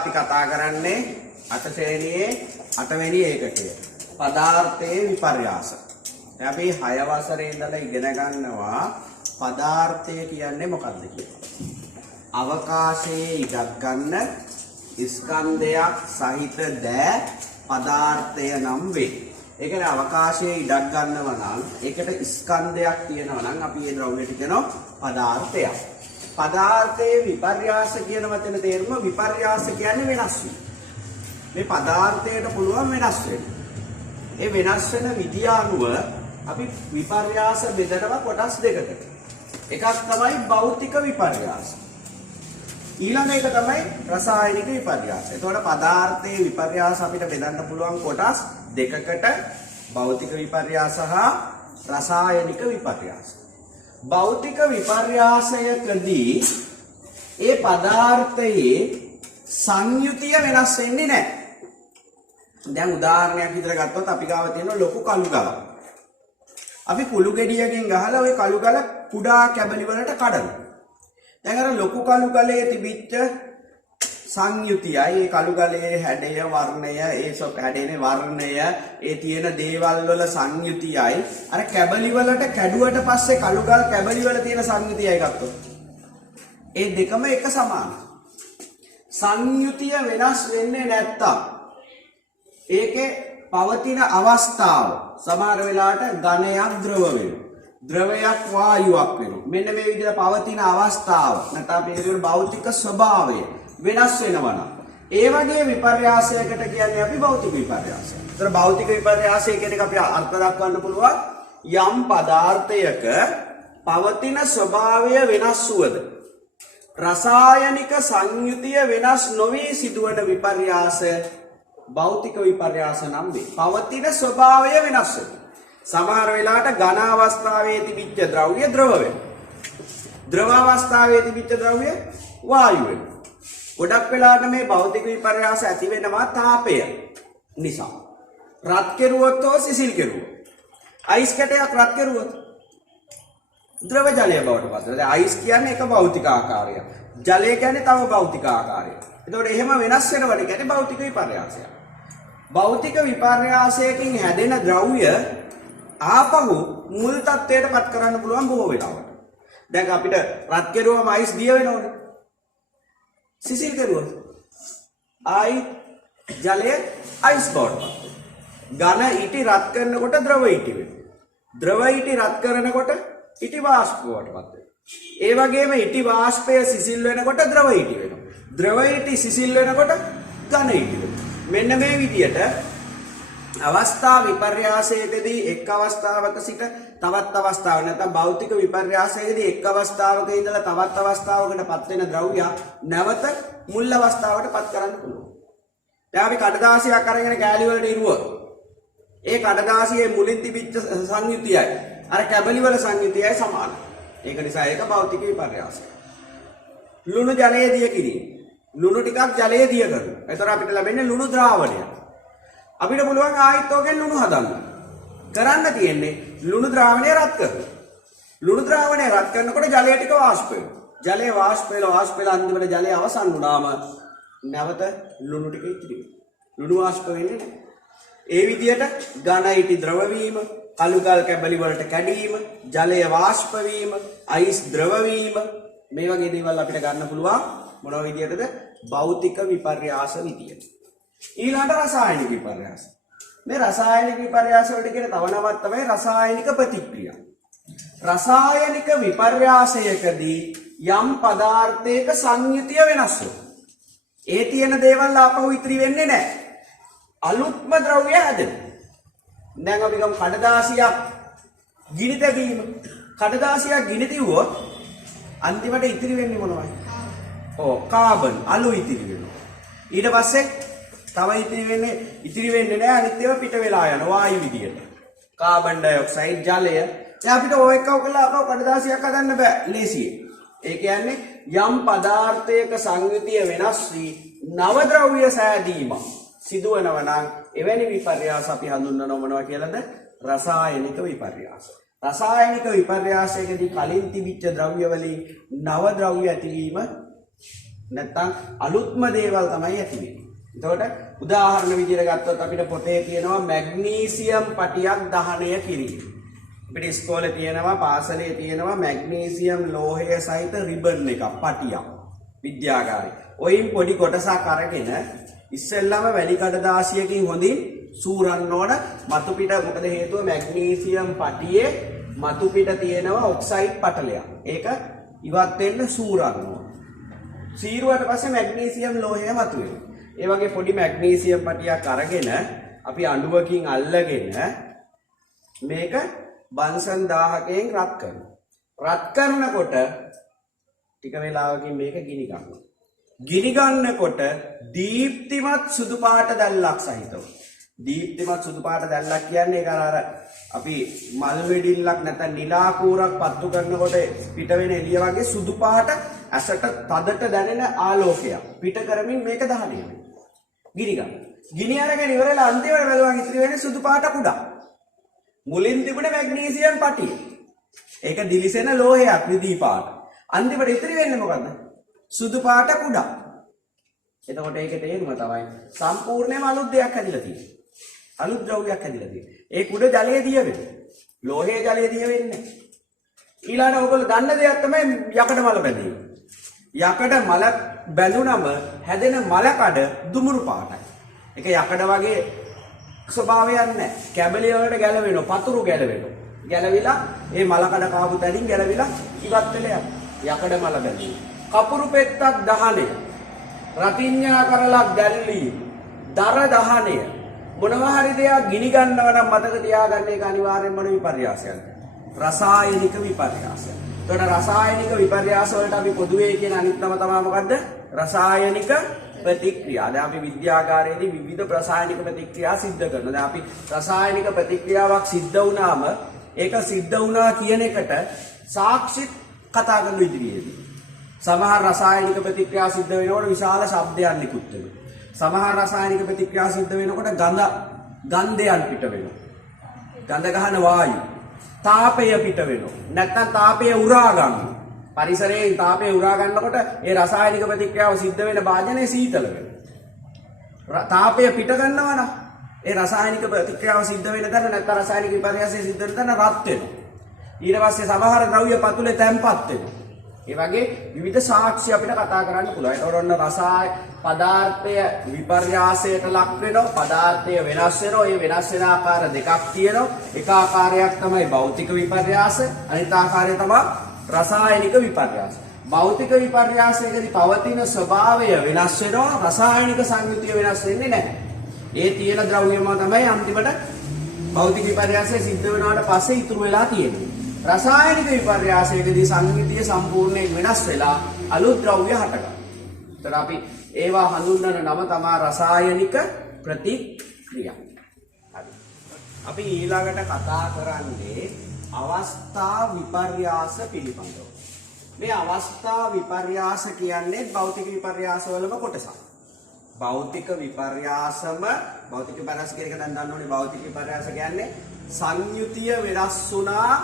අපි කතා කරන්නේ 8 ශ්‍රේණියේ 8 වෙනි ඒකකය. පදාර්ථයේ විපර්යාස. දැන් අපි 6 වසරේ ඉඳලා ඉගෙන ගන්නවා පදාර්ථය කියන්නේ මොකක්ද කියලා. අවකාශයේ ඉඩක් ගන්න ස්කන්ධයක් සහිත දෑ පදාර්ථය නම් වේ. ඒ කියන්නේ අවකාශයේ ඉඩක් ගන්නවා නම් ඒකට ස්කන්ධයක් තියෙනවා නම් අපි ඒ ද්‍රව්‍යයට කියනවා පදාර්ථයක්. පදාර්ථයේ විපර්යාස කියන වචන තේරුම විපර්යාස කියන්නේ වෙනස් වීම. මේ පදාර්ථයට පුළුවන් වෙනස් වෙන්න. ඒ වෙනස් වෙන විදිය අනුව අපි විපර්යාස බෙදනවා කොටස් දෙකකට. එකක් තමයි භෞතික විපර්යාස. ඊළඟ එක තමයි රසායනික විපර්යාස. එතකොට පදාර්ථයේ විපර්යාස අපිට බෙදන්න පුළුවන් කොටස් දෙකකට භෞතික විපර්යාස හා රසායනික විපර්යාස. භෞතික විපර්යාසයකදී ඒ පදාර්ථයේ සංයුතිය වෙනස් වෙන්නේ නැහැ. දැන් උදාහරණයක් විදිහට ගත්තොත් අපි ගාව තියෙන ලොකු කළු ගලක්. අපි කුළු ගෙඩියකින් ගහලා ওই කළු ගල කුඩා කැබලි වලට කඩනවා. දැන් අර ලොකු කළු ගලේ තිබිච්ච සංයුතියයි ඒ කළු ගලේ හැඩය වර්ණය ඒ හැඩේනේ වර්ණය ඒ තියෙන දේවල් වල සංයුතියයි අර කැබලි වලට කැඩුවට පස්සේ කළු ගල් කැබලි වල තියෙන සංයුතියයි ගත්තොත් ඒ දෙකම එක සමානයි. සංයුතිය වෙනස් වෙන්නේ නැත්තම් ඒකේ පවතින අවස්ථාව සමහර වෙලාවට ඝනයක් ද්‍රව වෙනවා. ද්‍රවයක් වායුවක් වෙනවා. මෙන්න මේ විදිහට පවතින අවස්ථාව නැත්නම් අපි කියන භෞතික ස්වභාවය වෙනස් වෙනවා නම් ඒ වගේ විපර්යාසයකට කියන්නේ අපි භෞතික විපර්යාසය. ඒතර භෞතික විපර්යාසය කියන එක අපි අර්ථ දක්වන්න පුළුවන් යම් පදාර්ථයක පවතින ස්වභාවය වෙනස් වුවද රසායනික සංයුතිය වෙනස් නොවි සිදුවන විපර්යාස භෞතික විපර්යාස නම් වේ. පවතින ස්වභාවය වෙනස් වෙනවා. සමහර වෙලාවට ඝන අවස්ථාවේ තිබිච්ච ද්‍රව්‍ය ද්‍රව වෙනවා. ද්‍රව අවස්ථාවේ තිබිච්ච ද්‍රව්‍ය වායු වෙනවා. ගොඩක් වෙලාවට මේ භෞතික විපර්යාස ඇති වෙනවා තාපය නිසා. රත් කෙරුවොත් හෝ සිසිල් කෙරුවොත්. අයිස් කැටයක් රත් කෙරුවොත් ද්‍රව ජලය බවට පත් වෙනවා. දැන් අයිස් කියන්නේ එක භෞතික ආකාරයක්. ජලය කියන්නේ තව භෞතික ආකාරයක්. එතකොට එහෙම වෙනස් වෙනවට කියන්නේ භෞතික විපර්යාසයක්. භෞතික විපර්යාසයකින් හැදෙන ද්‍රව්‍ය ආපහු මුල් තත්ත්වයට පත් කරන්න පුළුවන් බොහෝ වෙලාවට. දැන් අපිට රත් කෙරුවම අයිස් දිය වෙනවනේ. සිසිල් කෙරුවොත් ආයි ජලය අයිස් බවට පත් වෙනවා. ඝන ඊටි රත් කරනකොට ද්‍රව ඊටි වෙනවා. ද්‍රව ඊටි රත් කරනකොට ඊටි වාෂ්ප බවට පත් වෙනවා. ඒ වගේම ඊටි වාෂ්පය සිසිල් වෙනකොට ද්‍රව ඊටි වෙනවා. ද්‍රව ඊටි සිසිල් වෙනකොට ඝන ඊටි වෙනවා. මෙන්න මේ විදියට අවස්ථා විපර්යාසයකදී එක් අවස්ථාවක සිට තවත් අවස්ථාවක නැත්නම් භෞතික විපර්යාසයකදී එක් අවස්ථාවක ඉඳලා තවත් අවස්ථාවකට පත් වෙන ද්‍රව්‍ය නැවත මුල් අවස්ථාවට පත් කරන්න පුළුවන්. දැන් අපි කඩදාසියක් අරගෙන කෑලි වලට ඉරුවොත් ඒ කඩදාසියේ මුලින් තිබිච්ච සංයුතියයි අර කැබලි වල සංයුතියයි සමානයි. ඒක නිසා ඒක භෞතික විපර්යාසය. ලුණු ජලයේ දිය කිරීම. ලුණු ටිකක් ජලයේ දිය කරනවා. ඒතර අපිට ලැබෙන්නේ ලුණු ද්‍රාවණය. අපිට පුළුවන් ආයෙත් ඕකෙන් ලුණු හදන්න. කරන්න තියෙන්නේ ලුණු ද්‍රාවණය රත් කරනවා. ලුණු ද්‍රාවණය රත් කරනකොට ජලය ටික වාෂ්ප වෙනවා. ජලය වාෂ්ප වෙලා අන්තිමට ජලය අවසන් වුණාම නැවත ලුණු ටික ඉතිරි වෙනවා. ලුණු වාෂ්ප වෙන්නේ නැහැ. ඒ විදිහට ඝන ඊටි ද්‍රව වීම, කළු ගල් කැබලි වලට කැඩීම, ජලය වාෂ්ප වීම, අයිස් ද්‍රව වීම මේ වගේ දේවල් අපිට ගන්න පුළුවන් මොන විදිහටද? භෞතික විපර්යාස විදියට. ඊළඟට රසායනික විපර්යාස. මේ රසායනික විපර්යාස වලට කියන තව නමක් තමයි රසායනික ප්‍රතික්‍රියා. රසායනික විපර්යාසයකදී යම් පදාර්ථයක සංයුතිය වෙනස් වෙනවා. ඒ තියෙන දේවල් ආපහු ඉතිරි වෙන්නේ නැහැ. අලුත්ම ද්‍රව්‍ය හැදෙනවා. දැන් අපි ගමු කඩදාසියක් ගිනි තැබීම. කඩදාසියක් ගිනි තියුවොත් අන්තිමට ඉතිරි වෙන්නේ මොනවද? කාබන් අලු ඉතිරි වෙනවා. ඊට පස්සේ තව ඉතිරි වෙන්නේ නැහැ අනිත් ඒවා පිට වෙලා යනවා වායු විදියට. කාබන් ඩයොක්සයිඩ් ජලය. දැන් අපිට ඔය එකව කළා අපව කඩදාසියක් හදන්න බෑ ලේසියෙන්. ඒ කියන්නේ යම් පදාර්ථයක සංයුතිය වෙනස් වී නව ද්‍රව්‍ය සෑදීම සිදුවනවා නම් එවැනි විපර්යාස අපි හඳුන්වනවා මොනවා කියලාද? රසායනික විපර්යාස. රසායනික විපර්යාසයකදී කලින් තිබිච්ච ද්‍රව්‍ය වලින් නව ද්‍රව්‍ය ඇතිවීම නැත්තම් අලුත්ම දේවල් තමයි ඇති වෙන්නේ. එතකොට උදාහරණ විදිහට ගත්තොත් අපිට පොතේ තියෙනවා මැග්නීසියම් පටියක් දහනය කිරීම. අපිට ඉස්කෝලේ තියෙනවා පාසලේ තියෙනවා මැග්නීසියම් ලෝහය සහිත රිබන් එකක් පටියක් විද්‍යාගාරේ. ඔයින් පොඩි කොටසක් අරගෙන ඉස්සෙල්ලාම වැලි කඩදාසියකින් හොඳින් සූරන්න ඕන. මතු පිට මොකද හේතුව මැග්නීසියම් පටියේ මතු පිට තියෙනවා ඔක්සයිඩ් පටලයක්. ඒක ඉවත් වෙන්න සූරන්න ඕන. සීරුවට පස්සේ මැග්නීසියම් ලෝහය මතුවෙනවා. ඒ වගේ පොඩි මැග්නීසියම් පටියක් අරගෙන අපි අඬුවකින් අල්ලගෙන මේක බන්සන් 1000කින් රත් කරනවා. රත් කරනකොට ටික වෙලාවකින් මේක ගිනි ගන්නවා. ගිනි ගන්නකොට දීප්තිමත් සුදු පාට දැල්ලක් සහිතව. දීප්තිමත් සුදු පාට දැල්ලක් කියන්නේ ඒක අර අපි මල් වෙඩිල්ලක් නැත්නම් නිලා කූරක් පත්තු කරනකොට පිට වෙන එළිය වගේ සුදු පාට ඇසට තදට දැනෙන ආලෝකයක් පිට කරමින් මේක දහනය වෙනවා. ගිනි ගන්න. ගිනි අරගෙන ඉවරලා අන්තිමට බැලුවා ඉතිරි වෙන්නේ සුදු පාට කුඩා. මුලින් තිබුණේ මැග්නීසියම් පටිය. ඒක දිලිසෙන ලෝහයක් රිදී පාට. අන්තිමට ඉතිරි වෙන්නේ මොකද්ද? සුදු පාට කුඩා. එතකොට ඒකේ තේරුම තමයි සම්පූර්ණයෙන්ම අලුත් දෙයක් හැදිලා තියෙන්නේ. අලුත් ද්‍රව්‍යයක් හැදිලා තියෙන්නේ. ඒ කුඩ ජලයේ දිය වෙන්නේ. ලෝහයේ ජලයේ දිය වෙන්නේ. ඊළඟට ඔයගොල්ලෝ දන්න දෙයක් තමයි යකඩ මල බැඳීම. යකඩ මල බැඳුනම හැදෙන මල කඩ දුමුරු පාටයි. ඒක යකඩ වගේ ස්වභාවයක් නැහැ. කැබලි වලට ගැලවෙනවා, පතුරු ගැලවෙනවා. ගැලවිලා ඒ මල කඩ කාපු තැනින් ගැලවිලා ඉවත් වෙලා යනවා. යකඩ මල බැඳීම. කපුරු පෙත්තක් දහනය. රතිඤ්ඤා කරලක් දැල්ලීම. දර දහනය. මොනවා හරි දෙයක් ගිනි ගන්නවා නම් මතක තියාගන්න ඒක අනිවාර්යෙන්ම මොන විපර්යාසයක්ද? රසායනික විපර්යාසය. එතකොට රසායනික විපර්යාස වලට අපි පොදුවේ කියන අනිත් නම තමයි මොකද්ද? රසායනික ප්‍රතික්‍රියා. දැන් අපි විද්‍යාගාරයේදී විවිධ රසායනික ප්‍රතික්‍රියා සිද්ධ කරනවා. දැන් අපි රසායනික ප්‍රතික්‍රියාවක් සිද්ධ වුණාම ඒක සිද්ධ වුණා කියන එකට සාක්ෂි කතා කරන ඉදිරියේදී සමහර රසායනික ප්‍රතික්‍රියා සිද්ධ වෙනකොට විශාල ශබ්දයක් නිකුත් වෙනවා. සමහර රසායනික ප්‍රතික්‍රියා සිද්ධ වෙනකොට ගන්ධයන් පිට වෙනවා. ගඳ ගහන වායු, තාපය පිට වෙනවා. නැත්නම් තාපය උරා ගන්නවා. පරිසරයෙන් තාපය උරා ගන්නකොට ඒ රසායනික ප්‍රතික්‍රියාව සිද්ධ වෙන භාජනය සීතල වෙනවා. තාපය පිට ගන්නවා නම් ඒ රසායනික ප්‍රතික්‍රියාව සිද්ධ වෙන තැන නැත්නම් රසායනික විපර්යාසය සිද්ධ වෙන තැන රත් වෙනවා. ඊට පස්සේ සමහර ද්‍රව්‍ය පතුලේ තැම්පත් වෙනවා. ඒ වගේ විවිධ සාක්ෂි අපිට කතා කරන්න පුළුවන්. ඒතකොට ඔන්න රසාය පදාර්ථය විපර්යාසයට ලක් වෙනවා. පදාර්ථය වෙනස් වෙනවා. ඒ වෙනස් වෙන ආකාර දෙකක් තියෙනවා. එක ආකාරයක් තමයි භෞතික විපර්යාස, අනිත් ආකාරය තමයි රසායනික විපර්යාස. භෞතික විපර්යාසයේදී පවතින ස්වභාවය වෙනස් වෙනවා. රසායනික සංයුතිය වෙනස් වෙන්නේ නැහැ. ඒ තියෙන ද්‍රව්‍යම තමයි අන්තිමට භෞතික විපර්යාසය සිද්ධ වෙනාට පස්සේ ඉතුරු වෙලා තියෙන්නේ. රසායනික විපර්යාසයකදී සංයුතිය සම්පූර්ණයෙන් වෙනස් වෙලා අලුත් ද්‍රව්‍ය හටගන්නවා. එතකොට අපි ඒවා හඳුන්වන නම තමයි රසායනික ප්‍රතික්‍රියා. හරි. අපි ඊළඟට කතා කරන්නේ අවස්ථා විපර්යාස පිළිබඳව. මේ අවස්ථා විපර්යාස කියන්නේ භෞතික විපර්යාස වලම කොටසක්. භෞතික විපර්යාසම භෞතික විපර්යාස කියන එක දැන් දන්න ඕනේ. භෞතික විපර්යාස කියන්නේ සංයුතිය වෙනස් වුණා.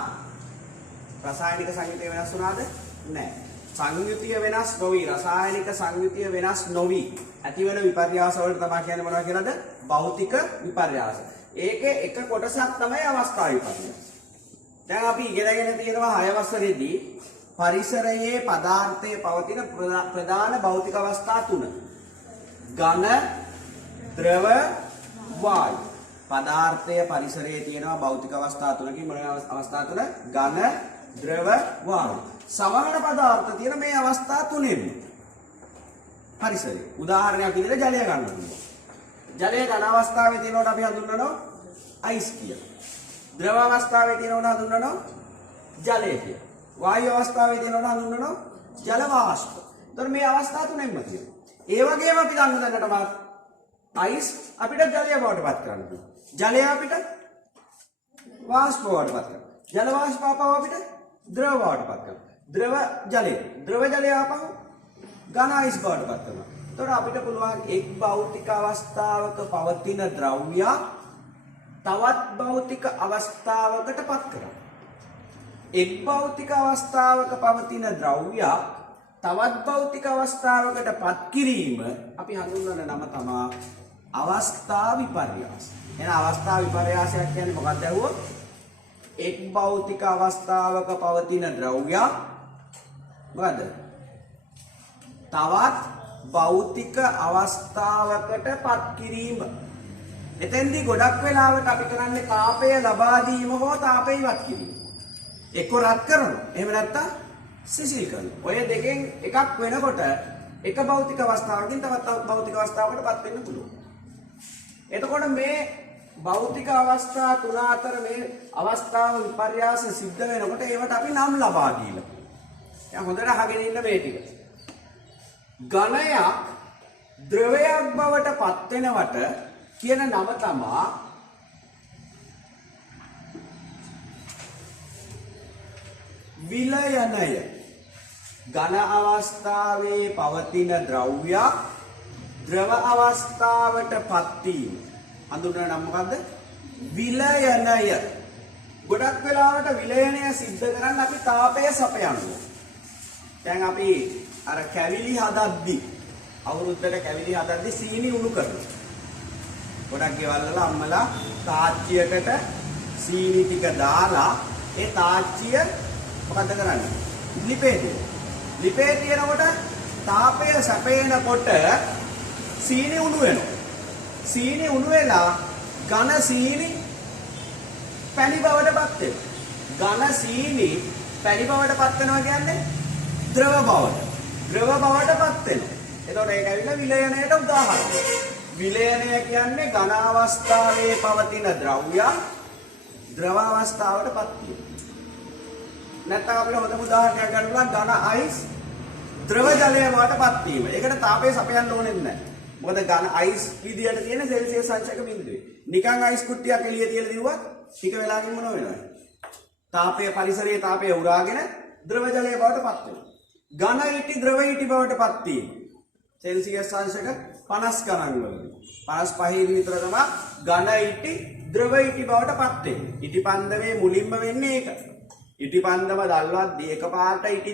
රසායනික සංයුතිය වෙනස් වුණාද? නැහැ. සංයුතිය වෙනස් නොවි, රසායනික සංයුතිය වෙනස් නොවි ඇතිවන විපර්යාස වලට තමයි කියන්නේ මොනවා කියලාද? භෞතික විපර්යාස. ඒකේ එක කොටසක් තමයි අවස්ථා විපර්යාස. දැන් අපි ඉගෙනගෙන තියෙනවා 6 වසරේදී පරිසරයේ පදාර්ථයේ පවතින ප්‍රධාන භෞතික අවස්ථා 3. ඝන, ද්‍රව, වායු. පදාර්ථයේ පරිසරයේ තියෙනවා භෞතික අවස්ථා 3කින් මොනවා අවස්ථා 3? ඝන, ද්‍රව, වායු. සමහර පදාර්ථ තියෙන මේ අවස්ථා 3ෙම. පරිසරය. උදාහරණයක් විදිහට ජලය ගන්න පුළුවන්. ජලය ඝන අවස්ථාවේ තියෙනකොට අපි හඳුන්වනවා අයිස් කියලා. ද්‍රව අවස්ථාවේ තියෙනවට හඳුන්වනවා ජලය කියලා. වායු අවස්ථාවේ තියෙනවට හඳුන්වනවා ජල වාෂ්ප. එතකොට මේ අවස්ථා තුනෙන්ම තියෙනවා. ඒ වගේම අපි දන්න දැනටමත් අයිස් අපිට ජලය බවට පත් කරන්න පුළුවන්. ජලය අපිට වාෂ්ප බවට පත් කරනවා. ජල වාෂ්ප අපිට ද්‍රව බවට පත් කරනවා. ද්‍රව ජලය. ද්‍රව ජලය ආපහු ඝන අයිස් බවට පත් කරනවා. එතකොට අපිට පුළුවන් එක් භෞතික අවස්ථාවක පවතින ද්‍රව්‍යයක් තවත් භෞතික අවස්ථාවකට පත් කරනවා. එක් භෞතික අවස්ථාවක පවතින ද්‍රව්‍යයක් තවත් භෞතික අවස්ථාවකට පත් කිරීම අපි හඳුන්වන නම තමයි අවස්ථා විපර්යාස. එහෙනම් අවස්ථා විපර්යාසයක් කියන්නේ මොකක්ද ඇහුවොත්? එක් භෞතික අවස්ථාවක පවතින ද්‍රව්‍යයක් මොකද්ද? තවත් භෞතික අවස්ථාවකට පත් කිරීම. එතෙන්දී ගොඩක් වෙලාවට අපි කරන්නේ තාපය ලබා දීම හෝ තාපය ඉවත් කිරීම. එක්ක රත් කරනවා. එහෙම නැත්නම් සිසිල් කරනවා. ඔය දෙකෙන් එකක් වෙනකොට එක භෞතික අවස්ථාවකින් තවත් භෞතික අවස්ථාවකට පත් වෙන්න පුළුවන්. එතකොට මේ භෞතික අවස්ථා තුන අතර මේ අවස්ථාව විපර්යාස සිද්ධ වෙනකොට ඒවට අපි නම් ලබා දීලා. දැන් හොඳට අහගෙන ඉන්න මේ ටික. ඝනයක් ද්‍රවයක් බවට පත් වෙනවට කියන නම තමයි විලයනය. ඝන අවස්ථාවේ පවතින ද්‍රව්‍යයක් ද්‍රව අවස්ථාවට පත් වීම හඳුන්වන නම මොකද්ද? විලයනය. ගොඩක් වෙලාවට විලයනය සිද්ධ කරන්න අපි තාපය සපයනවා. දැන් අපි අර කැවිලි හදද්දි අවුරුද්දට කැවිලි හදද්දි සීනි උණු කරනවා. ගොඩක් ගෙවල් වල අම්මලා තාච්චියකට සීනි ටික දාලා ඒ තාච්චිය මොකද කරන්නේ? ලිපේ දෙනවා. ලිපේ තියනකොට තාපය සැපේනකොට සීනි උණු වෙනවා. සීනි උණු වෙලා ඝන සීනි පැණි බවට පත් වෙනවා. ඝන සීනි පැණි බවට පත් වෙනවා කියන්නේ ද්‍රව බවට. ද්‍රව බවට පත් වෙනවා. එතකොට ඒක ඇවිල්ලා විලයනයට උදාහරණයක්. විලයනය කියන්නේ ඝන අවස්ථාවේ පවතින ද්‍රව්‍යයක් ද්‍රව අවස්ථාවට පත් වීම. නැත්නම් අපිට හොඳම උදාහරණයක් ගන්න පුළුවන් ඝන අයිස් ද්‍රව ජලය බවට පත් වීම. ඒකට තාපය සපයන්න ඕනේ නැහැ. මොකද ඝන අයිස් විදියට තියෙන සෙල්සියස් අංශක බිඳුවේ. නිකන් අයිස් කුට්ටියක් එළිය තියලා දිව්වත් ටික වෙලාවකින් මොනව වෙනවද? තාපය පරිසරයේ තාපය උරාගෙන ද්‍රව ජලය බවට පත් වෙනවා. ඝන ඉටි ද්‍රව ඉටි බවට පත් වීම. සෙල්සියස් අංශක 50 ගණන් වලදී 55 විතර තමයි ඝන ඉටි ද්‍රව ඉටි බවට පත් වෙන්නේ. ඉටි පන්දමේ මුලින්ම වෙන්නේ ඒක. ඉටි පන්දම දැල්වද්දී එකපාරට ඉටි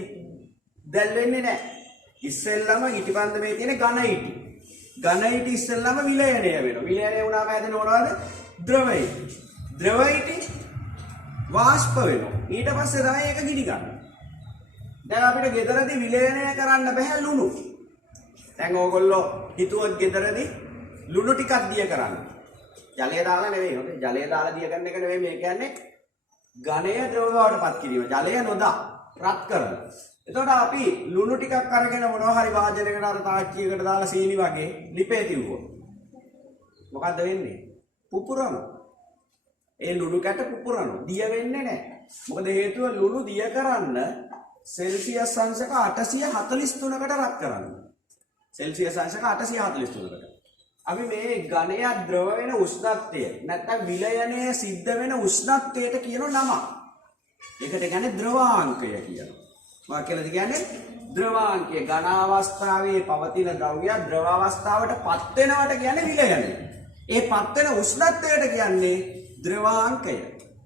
දැල් වෙන්නේ නැහැ. ඉස්සෙල්ලම ඉටි පන්දමේ තියෙන ඝන ඉටි. ඝන ඉටි ඉස්සෙල්ලම විලයනය වෙනවා. විලයනය වුණාම හැදෙන මොනවද? ද්‍රව ඉටි. ද්‍රව ඉටි වාෂ්ප වෙනවා. ඊට පස්සේ තමයි ඒක ගිනි ගන්න. දැන් අපිට ගෙදරදී විලයනය කරන්න බෑ ලුණු. දැන් ඕගොල්ලෝ හිතුවත් ගෙදරදී ලුණු ටිකක් දිය කරන්න. ජලය දාලා නෙවෙයි. හොඳේ ජලය දාලා දිය කරන එක නෙවෙයි මේ කියන්නේ. ඝනය ද්‍රව බවට පත් කිරීම. ජලය නොදා රත් කරනවා. එතකොට අපි ලුණු ටිකක් අරගෙන මොනවා හරි වාදනයකට අර තාච්චියකට දාලා සීනි වගේ ලිපේ තියුවොත් මොකද්ද වෙන්නේ? පුපුරනවා. ඒ ලුණු කැට පුපුරනවා. දිය වෙන්නේ නැහැ. මොකද හේතුව ලුණු දිය කරන්න සෙල්සියස් අංශක 843කට රත් කරන්න. සෙල්සියස් අංශක 843කට. අපි මේ ඝනය ද්‍රව වෙන උෂ්ණත්වය නැත්නම් විලයනය සිද්ධ වෙන උෂ්ණත්වයට කියන නම. ඒකට කියන්නේ ද්‍රවාංකය කියනවා. මොකක්ද කියලාද කියන්නේ? ද්‍රවාංකය. ඝන අවස්ථාවේ පවතින ද්‍රව්‍ය ද්‍රව අවස්ථාවට පත් වෙනවට කියන්නේ විලයනය. ඒ පත් වෙන උෂ්ණත්වයට කියන්නේ ද්‍රවාංකය.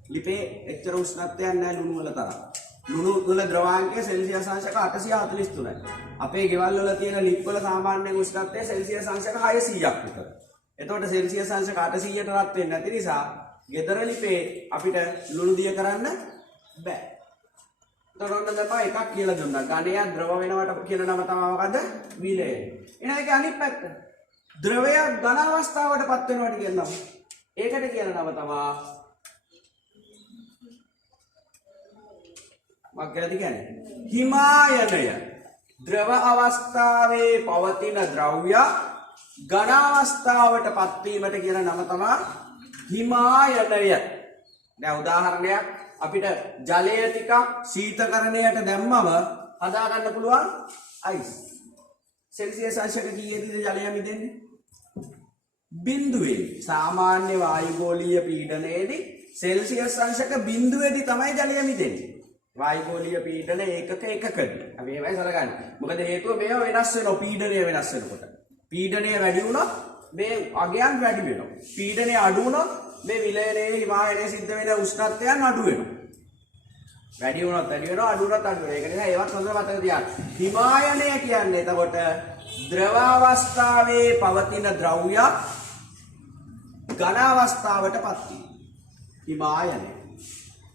ලිපේ එච්චර උෂ්ණත්වයක් නැහැ ලුණු වල තරම්. ලුණු වල ද්‍රවාංකය සෙල්සියස් අංශක 843යි. අපේ ගෙවල් වල තියෙන ලිප් වල සාමාන්‍ය උෂ්ණත්වය සෙල්සියස් අංශක 600ක් විතර. එතකොට සෙල්සියස් අංශක 800ට රත් වෙන්නේ නැති නිසා ගෙදර ලිපේ අපිට ලුණු දිය කරන්න බෑ. එතකොට තමයි එකක් කියලා දුන්නා. ඝනය ද්‍රව වෙනවට කියන නම තමයි මොකද්ද? විලය. එහෙනම් ඒක අනිත් පැත්ත. ද්‍රවයක් ඝන අවස්ථාවට පත් වෙනවට කියන නම. ඒකට කියන නම තමයි මොකක්ද කියන්නේ? හිමායනය. ද්‍රව අවස්ථාවේ පවතින ද්‍රව්‍ය ඝන අවස්ථාවට පත් වීමට කියන නම තමයි හිමායනය. දැන් උදාහරණයක් අපිට ජලය ටිකක් ශීතකරණයට දැම්මම හදා ගන්න පුළුවන් අයිස්. සෙල්සියස් අංශක කීයේද ජලය මිදෙන්නේ? බිඳුවේ. සාමාන්‍ය වායුගෝලීය පීඩනයේදී සෙල්සියස් අංශක බිඳුවේදී තමයි ජලය මිදෙන්නේ. වායුගෝලීය පීඩන ඒකක එකකදී. අපි ඒවයි සලකන්නේ. මොකද හේතුව මේවා වෙනස් වෙනවා පීඩනය වෙනස් වෙනකොට. පීඩනය වැඩි වුණොත් මේ අගයන් වැඩි වෙනවා. පීඩනය අඩු වුණොත් මේ විලයනයේ හිමායනයේ සිද්ධ වෙන උෂ්ණත්වයන් අඩු වෙනවා. වැඩි වුණොත් වැඩි වෙනවා අඩු වුණොත් අඩු වෙනවා. ඒක නිසා ඒවත් හොඳට මතක තියාගන්න. හිමායනය කියන්නේ එතකොට ද්‍රව අවස්ථාවේ පවතින ද්‍රව්‍යයක් ඝන අවස්ථාවටපත් වීම. හිමායනය.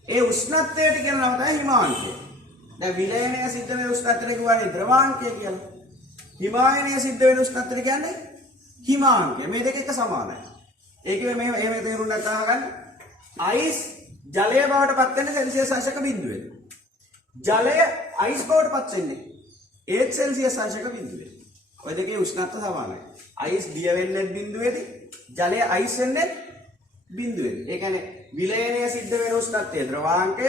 ඒ උෂ්ණත්වයට කියන නම තමයි හිමාංකය. දැන් විලයනය සිද්ධ වෙන උෂ්ණත්වයට කියන්නේ ද්‍රවාංකය කියලා. හිමායනය සිද්ධ වෙන උෂ්ණත්වයට කියන්නේ හිමාංකය. මේ දෙක එක සමානයි. ඒකෙම මේ එහෙම තේරුම් ගන්න අහගන්න. අයිස් ජලය බවට පත් වෙන සෙල්සියස් අංශක බිඳුවේ. ජලය අයිස් බවට පත් වෙන්නේ ඒත් සෙල්සියස් අංශක බිඳුවේ. ඔය දෙකේ උෂ්ණත්ව සමානයි. අයිස් දිය වෙන්නේ බිඳුවේදී ජලය අයිස් වෙන්නේ බිඳුවේදී. ඒ කියන්නේ විලයනය සිද්ධ වෙන උෂ්ණත්වය ද්‍රවාංකය,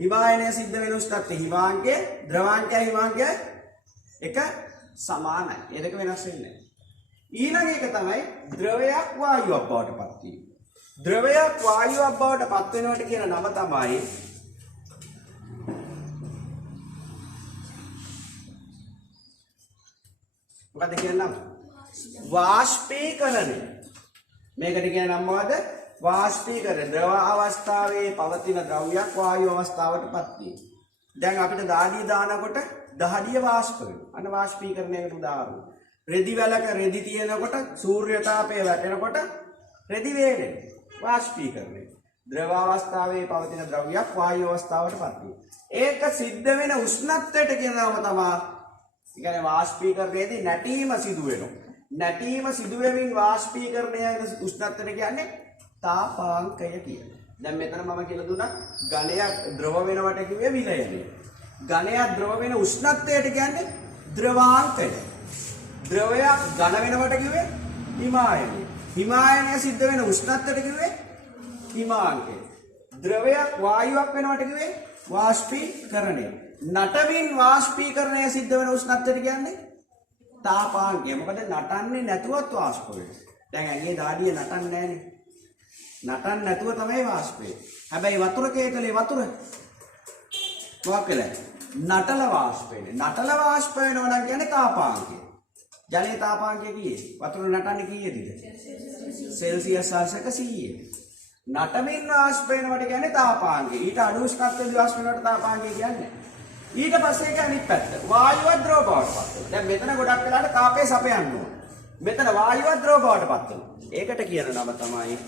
හිමායනය සිද්ධ වෙන උෂ්ණත්වය හිමාංකය, ද්‍රවාංකය හිමාංකය එක සමානයි. ඒ දෙක වෙනස් වෙන්නේ නැහැ. ඊළඟ එක තමයි ද්‍රවයක් වායුවක් බවට පත් වීම. ද්‍රවයක් වායුවක් බවට පත් වෙනවට කියන නම තමයි මොකද කියන නම? වාෂ්පීකරණය. මේකට කියන නම මොකද? වාෂ්පීකරණය. ද්‍රව අවස්ථාවේ පවතින ද්‍රව්‍යයක් වායු අවස්ථාවට පත් වීම. දැන් අපිට දාඩිය දානකොට දහඩිය වාෂ්ප වෙනවා. අන්න වාෂ්පීකරණයකට උදාහරණ. රෙදි වැලක රෙදි තියෙනකොට සූර්ය තාපය වැටෙනකොට රෙදි වේලෙනවා. වාෂ්පීකරණය. ද්‍රව අවස්ථාවේ පවතින ද්‍රව්‍යයක් වායු අවස්ථාවට පත් වෙනවා. ඒක සිද්ධ වෙන උෂ්ණත්වයට කියන නම තමයි. ඒ කියන්නේ වාෂ්පීකරණයේදී නැටීම සිදු වෙනවා. නැටීම සිදු වෙමින් වාෂ්පීකරණය වෙන උෂ්ණත්වයට කියන්නේ තාපාංකය කියලා. දැන් මෙතන මම කියලා දුන්නා ඝනයක් ද්‍රව වෙනවට කිව්වේ විලයනය. ඝනයක් ද්‍රව වෙන උෂ්ණත්වයට කියන්නේ ද්‍රවාංකය. ද්‍රවයක් ඝන වෙනවට කිව්වේ හිමායනය. හිමායනය සිද්ධ වෙන උෂ්ණත්වයට කිව්වේ හිමාංකය. ද්‍රවයක් වායුවක් වෙනවට කිව්වේ වාෂ්පීකරණය. නටමින් වාෂ්පීකරණය සිද්ධ වෙන උෂ්ණත්වයට කියන්නේ තාපාංකය. මොකද නටන්නේ නැතුවත් වාෂ්ප වෙනවා. දැන් ඇඟේ දාඩිය නටන්නේ නැහනේ. නටන්න නැතුව තමයි වාෂ්ප වෙන්නේ. හැබැයි වතුර කේතලේ වතුර මොකක් වෙලා? නටල වාෂ්ප වෙන්නේ. නටල වාෂ්ප වෙනවා නම් කියන්නේ තාපාංකය. ජලයේ තාපාංකය කීයේ? වතුර නටන්නේ කීයේද? සෙල්සියස් අංශක 100. නටමින් වාෂ්ප වෙනවට කියන්නේ තාපාංකය. ඊට අඩු උෂ්ණත්වයේදී වාෂ්ප වෙනවට තාපාංකය කියන්නේ. ඊට පස්සේ ඒක අනිත් පැත්ත. වායුව ද්‍රව බවට පත් වෙනවා. දැන් මෙතන ගොඩක් වෙලාට තාපය සපයන්න ඕන. මෙතන වායුව ද්‍රව බවට පත් වෙනවා. ඒකට කියන නම තමයි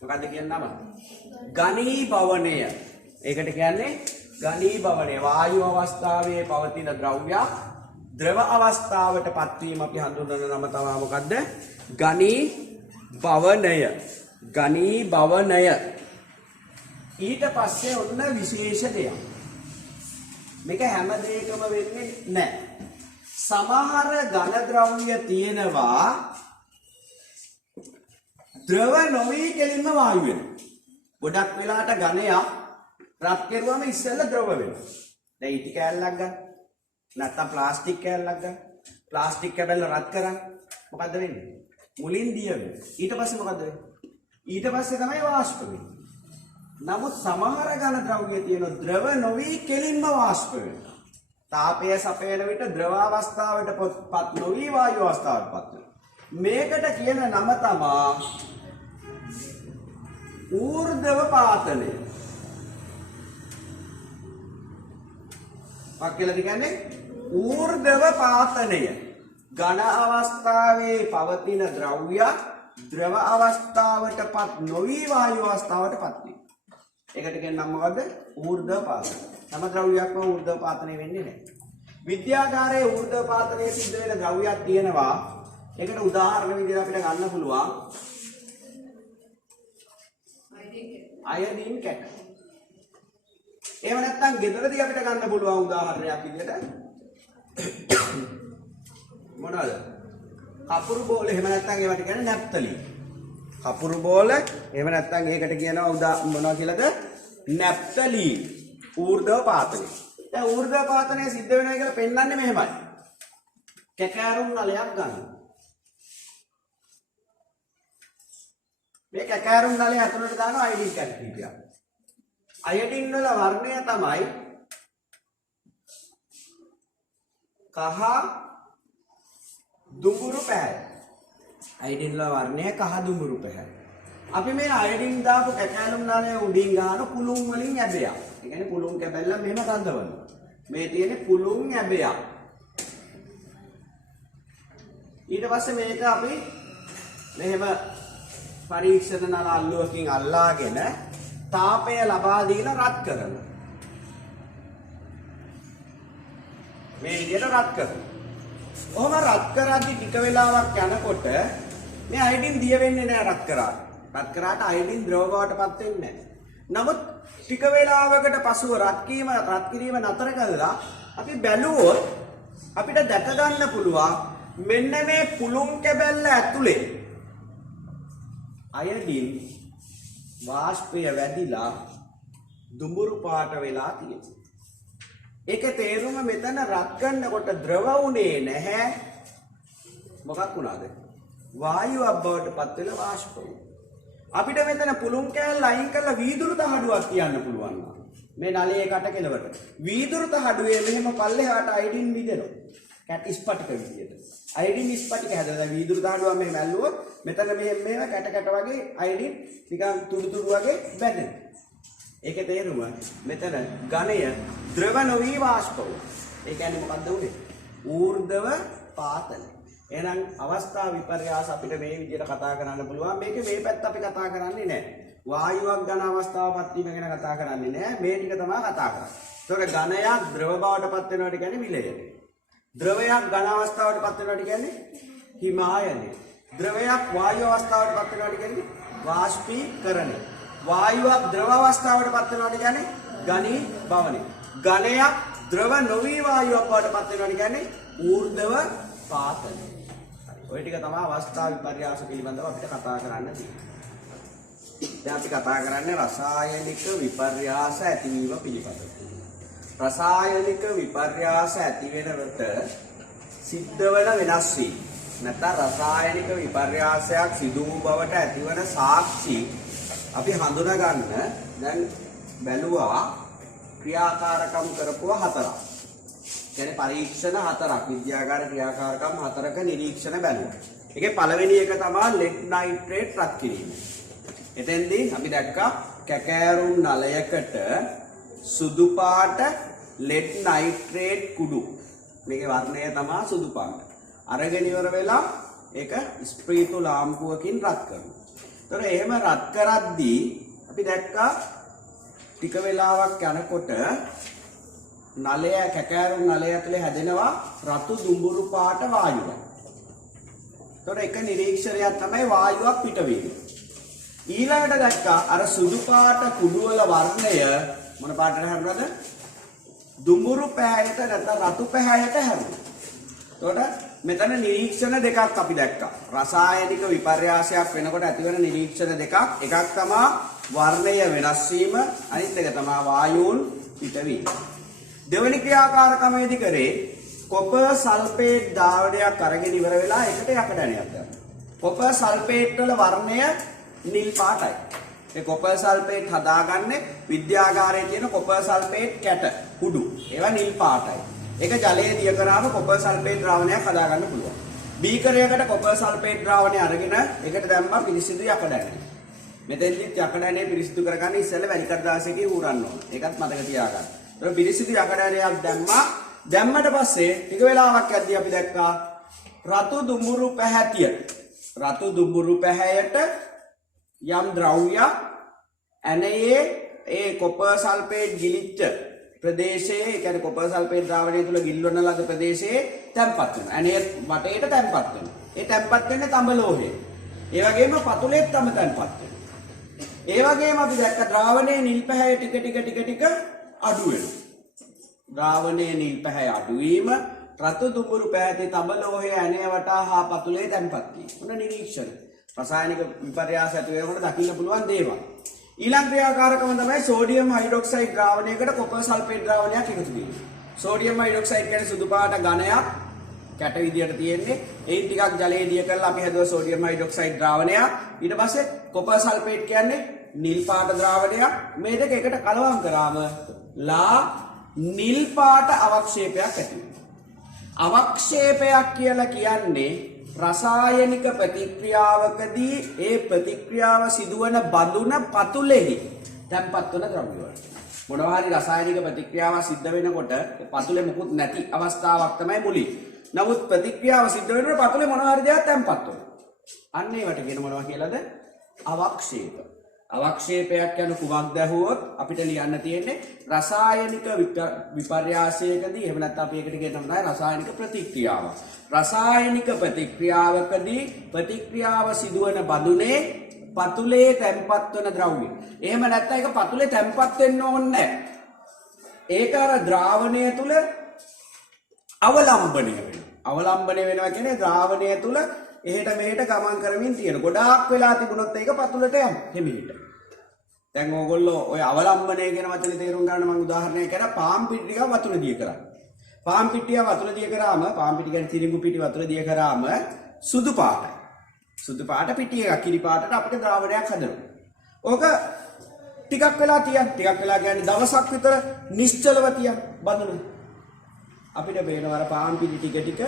මොකද්ද කියන නම? ඝනීභවනය. ඒකට කියන්නේ ඝනීභවනය. වායු අවස්ථාවේ පවතින ද්‍රව්‍යයක් ද්‍රව අවස්ථාවට පත්වීම අපි හඳුන්වන නම තමයි මොකද්ද? ඝනීභවනය. ඝනීභවනය. ඊට පස්සේ ඔන්න විශේෂ දෙයක්. මේක හැම දෙයකම වෙන්නේ නැහැ. සමහර ඝන ද්‍රව්‍ය තියෙනවා ද්‍රව නොවි කෙලින්ම වායු වෙනවා. ගොඩක් වෙලාට ඝනයක් රත් කෙරුවම ඉස්සෙල්ලා ද්‍රව වෙනවා. දැන් ඉටි කෑල්ලක් ගන්න. නැත්තම් ප්ලාස්ටික් කෑල්ලක් ගන්න. ප්ලාස්ටික් කැබල්ල රත් කරන් මොකද්ද වෙන්නේ? මුලින් දිය වෙනවා. ඊට පස්සේ මොකද්ද වෙන්නේ? ඊට පස්සේ තමයි වාෂ්ප වෙන්නේ. නමුත් සමහර ඝන ද්‍රව්‍ය තියෙන ද්‍රව නොවි කෙලින්ම වාෂ්ප වෙනවා. තාපය සපයන විට ද්‍රව අවස්ථාවට පත් නොවි වායු අවස්ථාවට පත් වෙනවා. මේකට කියන නම තමයි ඌර්ධව පාතනය. මොකක් කියලාද කියන්නේ? ඌර්ධව පාතනය. ඝන අවස්ථාවේ පවතින ද්‍රව්‍ය ද්‍රව අවස්ථාවට පත් නොවි වායු අවස්ථාවට පත් වෙනවා. ඒකට කියන නම මොකද්ද? ඌර්ධව පාතනය. හැම ද්‍රව්‍යයක්ම ඌර්ධව පාතනය වෙන්නේ නැහැ. විද්‍යාගාරයේ ඌර්ධව පාතනය සිද්ධ වෙන ද්‍රව්‍යයක් තියෙනවා. ඒකට උදාහරණ විදිහට අපිට ගන්න පුළුවන් අයඩින් කැට. එහෙම නැත්නම් ගෙදරදී අපිට ගන්න පුළුවන් උදාහරණයක් විදිහට මොනවාද? කපුරු බෝල. එහෙම නැත්නම් ඒවට කියන්නේ නැප්තලින්. කපුරු බෝල. එහෙම නැත්නම් ඒකට කියනවා මොනවා කියලාද? නැප්තලින්. ඌර්ධව පාතනය. දැන් ඌර්ධව පාතනය සිද්ධ වෙනවා කියලා පෙන්වන්නේ මෙහෙමයි. කැකෑරුම් නලයක් ගන්න. මේ කැකෑරුම් නලය ඇතුළට දානවා අයඩින් කැට් ටිකක්. අයඩින් වල වර්ණය තමයි කහ දුඹුරු පැහැය. අයඩින් වල වර්ණය කහ දුඹුරු පැහැය. අපි මේ අයඩින් දාපු කැකෑලුම් නාලය උඩින් ගන්න කුළුම් වලින් ඇබයක්. ඒ කියන්නේ කුළුම් කැබැල්ල මෙහෙම කඳවනවා. මේ තියෙන්නේ කුළුම් ඇබයක්. ඊට පස්සේ මේක අපි මෙහෙම පරීක්ෂණ නල අල්ලුවකින් අල්ලාගෙන තාපය ලබා දීලා රත් කරනවා. මේ විදිහට රත් කරනවා. ඔහොම රත් කරද්දි ටික වෙලාවක් යනකොට මේ අයඩින් දිය වෙන්නේ නැහැ රත් කරා. රත් කරාට අයඩින් ද්‍රව බවටපත් වෙන්නේ නැහැ. නමුත් ටික වේලාවකට පසුව රත් කිරීම නතර කළා අපි බැලුවොත් අපිට දැක ගන්න පුළුවන් මෙන්න මේ කුළුම් කැබැල්ල ඇතුලේ අයඩින් වාෂ්පය වැඩිලා දුඹුරු පාට වෙලා තියෙනවා. ඒකේ තේරුම මෙතන රත් කරනකොට ද්‍රව වුණේ නැහැ. මොකක් වුණාද? වායුවක් බවට පත් වෙලා වාෂ්ප වුණා. අපිට මෙතන පුළුම් කෑල්ල අයින් කරලා වීදුරු තහඩුවක් තියන්න පුළුවන්. මේ නලයේ කට කෙලවට. වීදුරු තහඩුවේ මෙහෙම පල්ලෙහාට අයඩින් විදෙනවා. කැට ස්පටික විදියට. අයඩින් ස්පටික හැදලා වීදුරු තහඩුවක් මෙහෙම ඇල්ලුවොත් මෙතන මෙහෙම කැට කැට වගේ අයඩින් නිකන් තුඩු තුඩු වගේ බැඳෙනවා. ඒකේ තේරුම මෙතන ඝනය ද්‍රව නොවි වාෂ්ප වුණා. ඒ කියන්නේ මොකද්ද උනේ? ඌර්ධව පාතල. එහෙනම් අවස්ථා විපර්යාස අපිට මේ විදිහට කතා කරන්න පුළුවන්. මේකේ මේ පැත්ත අපි කතා කරන්නේ නැහැ. වායුවක් ඝන අවස්ථාවපත් වීම ගැන කතා කරන්නේ නැහැ. මේ ටික තමයි කතා කරන්නේ. ඒතකොට ඝනයක් ද්‍රව බවටපත් වෙනවට කියන්නේ විලයය. ද්‍රවයක් ඝන අවස්ථාවටපත් වෙනවට කියන්නේ හිමායනය. ද්‍රවයක් වායු අවස්ථාවටපත් වෙනවට කියන්නේ වාෂ්පීකරණය. වායුවක් ද්‍රව අවස්ථාවටපත් වෙනවට කියන්නේ ඝනීභවනය. ඝනයක් ද්‍රව නොවි වායුවක් බවටපත් වෙනවට කියන්නේ ඌර්ධව පාතල. ඔය ටික තමයි අවස්ථා විපර්යාස පිළිබඳව අපිට කතා කරන්න තියෙන්නේ. දැන් අපි කතා කරන්නේ රසායනික විපර්යාස ඇතිවීම පිළිබඳව. රසායනික විපර්යාස ඇති වෙනකොට සිද්ධ වෙන වෙනස් වීම. නැත්නම් රසායනික විපර්යාසයක් සිදු වූ බවට ඇතිවන සාක්ෂි අපි හඳුනා ගන්න දැන් බැලුවා ක්‍රියාකාරකම් කරපුවා හතරක්. කියන්නේ පරීක්ෂණ හතරක් විද්‍යාගාර ක්‍රියාකාරකම් හතරක නිරීක්ෂණ බැලුවා. ඒකේ පළවෙනි එක තමයි ලෙඩ් නයිට්‍රේට් රත් කිරීම. එතෙන්දී අපි දැක්කා කැකෑරුම් නලයකට සුදු පාට ලෙඩ් නයිට්‍රේට් කුඩු. මේකේ වර්ණය තමයි සුදු පාට. අරගෙන ඉවර වෙලා ඒක ස්ප්‍රීතු ලාම්පුවකින් රත් කරනවා. ඒතර එහෙම රත් කරද්දී අපි දැක්කා ටික වෙලාවක් යනකොට නලය කැකෑරුම් නලය ඇතුලේ හැදෙනවා රතු දුඹුරු පාට වායුවක්. ඒතකොට එක නිරීක්ෂණයක් තමයි වායුවක් පිටවීම. ඊළඟට දැක්කා අර සුදු පාට කුඩු වල වර්ණය මොන පාටට හැරුණාද? දුඹුරු පැහැයට නැත්නම් රතු පැහැයට හැරුණා. එතකොට මෙතන නිරීක්ෂණ දෙකක් අපි දැක්කා. රසායනික විපර්යාසයක් වෙනකොට ඇතිවන නිරීක්ෂණ දෙකක්. එකක් තමයි වර්ණය වෙනස් වීම, අනිත් එක තමයි වායුන් පිටවීම. දෙවෙනි ක්‍රියාකාරකමේදී කරේ කොපර් සල්ෆේට් ද්‍රාවණයක් අරගෙන ඉවර වෙලා එකට යකඩණයක් ගන්නවා. කොපර් සල්ෆේට් වල වර්ණය නිල් පාටයි. ඒ කොපර් සල්ෆේට් හදාගන්නේ විද්‍යාගාරයේ තියෙන කොපර් සල්ෆේට් කැට කුඩු. ඒවා නිල් පාටයි. ඒක ජලයේ දිය කරාම කොපර් සල්ෆේට් ද්‍රාවණයක් හදාගන්න පුළුවන්. බීකරයකට කොපර් සල්ෆේට් ද්‍රාවණය අරගෙන ඒකට දැම්මා පිරිසිදු යකඩ. මෙතෙන්දිත් යකඩනේ පිරිසිදු කරගන්න ඉස්සෙල්ලා වැලි කඩදාසියකින් ඌරන්න ඕන. ඒකත් මතක තියාගන්න. ඒක පිරිසිදු යකඩනයක් දැම්මා. දැම්මට පස්සේ ටික වෙලාවක් යද්දී අපි දැක්කා රතු දුඹුරු පැහැතිය. රතු දුඹුරු පැහැයට යම් ද්‍රව්‍යයක් ඇනයේ ඒ කොපර් සල්ෆේට් ගිලිච්ච ප්‍රදේශයේ, ඒ කියන්නේ කොපර් සල්ෆේට් ද්‍රාවණය තුල ගිල්වන ලද ප්‍රදේශයේ තැම්පත් වෙනවා. ඇනයේ වටේට තැම්පත් වෙනවා. ඒ තැම්පත් වෙන්නේ තඹ ලෝහය. ඒ වගේම පතුලෙත් තම තැම්පත් වෙනවා. ඒ වගේම අපි දැක්ක ද්‍රාවණයේ නිල් පැහැය ටික අඩු වෙනවා. ද්‍රාවණයේ නිල් පැහැය අඩු වීම රතු දුඹුරු පැහැති තඹ ලෝහය ඇනය වටා හා පතුලේ තැම්පත් වීම. මොන නිරීක්ෂණ? රසායනික විපර්යාස ඇති වෙනකොට දකින්න පුළුවන් දේවල්. ඊළඟ ක්‍රියාකාරකම තමයි සෝඩියම් හයිඩ්‍රොක්සයිඩ් ද්‍රාවණයකට කොපර් සල්ෆේට් ද්‍රාවණයක් එකතු වීම. සෝඩියම් හයිඩ්‍රොක්සයිඩ් කියන්නේ සුදු පාට ඝනයක් කැට විදියට තියෙන්නේ. ඒන් ටිකක් ජලයේ දිය කරලා අපි හදුවා සෝඩියම් හයිඩ්‍රොක්සයිඩ් ද්‍රාවණයක්. ඊට පස්සේ කොපර් සල්ෆේට් කියන්නේ නිල් පාට ද්‍රාවණයක්. මේ දෙක එකට කලවම් කරාම ලා නිල් පාට අවක්ෂේපයක් ඇති වෙනවා. අවක්ෂේපයක් කියලා කියන්නේ රසායනික ප්‍රතික්‍රියාවකදී ඒ ප්‍රතික්‍රියාව සිදුවන බඳුන පතුලෙහි තැන්පත් වන ද්‍රව්‍ය වලට. මොනවා හරි රසායනික ප්‍රතික්‍රියාවක් සිද්ධ වෙනකොට පතුලේ මුකුත් නැති අවස්ථාවක් තමයි මුලින්. නමුත් ප්‍රතික්‍රියාව සිද්ධ වෙනකොට පතුලේ මොනවා හරි දෙයක් තැන්පත් වෙනවා. අන්න ඒවට කියන මොනවා කියලාද? අවක්ෂේප. අවක්ෂේපයක් යන කුමක්ද ඇහුවොත් අපිට ලියන්න තියෙන්නේ රසායනික විපර්යාසයකදී එහෙම නැත්නම් අපි ඒකට කියනවා තමයි රසායනික ප්‍රතික්‍රියාව. රසායනික ප්‍රතික්‍රියාවකදී ප්‍රතික්‍රියාව සිදුවන බඳුනේ පතුලේ තැන්පත් වන ද්‍රව්‍ය. එහෙම නැත්නම් ඒක පතුලේ තැන්පත් වෙන්න ඕනේ නැහැ. ඒක අර ද්‍රාවණය තුල අවලම්බණය වෙනවා. අවලම්බණය වෙනවා කියන්නේ ද්‍රාවණය තුල එහෙට මෙහෙට ගමන් කරමින් තියෙන. ගොඩාක් වෙලා තිබුණොත් ඒක පතුලට යනවා හිමීට. දැන් ඕගොල්ලෝ ඔය අවලම්බණය කියන වචනේ තේරුම් ගන්න මම උදාහරණයක් කරා පාම් පිටි ටිකක් වතුර දිය කරා. පාම් පිටිය වතුර දිය කරාම පාම් පිටි කියන්නේ තිරිඟු පිටි වතුර දිය කරාම සුදු පාටයි. සුදු පාට පිටි එකක් කිරි පාටට අපිට ද්‍රාවණයක් හදනවා. ඕක ටිකක් වෙලා තියන්න. ටිකක් වෙලා කියන්නේ දවසක් විතර නිශ්චලව තියන්න බඳුන. අපිට පේනවා අර පාම් පිටි ටික ටික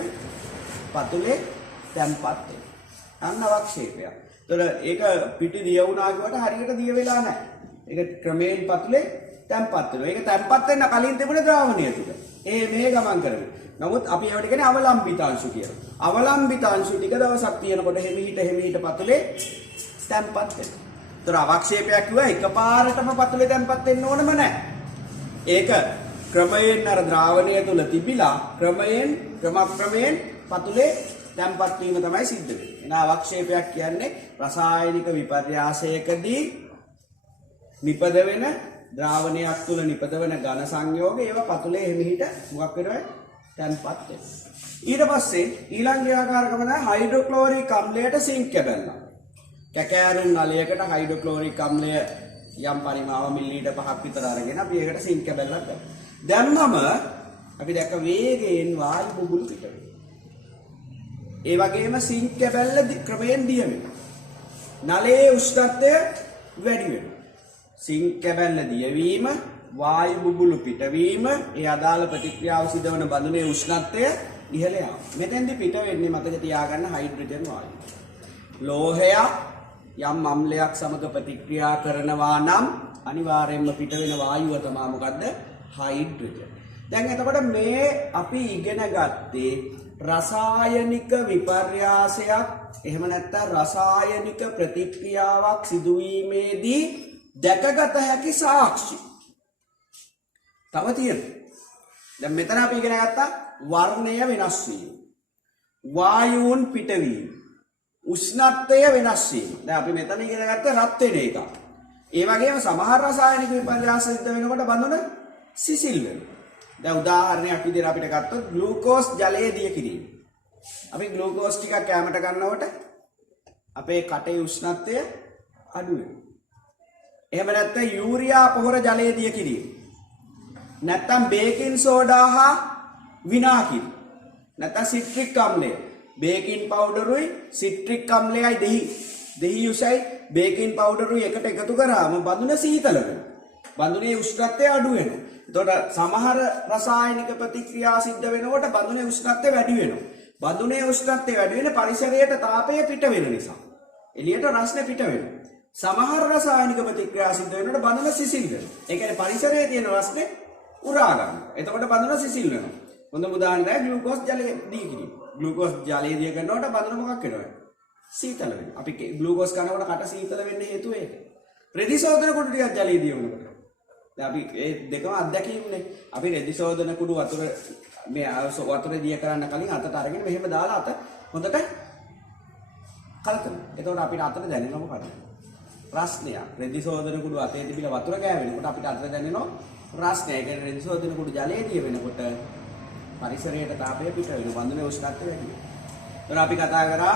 පතුලේ තැන්පත් වෙනවා. අන්න අවක්ෂේපය. ඒතර ඒක පිටි දිය වුණා කියවට හරියට දිය වෙලා නැහැ. ඒක ක්‍රමයෙන් පතුලේ තැන්පත් වෙනවා. ඒක තැන්පත් වෙන්න කලින් තිබුණ ද්‍රාවණය තුල. මේ ගමන් කරනවා. නමුත් අපි ඒවට කියන්නේ අවලම්බිත අංශු කියලා. අවලම්බිත අංශු ටික දවසක් තියෙනකොට හිමීට පතුලේ තැන්පත් වෙනවා. ඒතර අවක්ෂේපයක් කිව්වා එකපාරටම පතුලේ තැන්පත් වෙන්න ඕනම නැහැ. ඒක ක්‍රමයෙන් අර ද්‍රාවණය තුල තිබිලා ක්‍රමයෙන් පතුලේ තැන්පත් වීම තමයි සිද්ධ වෙන්නේ. එන අවක්ෂේපයක් කියන්නේ රසායනික විපර්යාසයකදී නිපද වෙන ද්‍රාවණයක් තුල නිපද වෙන ඝන සංයෝගය ඒවා පතුලේ හිමිහිට මොකක් වෙනවද? තැන්පත් වෙනවා. ඊට පස්සේ ඊළඟ ක්‍රියාකාරකම තමයි හයිඩ්‍රොක්ලෝරික් අම්ලයට සිංක් කැබැල්ල. කැකෑරුම් නලයකට හයිඩ්‍රොක්ලෝරික් අම්ලය යම් පරිමාව මිලිලීටර් 5ක් විතර අරගෙන අපි ඒකට සිංක් කැබැල්ලක් ගන්නවා. දැම්මම අපි දැක්ක වේගයෙන් වායු බුබුලු පිට වෙනවා. ඒ වගේම සිංක් කැබැල්ල ක්‍රමයෙන් දිය වෙනවා. නලයේ උෂ්ණත්වය වැඩි වෙනවා. සිංක් කැබැල්ල දියවීම, වායු බුබුලු පිටවීම, ඒ අදාළ ප්‍රතික්‍රියාව සිදුවන බඳුනේ උෂ්ණත්වය ඉහළ යාම. මෙතෙන්දී පිට වෙන්නේ මතක තියාගන්න හයිඩ්‍රජන් වායුව. ලෝහය යම් අම්ලයක් සමග ප්‍රතික්‍රියා කරනවා නම් අනිවාර්යයෙන්ම පිට වෙන වායුව තමයි මොකද්ද? හයිඩ්‍රජන්. දැන් එතකොට මේ අපි ඉගෙන ගත්තේ රසායනික විපර්යාසයක් එහෙම නැත්නම් රසායනික ප්‍රතික්‍රියාවක් සිදුවීමේදී දැකගත හැකි සාක්ෂි. තව තියෙනවා. දැන් මෙතන අපි ඉගෙන ගත්තා වර්ණය වෙනස් වීම. වායුන් පිටවීම. උෂ්ණත්වය වෙනස් වීම. දැන් අපි මෙතන ඉගෙන ගත්තා රත් වෙන එක. ඒ වගේම සමහර රසායනික විපර්යාස සිද්ධ වෙනකොට බඳුන සිසිල් වෙනවා. දැන් උදාහරණයක් විදිහට අපිට ගත්තොත් ග්ලූකෝස් ජලයේ දිය කිරීම. අපි ග්ලූකෝස් ටිකක් කැමට ගන්නකොට අපේ කටේ උෂ්ණත්වය අඩු වෙනවා. එහෙම නැත්නම් යූරියා පොහොර ජලයේ දිය කිරීම. නැත්නම් බේකින් සෝඩා හා විනාකින්. නැත්නම් සිට්‍රික් අම්ලය. බේකින් පවුඩරුයි සිට්‍රික් අම්ලයයි දෙහි යුසයි බේකින් පවුඩරුයි එකට එකතු කරාම බඳුන සීතල වෙනවා. බඳුනේ උෂ්ණත්වය අඩු වෙනවා. එතකොට සමහර රසායනික ප්‍රතික්‍රියා සිද්ධ වෙනකොට බඳුනේ උෂ්ණත්වය වැඩි වෙනවා. බඳුනේ උෂ්ණත්වය වැඩි වෙන පරිසරයට තාපය පිට වෙන නිසා. එළියට රස්නේ පිට වෙනවා. සමහර රසායනික ප්‍රතික්‍රියා සිද්ධ වෙනකොට බඳුන සිසිල් වෙනවා. ඒ කියන්නේ පරිසරයේ තියෙන රස්නේ උරා ගන්නවා. එතකොට බඳුන සිසිල් වෙනවා. හොඳම උදාහරණයක් ග්ලූකෝස් ජලයේ දී කිරීම. ග්ලූකෝස් ජලයේ දිය කරනකොට බඳුන මොකක් වෙනවද? සීතල වෙනවා. අපි ග්ලූකෝස් කනකොට කට සීතල වෙන්න හේතුව ඒක. ප්‍රතිශෝධන කුඩු ටිකක් ජලයේ දිය වෙනකොට. දැන් අපි මේ දෙකම අත්දැකීම්නේ. අපි ප්‍රතිශෝධන කුඩු වතුර වතුර දිය කරන්න කලින් අතට අරගෙන මෙහෙම දාලා අත හොඳට කලකනවා. එතකොට අපිට අතට දැනෙනවා මොකද? රස්නය. ප්‍රතිශෝධන කුඩු අතේ තිබිලා වතුර ගෑවෙනකොට අපිට අතට දැනෙනවා රස්නය. ඒ කියන්නේ ප්‍රතිශෝධන කුඩු ජලයේ දිය වෙනකොට පරිසරයට තාපය පිට වෙනවා. බඳුනේ උෂ්ණත්වය වැඩි වෙනවා. එතකොට අපි කතා කරා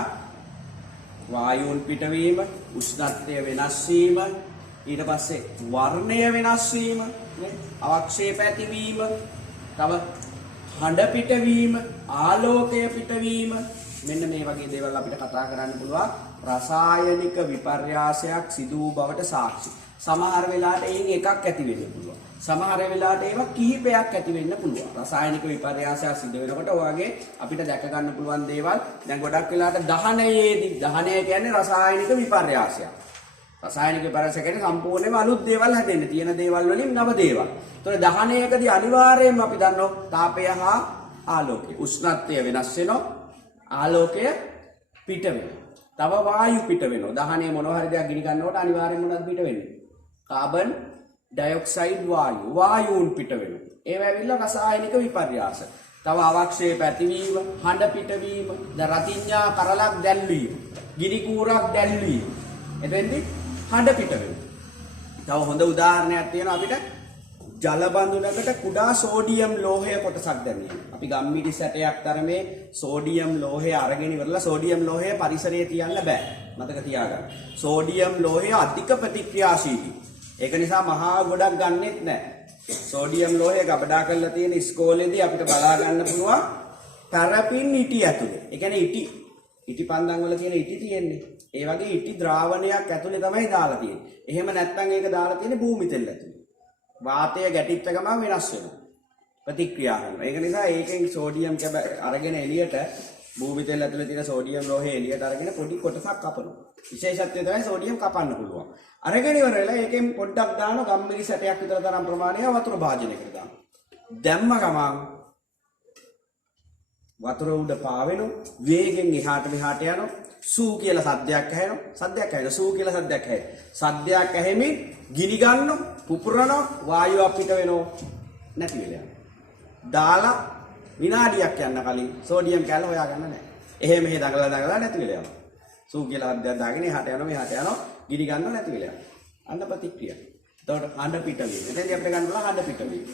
වායුන් පිටවීම, උෂ්ණත්වය වෙනස් වීම, ඊට පස්සේ වර්ණය වෙනස් වීම, අවක්ෂේප ඇතිවීම, තව හඬ පිටවීම, ආලෝකය පිටවීම, මෙන්න මේ වගේ දේවල් අපිට කතා කරන්න පුළුවන් රසායනික විපර්යාසයක් සිදු වූ බවට සාක්ෂි. සමහර වෙලාවට එයින් එකක් ඇති වෙන්න පුළුවන්. සමහර වෙලාවට ඒවා කිහිපයක් ඇති වෙන්න පුළුවන්. රසායනික විපර්යාසය සිදු වෙනකොට ඔයගේ අපිට දැක ගන්න පුළුවන් දේවල් දැන් ගොඩක් වෙලාවට දහනයේදී දහනය කියන්නේ රසායනික විපර්යාසයක්. රසායනික විපර්යාසය කියන්නේ සම්පූර්ණයෙන්ම අලුත් දේවල් හැදෙන්න තියෙන දේවල් වලින් නව දේවල්. ඒතකොට දහනයකදී අනිවාර්යයෙන්ම අපි දන්නවා තාපය හා ආලෝකය. උෂ්ණත්වය වෙනස් වෙනවා. ආලෝකය පිට වෙනවා. තව වායු පිට වෙනවා. දහනයේ මොනවා හරි දෙයක් ගිනි ගන්නකොට අනිවාර්යයෙන්ම මොනවද පිට වෙන්නේ? කාබන් ඩයොක්සයිඩ් වායුන් පිට වෙනවා. ඒවා ඇවිල්ලා රසායනික විපර්යාස. තව අවක්ෂේප ඇතිවීම, හඬ පිටවීම, රතිඤ්ඤා කරලක් දැල්වීම, ගිනි කූරක් දැල්වීම. එතෙන්දී හඬ පිට වෙනවා. තව හොඳ උදාහරණයක් තියෙනවා අපිට ජල බඳුනකට කුඩා සෝඩියම් ලෝහය කොටසක් දැමීම. අපි ගම්මිටි සැටයක් තරමේ සෝඩියම් ලෝහය අරගෙන ඉවරලා සෝඩියම් ලෝහය පරිසරයේ තියන්න බෑ. මතක තියාගන්න. සෝඩියම් ලෝහය අධික ප්‍රතික්‍රියාශීලී. ඒක නිසා මහා ගොඩක් ගන්නෙත් නැහැ. සෝඩියම් ලෝහය ගබඩා කරලා තියෙන ඉස්කෝලේදී අපිට බලා ගන්න පුළුවන් පැරපින් ඉටි ඇතුලේ. ඒ කියන්නේ ඉටි පන්දම් වල තියෙන ඉටි තියෙන්නේ. ඒ වගේ ඉටි ද්‍රාවණයක් ඇතුලේ තමයි දාලා තියෙන්නේ. එහෙම නැත්නම් ඒක දාලා තියෙන්නේ භූමි තෙල් ඇතුලේ. වාතය ගැටිච්ච ගමන් වෙනස් වෙනවා. ප්‍රතික්‍රියා කරනවා. ඒක නිසා ඒකෙන් සෝඩියම් අරගෙන එළියට භූමි තෙල් ඇතුලේ තියෙන සෝඩියම් ලෝහය එළියට අරගෙන පොඩි කොටසක් කපනවා. විශේෂත්වය තමයි සෝඩියම් කපන්න පුළුවන්. අරගෙන ඉවරලා ඒකෙන් පොඩ්ඩක් දාන ගම්මිරි සැටයක් විතර තරම් ප්‍රමාණයක් වතුර භාජනයකට දානවා. දැම්ම ගමන් වතුර උඩ පාවෙනවා. වේගෙන් එහාට මෙහාට යනවා. සූ කියලා සද්දයක් ඇහෙනවා. සූ කියලා සද්දයක් ඇහෙනවා. සද්දයක් ඇහෙමින් ගිනි ගන්නවා, පුපුරනවා, වායුවක් පිට වෙනවා. නැති වෙලා යනවා. දාලා විනාඩියක් යන්න කලින් සෝඩියම් කැල්ල හොයාගන්න නැහැ. එහෙම මෙහෙ දඟලලා නැති වෙලා යනවා. සූ කියලා සද්දයක් දාගෙන එහාට යනවා මෙහාට යනවා. ගිනි ගන්නව නැති වෙලා යනවා. අන්න ප්‍රතික්‍රියා. එතකොට හඬ පිටවීම. එතෙන්දී අපිට ගන්න පුළුවන් හඬ පිටවීම.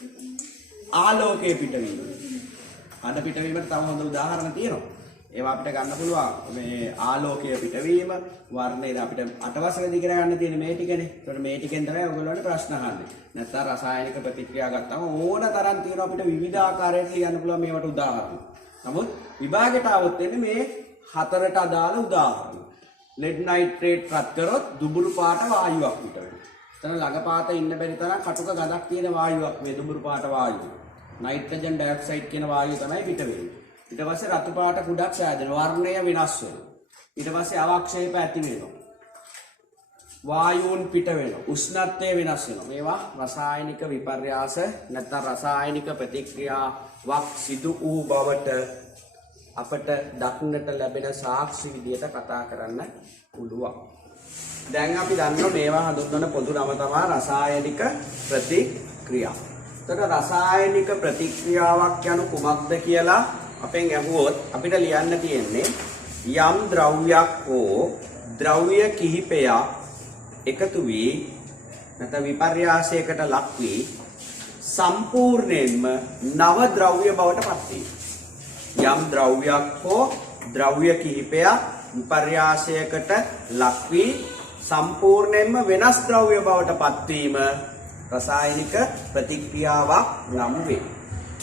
ආලෝකයේ පිටවීම. හඬ පිටවීමට තව හොඳ උදාහරණ තියෙනවා. ඒවා අපිට ගන්න පුළුවන් මේ ආලෝකයේ පිටවීම, වර්ණය අපිට අටවසරදී ඉගෙන ගන්න තියෙන මේ ටිකනේ. ඒතකොට මේ ටිකෙන් තමයි ඔයගොල්ලන්ට ප්‍රශ්න අහන්නේ. නැත්නම් රසායනික ප්‍රතික්‍රියා ගත්තම ඕන තරම් තියෙනවා අපිට විවිධ ආකාරයට ලියන්න පුළුවන් මේවට උදාහරණ. නමුත් විභාගයට આવොත් එන්නේ මේ හතරට අදාළ උදාහරණ. ලෙඩ් නයිට්‍රේට් රත් කරොත් දුඹුරු පාට වායුවක් පිට වෙනවා. එතන ළඟ පාත ඉන්න බැරි තරම් කටුක ගඳක් තියෙන වායුවක් මේ දුඹුරු පාට වායුව. නයිට්‍රජන් ඩයොක්සයිඩ් කියන වායුව තමයි පිට වෙන්නේ. ඊට පස්සේ රතු පාට කුඩක් සෑදෙනවා. වර්ණය වෙනස් වෙනවා. ඊට පස්සේ අවක්ෂේප ඇති වෙනවා. වායුන් පිට වෙනවා. උෂ්ණත්වය වෙනස් වෙනවා. මේවා රසායනික විපර්යාස නැත්නම් රසායනික ප්‍රතික්‍රියාවක් සිදු වූ බවට අපට දක්නට ලැබෙන සාක්ෂි විදියට කතා කරන්න පුළුවන්. දැන් අපි දන්නවා මේවා හඳුන්වන පොදු නම තමයි රසායනික ප්‍රතික්‍රියා. එතකොට රසායනික ප්‍රතික්‍රියාවක් යනු කුමක්ද කියලා අපෙන් අහුවොත් අපිට ලියන්න තියෙන්නේ යම් ද්‍රව්‍යයක් හෝ ද්‍රව්‍ය කිහිපයක් එකතු වී නැත්නම් විපර්යාසයකට ලක් වී සම්පූර්ණයෙන්ම නව ද්‍රව්‍ය බවට පත් වේ. යම් ද්‍රව්‍යයක් හෝ ද්‍රව්‍ය කිහිපයක් විපර්යාසයකට ලක් වී සම්පූර්ණයෙන්ම වෙනස් ද්‍රව්‍ය බවට පත්වීම රසායනික ප්‍රතික්‍රියාවක් නම් වේ.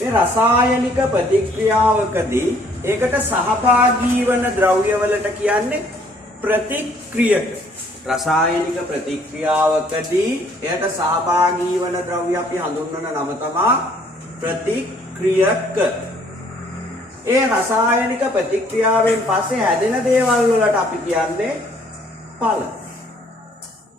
මේ රසායනික ප්‍රතික්‍රියාවකදී ඒකට සහභාගී වන ද්‍රව්‍යවලට කියන්නේ ප්‍රතික්‍රියක. රසායනික ප්‍රතික්‍රියාවකදී එයට සහභාගී වන ද්‍රව්‍ය අපි හඳුන්වන නම තමයි ප්‍රතික්‍රියක. ඒ රසායනික ප්‍රතික්‍රියාවෙන් පස්සේ හැදෙන දේවල් වලට අපි කියන්නේ ඵල.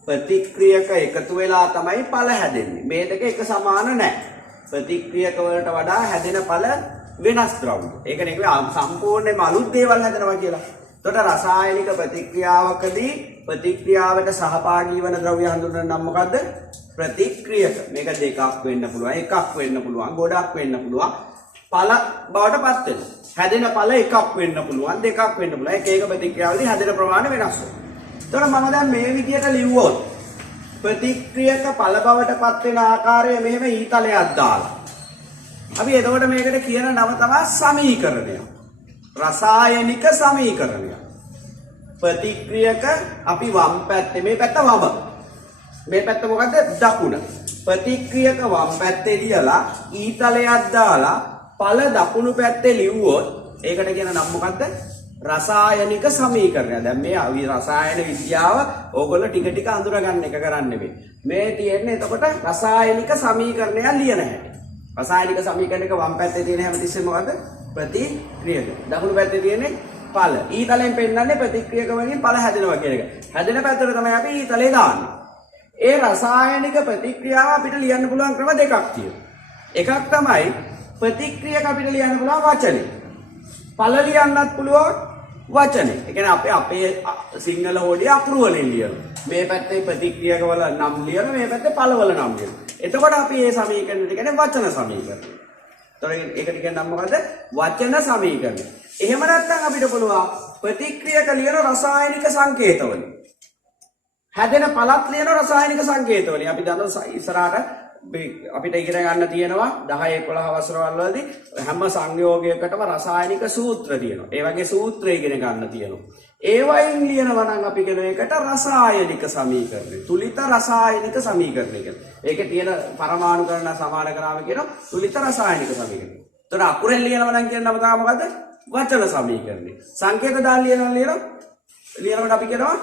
ප්‍රතික්‍රියක එකතු වෙලා තමයි ඵල හැදෙන්නේ. මේ දෙක එක සමාන නැහැ. ප්‍රතික්‍රියක වලට වඩා හැදෙන ඵල වෙනස් ද්‍රව්‍ය. ඒකනේ කිව්වේ සම්පූර්ණයෙන්ම අලුත් දේවල් හැදෙනවා කියලා. එතකොට රසායනික ප්‍රතික්‍රියාවකදී ප්‍රතික්‍රියාවට සහභාගී වන ද්‍රව්‍ය හඳුන්වන නම මොකද්ද? ප්‍රතික්‍රියක. මේක දෙකක් වෙන්න පුළුවන්, එකක් වෙන්න පුළුවන්, ගොඩක් වෙන්න පුළුවන්. ඵල බවට පත් වෙනවා. හැදෙන ඵල එකක් වෙන්න පුළුවන්, දෙකක් වෙන්න පුළුවන්. එක එක ප්‍රතික්‍රියාවලදී හැදෙන ප්‍රමාණය වෙනස් වෙනවා. එතකොට මම දැන් මේ විදිහට ලිව්වොත් ප්‍රතික්‍රියක ඵල බවට පත් වෙන ආකාරය මෙහෙම ඊතලයක් දාලා. අපි එතකොට මේකට කියන නම තමයි සමීකරණය. රසායනික සමීකරණය. ප්‍රතික්‍රියක අපි වම් පැත්තේ මේ පැත්ත වම. මේ පැත්ත මොකද්ද? දකුණ. ප්‍රතික්‍රියක වම් පැත්තේ ලියලා ඊතලයක් දාලා ඵල දකුණු පැත්තේ ලිව්වොත් ඒකට කියන නම මොකද්ද? රසායනික සමීකරණය. දැන් මේ රසායන විද්‍යාව ඕගොල්ලෝ ටික ටික අඳුර ගන්න එක කරන්නේ මේ තියෙන්නේ එතකොට රසායනික සමීකරණයක් ලියන හැටි. රසායනික සමීකරණයක වම් පැත්තේ තියෙන හැමතිස්සෙම මොකද? ප්‍රතික්‍රියක. දකුණු පැත්තේ තියෙන්නේ ඵල. ඊතලෙන් පෙන්නන්නේ ප්‍රතික්‍රියක වලින් ඵල හැදෙනවා කියන එක. හැදෙන පැත්තට තමයි අපි ඊතලේ දාන්නේ. ඒ රසායනික ප්‍රතික්‍රියාව අපිට ලියන්න පුළුවන් ක්‍රම දෙකක් තියෙනවා. එකක් තමයි ප්‍රතික්‍රියක අපිට ලියන්න පුළුවන් වචනේ. ඵල ලියන්නත් පුළුවන් වචනේ. ඒ කියන්නේ අපේ සිංහල හොඩිය අකුරු වලින් ලියනවා. මේ පැත්තේ ප්‍රතික්‍රියක වල නම් ලියනවා, මේ පැත්තේ ඵල වල නම් ලියනවා. එතකොට අපි මේ සමීකරණය කියන්නේ වචන සමීකරණය. ඒකට කියන නම මොකද? වචන සමීකරණය. එහෙම නැත්නම් අපිට පුළුවන් ප්‍රතික්‍රියක ලියන රසායනික සංකේතවලින්. හැදෙන පළත් ලියන රසායනික සංකේතවලින්. අපි දන්නවා ඉස්සරහට අපිට ඉගෙන ගන්න තියෙනවා 10 11 වසරවල වලදී හැම සංයෝගයකටම රසායනික සූත්‍ර තියෙනවා. ඒ වගේ සූත්‍ර ඉගෙන ගන්න තියෙනවා. ඒ වයින් ලියනවා නම් අපි කියන එකට රසායනික සමීකරණය. තුලිත රසායනික සමීකරණය කියලා. ඒකේ තියෙන පරමාණු ගණන සමාන කරාම කියන තුලිත රසායනික සමීකරණය. එතකොට අකුරෙන් ලියනවා නම් කියන නම තමයි මොකද්ද? වචන සමීකරණය. සංකේත දාලා ලියනකොට අපි කියනවා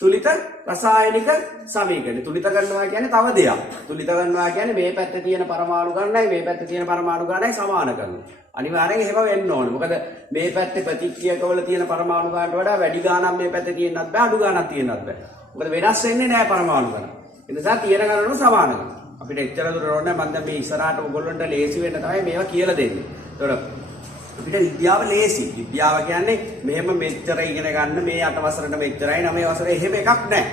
තුලිත රසායනික සමීකරණය. තුලිත කරනවා කියන්නේ තව දෙයක්. තුලිත කරනවා කියන්නේ මේ පැත්තේ තියෙන පරමාණු ගණනයි මේ පැත්තේ තියෙන පරමාණු ගණනයි සමාන කරනවා. අනිවාර්යෙන් එහෙම වෙන්න ඕනේ. මොකද මේ පැත්තේ ප්‍රතික්‍රියකවල තියෙන පරමාණු ගණනට වඩා වැඩි ගාණක් මේ පැත්තේ තියෙන්නත් බෑ, අඩු ගාණක් තියෙන්නත් බෑ. මොකද වෙනස් වෙන්නේ නැහැ පරමාණු ගණන. ඒ නිසා තියෙන ගණන සමාන කරනවා. අපිට එච්චර දුර ඕනේ මම දැන් මේ ඉස්සරහට ඔයගොල්ලන්ට ලේසි වෙන්න තමයි මේවා කියලා දෙන්නේ. ඒතකොට අපිට විද්‍යාව ලේසි. විද්‍යාව කියන්නේ මෙහෙම මෙච්චර ඉගෙන ගන්න මේ 8 වසරට මෙච්චරයි 9 වසරේ එහෙම එකක් නැහැ.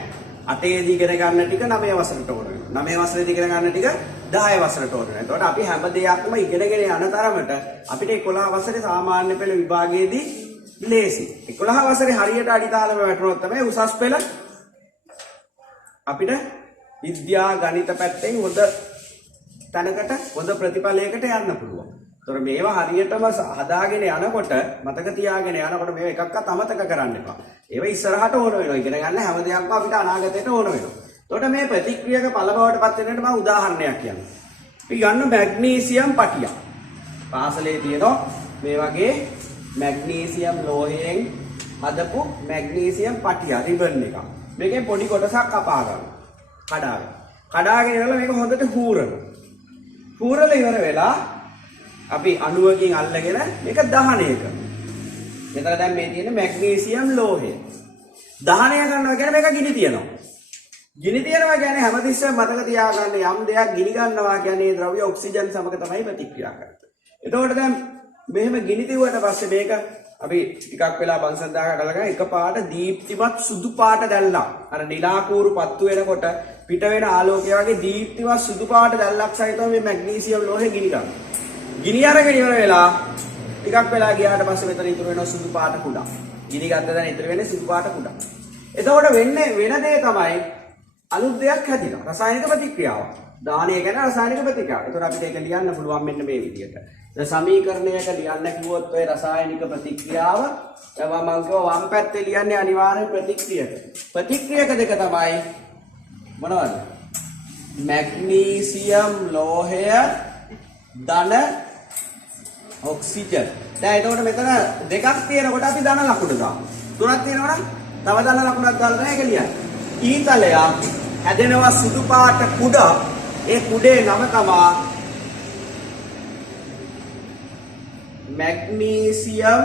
8 දී ඉගෙන ගන්න ටික 9 වසරට ඕන වෙනවා. 9 වසරේදී ඉගෙන ගන්න ටික 10 වසරට ඕන වෙනවා. එතකොට අපි හැම දෙයක්ම ඉගෙනගෙන යන තරමට අපිට 11 වසරේ සාමාන්‍ය පෙළ විභාගයේදී ලේසි. 11 වසරේ හරියට අඩිතාලම වැටුණොත් තමයි උසස් පෙළ අපිට විද්‍යා ගණිත පැත්තෙන් හොඳ තැනකට හොඳ ප්‍රතිඵලයකට යන්න පුළුවන්. ඒතර මේවා හරියටම හදාගෙන යනකොට මතක තියාගෙන යනකොට මේව එකක්වත් අමතක කරන්න එපා. ඒව ඉස්සරහට ඕන වෙනවා. ඉගෙන ගන්න හැම දෙයක්ම අපිට අනාගතයට ඕන වෙනවා. එතකොට මේ ප්‍රතික්‍රියක ඵල බවට පත් වෙනකොට මම උදාහරණයක් කියන්නම්. අපි ගන්න මැග්නීසියම් පටියක්. පාසලේ තියෙනවා මේ වගේ මැග්නීසියම් ලෝහයෙන් හදපු මැග්නීසියම් පටිය රිබන් එකක්. මේකෙන් පොඩි කොටසක් කපා ගන්න. කඩාගෙන ඉවරලා මේක හොඳට හූරනවා. හූරලා ඉවර වෙලා අපි අණුවකින් අල්ලගෙන මේක දහනය කරනවා. මෙතන දැන් මේ තියෙන මැග්නීසියම් ලෝහය. දහනය කරනවා කියන්නේ මේක ගිනි තියනවා. ගිනි තියනවා කියන්නේ හැමතිස්සෙම මතක තියාගන්න යම් දෙයක් ගිනි ගන්නවා කියන්නේ ද්‍රව්‍ය ඔක්සිජන් සමග තමයි ප්‍රතික්‍රියා කරන්නේ. එතකොට දැන් මෙහෙම ගිනි තියුවට පස්සේ මේක අපි ටිකක් වෙලා බංසන් දාගන්න අල්ලගෙන එකපාරට දීප්තිමත් සුදු පාට දැල්ලක්. අර නිලාකූරු පත්තු වෙනකොට පිට වෙන ආලෝකය වගේ දීප්තිමත් සුදු පාට දැල්ලක් සහිතව මේ මැග්නීසියම් ලෝහය ගිනි ගන්නවා. ගිනි අරගෙන ඉවර වෙලා ටිකක් වෙලා ගියාට පස්සේ මෙතන ඉතුරු වෙනවා සුදු පාට කුඩා. ගිනි ගත්ත දැන් ඉතුරු වෙන්නේ සුදු පාට කුඩා. එතකොට වෙන දේ තමයි අලුත් දෙයක් හැදිනවා. රසායනික ප්‍රතික්‍රියාව. දාහනය කියන්නේ රසායනික ප්‍රතික්‍රියාව. එතකොට අපිට ඒක ලියන්න පුළුවන් මෙන්න මේ විදිහට. දැන් සමීකරණයක ලියන්න කිව්වොත් ඔය රසායනික ප්‍රතික්‍රියාව මම කිව්වා වම් පැත්තේ ලියන්නේ අනිවාර්ය ප්‍රතික්‍රියක. ප්‍රතික්‍රියක දෙක තමයි මොනවද? මැග්නීසියම් ලෝහය ධන ඔක්සිජන්. දැන් එතකොට මෙතන දෙකක් තියෙනකොට අපි ධන ලකුණු දාමු. තුනක් තියෙනවනම් තව ධන ලකුණක් දාලා තමයි ඒක ලියන්නේ. ඊතලයක් හැදෙනවා සුදු පාට කුඩා. ඒ කුඩේ නම තමයි මැග්නීසියම්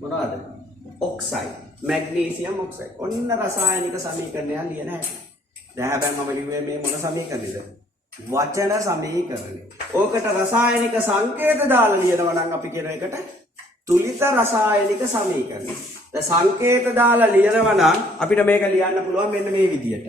මොනවාද? ඔක්සයිඩ්. Magnesium oxide. ඔන්න රසායනික සමීකරණයක් ලියන හැටි. දැන් හැබැයි මම ලිව්වේ මේ මොන සමීකරණයද? වචන සමීකරණය. ඕකට රසායනික සංකේත දාලා ලියනවා නම් අපි කියන එකට තුලිත රසායනික සමීකරණය. දැන් සංකේත දාලා ලියනවා නම් අපිට මේක ලියන්න පුළුවන් මෙන්න මේ විදියට.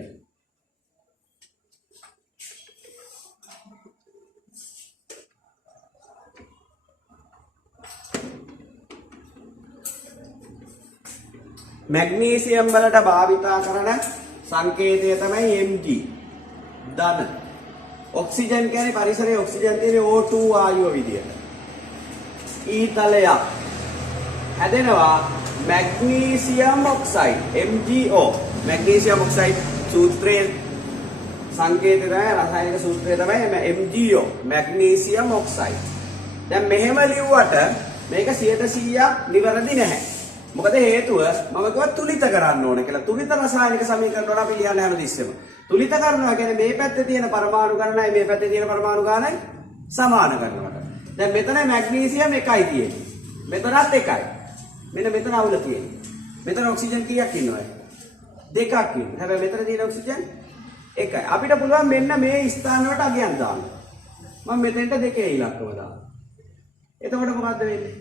මැග්නීසියම් වලට භාවිතා කරන සංකේතය තමයි Mg ධන. ඔක්සිජන් කියන්නේ පරිසරයේ ඔක්සිජන් තියෙන O2 වායුව විදියට. ඊතලයක් හැදෙනවා magnesium oxide MgO. Magnesium oxide සූත්‍රයේ සංකේතය තමයි රසායනික සූත්‍රය තමයි MgO මැග්නීසියම් ඔක්සයිඩ්. දැන් මෙහෙම ලිව්වට මේක 100% නිවැරදි නැහැ. මොකද හේතුව මම කිව්වා තුලිත කරන්න ඕන කියලා. තුලිත රසායනික සමීකරණ වල අපි ලියන්නේ හැමතිස්සෙම. තුලිත කරනවා කියන්නේ මේ පැත්තේ තියෙන පරමාණු ගණනයි මේ පැත්තේ තියෙන පරමාණු ගණනයි සමාන කරනවට. දැන් මෙතන මැග්නීසියම් එකයි තියෙන්නේ. මෙතනත් එකයි. මෙන්න මෙතන අවුල තියෙන්නේ. මෙතන ඔක්සිජන් කීයක් ඉන්නවද? දෙකක් ඉන්නවා. හැබැයි මෙතන තියෙන ඔක්සිජන් එකයි. අපිට පුළුවන් මෙන්න මේ ස්ථාන වලට අගයන් දාන්න. මම මෙතෙන්ට දෙකේ ඉලක්කම දානවා. එතකොට මොකද්ද වෙන්නේ?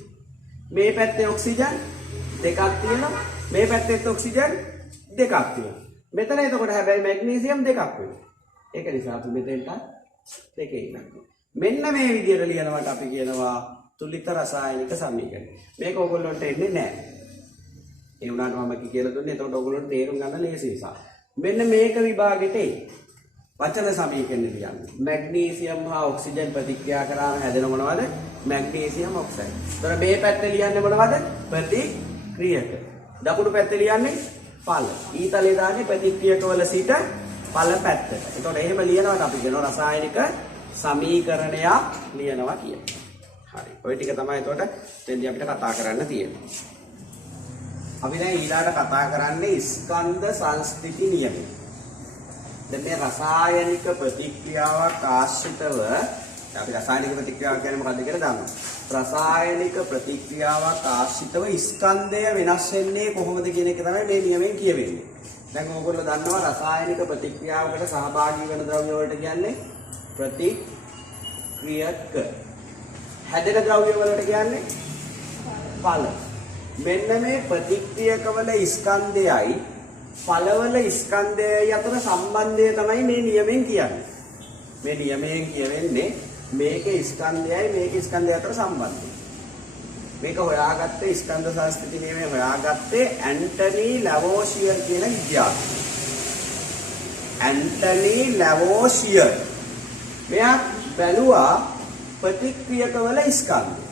මේ පැත්තේ ඔක්සිජන් දෙකක් තියෙනවා. මේ පැත්තේ ඔක්සිජන් දෙකක් තියෙනවා. මෙතන එතකොට හැබැයි මැග්නීසියම් දෙකක් වෙනවා. ඒක නිසා අපි මෙතෙන්ට දෙකේ ඉලක්කම. මෙන්න මේ විදිහට ලියනවට අපි කියනවා තුලිත රසායනික සමීකරණ. මේක ඕගොල්ලන්ට එන්නේ නැහැ. ඒ වුණාට මම කියලා දුන්නේ එතකොට ඕගොල්ලන්ට තේරුම් ගන්න ලේසි නිසා. මෙන්න මේක විභාගෙට වචන සමීකරණ ලියන්නේ. මැග්නීසියම් හා ඔක්සිජන් ප්‍රතික්‍රියා කරාම හැදෙන මොනවද? Magnesium oxide. ඒතර මේ පැත්තේ ලියන්නේ මොනවද? ප්‍රතික්‍රියක. දකුණු පැත්තේ ලියන්නේ ඵල. ඊතලයේ දාන්නේ ප්‍රතික්‍රියක වල සිට ඵල පැත්තට. ඒතකොට එහෙම ලියනවට අපි කියනවා රසායනික සමීකරණයක් ලියනවා කියලා. හරි. ඔය ටික තමයි එතකොට දෙන්නේ අපිට කතා කරන්න තියෙන්නේ. අපි දැන් ඊළඟට කතා කරන්නේ ස්කන්ධ සංස්ථಿತಿ නියමය. දැන් මේ රසායනික ප්‍රතික්‍රියාවක් ආශ්‍රිතව අපි රසායනික ප්‍රතික්‍රියාව කියන්නේ මොකක්ද කියලා දන්නවා. රසායනික ප්‍රතික්‍රියාවක් ආශ්‍රිතව ස්කන්ධය වෙනස් වෙන්නේ කොහොමද කියන එක තමයි මේ නියමයෙන් කියවෙන්නේ. දැන් ඕගොල්ලෝ දන්නවා රසායනික ප්‍රතික්‍රියාවකට සහභාගී වෙන ද්‍රව්‍ය වලට කියන්නේ ප්‍රතික්‍රියක. හැදෙන ද්‍රව්‍ය වලට කියන්නේ ඵල. මෙන්න මේ ප්‍රතික්‍රියකවල ස්කන්ධයයි ඵලවල ස්කන්ධයයි අතර සම්බන්ධය තමයි මේ නියමයෙන් කියන්නේ. මේ නියමයෙන් කියවෙන්නේ මේකේ ස්කන්ධයයි මේකේ ස්කන්ධය අතර සම්බන්ධය. මේක හොයාගත්තේ ස්කන්ධ සංස්කෘති නියමය හොයාගත්තේ ඇන්ටනි ලැවෝෂියර් කියන විද්‍යාවේදී. ඇන්ටනි ලැවෝෂියර් මෙයා බැලුවා ප්‍රතික්‍රියකවල ස්කන්ධය.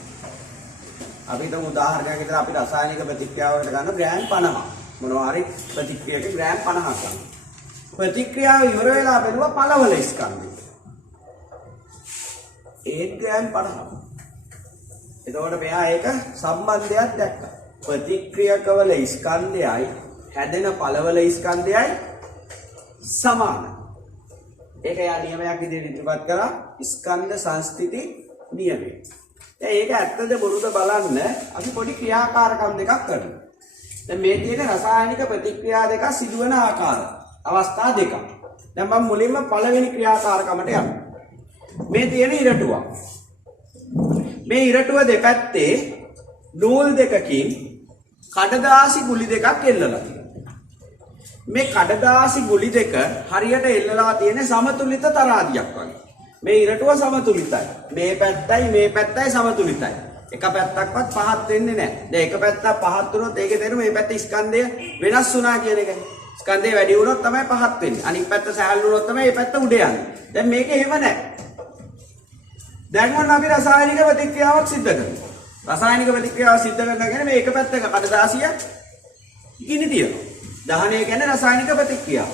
අපි හිතමු උදාහරණයක් විදිහට අපි රසායනික ප්‍රතික්‍රියාවකට ගන්න ග්‍රෑම් 50. මොනවා හරි ප්‍රතික්‍රියක ග්‍රෑම් 50ක් ගන්න. ප්‍රතික්‍රියාව ඉවර වෙලා බලුවා පළවල ස්කන්ධය. 1 ග්‍රෑම් 50. එතකොට මෙයා ඒක සම්බන්ධයක් දැක්කා. ප්‍රතික්‍රියකවල ස්කන්ධයයි හැදෙන පළවල ස්කන්ධයයි සමානයි. ඒක යා නියමයක් විදිහට ඉදිරිපත් කරා ස්කන්ධ සංස්ථಿತಿ නියමය. දැන් ඒක ඇත්තද බොරුද බලන්න අපි පොඩි ක්‍රියාකාරකම් දෙකක් කරනවා. දැන් මේ තියෙන රසායනික ප්‍රතික්‍රියා දෙක සිදුවන ආකාර අවස්ථා දෙකක්. දැන් මම මුලින්ම පළවෙනි ක්‍රියාකාරකමට යනවා. මේ තියෙන ඉරටුවක්. මේ ඉරටුව දෙපැත්තේ නූල් දෙකකින් කඩදාසි ගුලි දෙකක් එල්ලලා තියෙනවා. මේ කඩදාසි ගුලි දෙක හරියට එල්ලලා තියෙන සමතුලිත තරාදියක් වගේ. මේ ඉරටුව සමතුලිතයි. මේ පැත්තයි සමතුලිතයි. එක පැත්තක්වත් පහත් වෙන්නේ නැහැ. දැන් එක පැත්තක් පහත් වුණොත් ඒකේ තේරුම මේ පැත්තේ ස්කන්ධය වෙනස් වුණා කියන එකයි. ස්කන්ධය වැඩි වුණොත් තමයි පහත් වෙන්නේ. අනිත් පැත්ත සෑහළු වුණොත් තමයි මේ පැත්ත උඩ යන්නේ. දැන් මේක එහෙම නැහැ. දැන් මොන අපි රසායනික ප්‍රතික්‍රියාවක් සිද්ධ කරනවා. රසායනික ප්‍රතික්‍රියාව සිද්ධ කරනවා කියන්නේ මේ එක පැත්තක කඩදාසිය ගිනි තියනවා. දහනය කියන්නේ රසායනික ප්‍රතික්‍රියාව.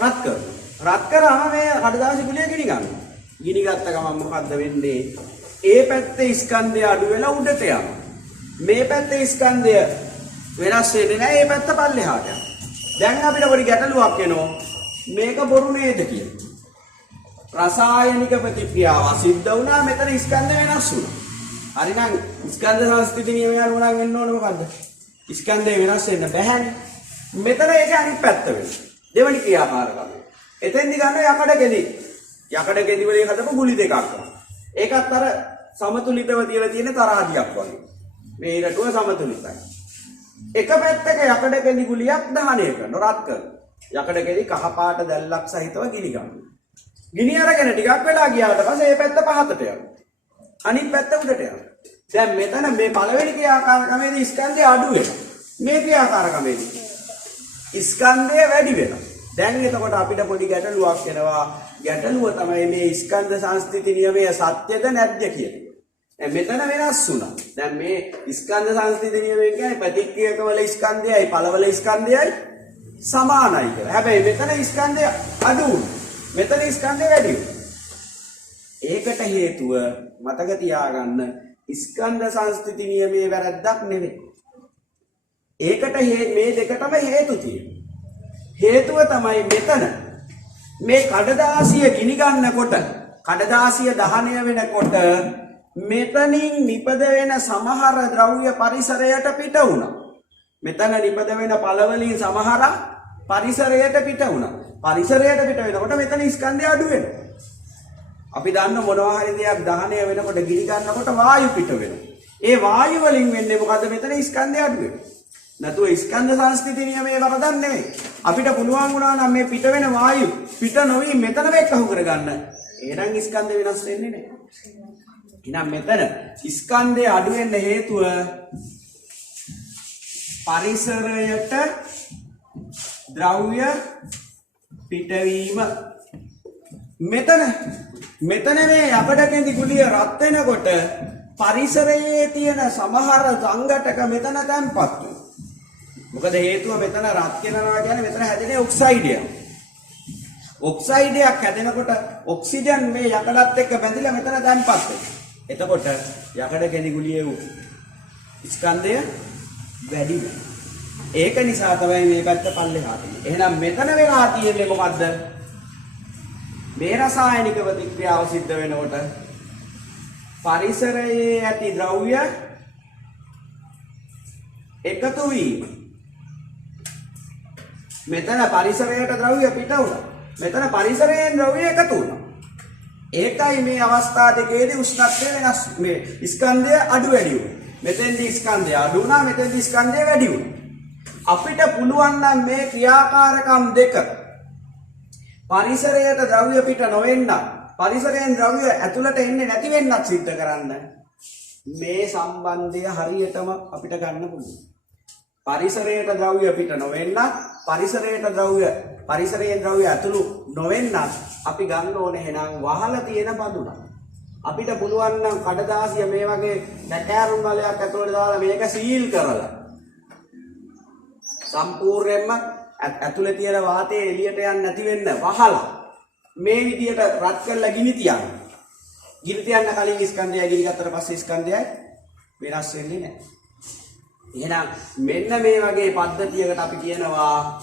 රත් කරනවා. රත් කරාම මේ කඩදාසි ගුලිය ගිනි ගන්නවා. ගිනි ගත්ත ගමන් මොකද්ද වෙන්නේ? ඒ පැත්තේ ස්කන්ධය අඩු වෙලා උඩට යනවා. මේ පැත්තේ ස්කන්ධය වෙනස් වෙන්නේ නැහැ. ඒ පැත්ත පල්ලෙහාට යනවා. දැන් අපිට පොඩි ගැටලුවක් එනවා. මේක බොරු නේද කියලා. රසායනික ප්‍රතික්‍රියාව සිද්ධ වුණා මෙතන ස්කන්ධ වෙනස් වුණා. හරිනම් ස්කන්ධ සංස්කෘති නියමය අනුව නම් වෙන්න ඕනේ මොකද්ද? ස්කන්ධය වෙනස් වෙන්න බෑනේ. මෙතන ඒක අනිත් පැත්ත වෙනවා. දෙවෙනි ක්‍රියාකාරකම. එතෙන්දි ගන්න යකඩ ගෙඩි. යකඩ ගෙඩි වලින් හදපු ගුලි දෙකක් ගන්න. ඒකත් අර සමතුලිතව තියලා තියෙන තරහදියක් වගේ. මේ ඉරටුව සමතුලිතයි. එක පැත්තක යකඩ ගෙඩි ගුලියක් දහනය කරනවා රත් කරනවා. යකඩ ගෙඩි කහ පාට දැල්ලක් සහිතව ගිනි ගන්නවා. ගිනි අරගෙන ටිකක් වෙලා ගියාට පස්සේ මේ පැත්ත පහතට යනවා. අනිත් පැත්ත උඩට යනවා. දැන් මෙතන මේ පළවෙනි ක්‍රියාකාරකමේදී ස්කන්ධය අඩු වෙනවා. මේ ක්‍රියාකාරකමේදී ස්කන්ධය වැඩි වෙනවා. දැන් එතකොට අපිට පොඩි ගැටලුවක් එනවා. ගැටලුව තමයි මේ ස්කන්ධ සංස්කෘති නියමය සත්‍යද නැද්ද කියන එක. දැන් මෙතන වෙනස් වුණා. දැන් මේ ස්කන්ධ සංස්කෘති නියමය කියන්නේ ප්‍රතික්‍රියකවල ස්කන්ධයයි පළවල ස්කන්ධයයි සමානයි කියලා. හැබැයි මෙතන ස්කන්ධය අඩු වුණා. මෙතන ස්කන්ධය වැඩි වුණා. ඒකට හේතුව මතක තියාගන්න ස්කන්ධ සංස්ථಿತಿ නියමයේ වැරද්දක් නෙවෙයි. ඒකට මේ දෙකටම හේතු තියෙනවා. හේතුව තමයි මෙතන මේ කඩදාසිය ගිනි ගන්නකොට කඩදාසිය දහනය වෙනකොට මෙතනින් නිපද වෙන සමහර ද්‍රව්‍ය පරිසරයට පිට වුණා. මෙතන නිපද වෙන පළවලින් සමහර පරිසරයට පිට වුණා. පරිසරයට පිට වෙනකොට මෙතන ස්කන්ධය අඩු වෙනවා. අපි දන්න මොනවා හරි දෙයක් දහනය වෙනකොට ගිනි ගන්නකොට වායු පිට වෙනවා. ඒ වායු වලින් වෙන්නේ මොකද? මෙතන ස්කන්ධය අඩු වෙනවා. නැතුව ස්කන්ධ සංස්ථಿತಿ නියමයේ වරදක් නෙවෙයි. අපිට පුළුවන් වුණා නම් මේ පිට වෙන වායු පිට නොවි මෙතන එක්කහු කරගන්න. එහෙනම් ස්කන්ධ වෙනස් වෙන්නේ නැහැ. එහෙනම් මෙතන ස්කන්ධය අඩු වෙන්න හේතුව පරිසරයට ද්‍රව්‍ය පිටවීම. මෙතන මේ යකඩ කැඳි ගුලිය රත් වෙනකොට පරිසරයේ තියෙන සමහර සංඝටක මෙතන තැන්පත් වෙනවා. මොකද හේතුව මෙතන රත් වෙනවා කියන්නේ මෙතන හැදෙන ඔක්සයිඩයක්. ඔක්සයිඩයක් හැදෙනකොට ඔක්සිජන් මේ යකඩත් එක්ක බැඳිලා මෙතන තැන්පත් වෙනවා. එතකොට යකඩ කැඳි ගුලියේ ස්කන්ධය වැඩි වෙනවා. ඒක නිසා තමයි මේ පැත්ත පල්ලෙහාට එන්නේ. එහෙනම් මෙතන වෙලා තියෙන්නේ මොකද්ද? මේ රසායනික ප්‍රතික්‍රියාව සිද්ධ වෙනකොට පරිසරයේ ඇති ද්‍රව්‍ය එකතු වීම. මෙතන පරිසරයට ද්‍රව්‍ය පිට වුණා. මෙතන පරිසරයෙන් ද්‍රව්‍ය එකතු වුණා. ඒකයි මේ අවස්ථා දෙකේදී උෂ්ණත්වය වෙනස් මේ ස්කන්ධය අඩු වැඩි වුණා. මෙතෙන්දී ස්කන්ධය අඩු වුණා, මෙතෙන්දී ස්කන්ධය වැඩි වුණා. අපිට පුළුවන් නම් මේ ක්‍රියාකාරකම් දෙක පරිසරයට ද්‍රව්‍ය පිට නොවෙන්න, පරිසරයෙන් ද්‍රව්‍ය ඇතුළට එන්නේ නැති වෙන්නත් සිද්ධ කරන්න. මේ සම්බන්ධය හරියටම අපිට ගන්න පුළුවන්. පරිසරයට ද්‍රව්‍ය පිට නොවෙන්න, පරිසරයෙන් ද්‍රව්‍ය ඇතුළු නොවෙන්න අපි ගන්න ඕනේ එහෙනම් වහලා තියෙන බඳුන. අපිට පුළුවන් නම් කඩදාසිය මේ වගේ නැකෑරුම් වලයක් ඇතුළට දාලා මේක සීල් කරලා සම්පූර්ණයෙන්ම ඇතුලේ තියෙන වාතය එළියට යන්නේ නැති වෙන්න වහලා මේ විදියට රත් කරලා ගිනි තියන්න. ගිනි තියන්න කලින් ස්කන්ධය ගිනි ගත්තට පස්සේ ස්කන්ධය වෙනස් වෙන්නේ නැහැ. එහෙනම් මෙන්න මේ වගේ පද්ධතියකට අපි කියනවා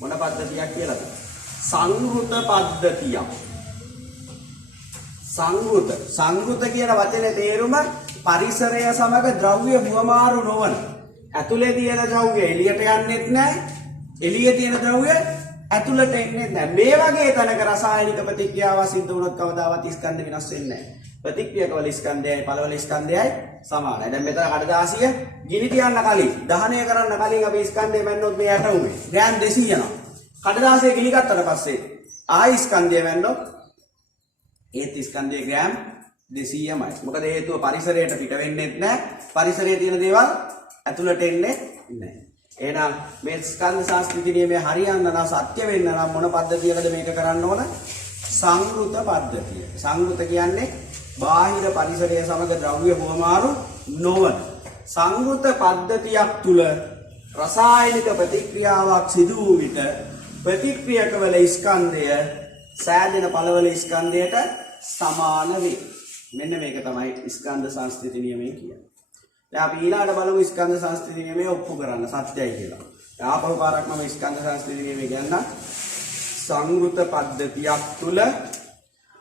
මොන පද්ධතියක් කියලාද? සංවෘත පද්ධතියක්. සංවෘත කියන වචනේ තේරුම පරිසරය සමග ද්‍රව්‍ය හුවමාරු නොවන. ඇතුලේ තියෙන ද්‍රව්‍ය එළියට යන්නේත් නැහැ. එළියේ තියෙන ද්‍රව්‍ය ඇතුළට එන්නේ නැහැ. මේ වගේ තැනක රසායනික ප්‍රතික්‍රියාව සිද්ධ වුණොත් කවදාවත් ස්කන්ධ වෙනස් වෙන්නේ නැහැ. ප්‍රතික්‍රියකවල ස්කන්ධයයි පළවල ස්කන්ධයයි සමානයි. දැන් මෙතන කඩදාසිය ගිනි තියන්න කලින්, දහනය කරන්න කලින් අපි ස්කන්ධය මැන්නොත් මේ යට උනේ ග්‍රෑම් 200 යනවා. කඩදාසිය ගිනි ගත්තට පස්සේ ආයි ස්කන්ධය මැන්නොත් ඒත් ස්කන්ධයේ ග්‍රෑම් 200මයි. මොකද හේතුව පරිසරයට පිට වෙන්නේ නැහැ. පරිසරයේ තියෙන දේවල් ඇතුළට එන්නේ නැහැ. එහෙනම් මේ ස්කන්ධ සංස්කෘති නියමයේ හරියන්න නම් සත්‍ය වෙන්න නම් මොන පද්ධතියකද මේක කරන්න ඕන? සංවෘත පද්ධතිය. සංවෘත කියන්නේ බාහිර පරිසරය සමග ද්‍රව්‍ය හුවමාරු නොවන. සංවෘත පද්ධතියක් තුල රසායනික ප්‍රතික්‍රියාවක් සිදු වූ විට ප්‍රතික්‍රියකවල ස්කන්ධය සෑදෙන පළවල ස්කන්ධයට සමාන වේ. මෙන්න මේක තමයි ස්කන්ධ සංස්කෘති නියමය කියන්නේ. දැන් අපි ඊළඟට බලමු ස්කන්ධ සංස්කෘති නියමය ඔප්පු කරන්න සත්‍යයි කියලා. දැන් ආපහු පාරක් මම ස්කන්ධ සංස්කෘති නියමය කියන්න. සංවෘත පද්ධතියක් තුල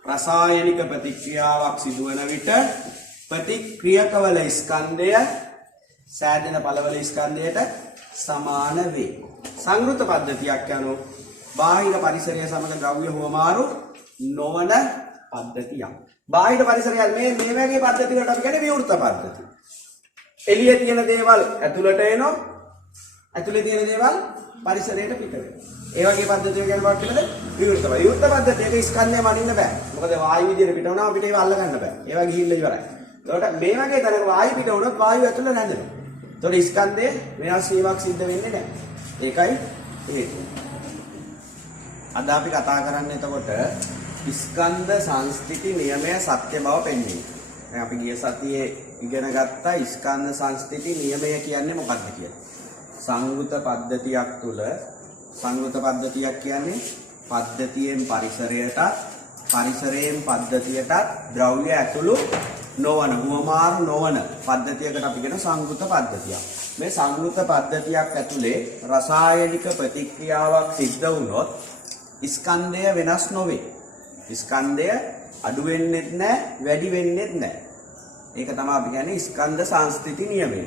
රසායනික ප්‍රතික්‍රියාවක් සිදුවන විට ප්‍රතික්‍රියකවල ස්කන්ධය සෑදෙන පළවල ස්කන්ධයට සමාන වේ. සංවෘත පද්ධතියක් යනු බාහිර පරිසරය සමග ද්‍රව්‍ය හුවමාරු නොවන පද්ධතියක්. බාහිර පරිසරය මේ වගේ පද්ධති වලට අපි කියන්නේ විවෘත පද්ධතිය. එළියේ තියෙන දේවල් ඇතුළට එනවා. ඇතුළේ තියෙන දේවල් පරිසරයට පිට වෙනවා. ඒ වගේ පද්ධතිය ගැන වාක් කියලාද විවෘත. විවෘත පද්ධතියක ස්කන්ධය මනින්න බෑ. මොකද වායු විදියට පිට වුණාම අපිට ඒව අල්ල ගන්න බෑ. ඒවා ගිහිල්ලා ඉවරයි. ඒකට මේ වගේ තැනක වායු පිට වුණොත් වායු ඇතුළ නැඳෙනවා. ඒතකොට ස්කන්ධයේ වෙනස් වීමක් සිද්ධ වෙන්නේ නැහැ. ඒකයි හේතුව. අද අපි කතා කරන්නේ එතකොට ස්කන්ධ සංස්ථಿತಿ නියමය සත්‍ය බව පෙන්වීම. දැන් අපි ගිය සතියේ ඉගෙන ගත්ත ස්කන්ධ සංස්ථಿತಿ නියමය කියන්නේ මොකක්ද කියලා. සංවෘත පද්ධතියක් තුල සංවෘත පද්ධතියක් කියන්නේ පද්ධතියෙන් පරිසරයට පරිසරයෙන් පද්ධතියටත් ද්‍රව්‍ය ඇතුළු නොවන හුවමාරු නොවන පද්ධතියකට අපි කියන සංවෘත පද්ධතියක්. මේ සංවෘත පද්ධතියක් ඇතුලේ රසායනික ප්‍රතික්‍රියාවක් සිද්ධ වුණොත් ස්කන්ධය වෙනස් නොවේ. ස්කන්ධය අඩු වෙන්නෙත් නැහැ, වැඩි වෙන්නෙත් නැහැ. ඒක තමයි අපි කියන්නේ ස්කන්ධ සංස්ථಿತಿ නියමය.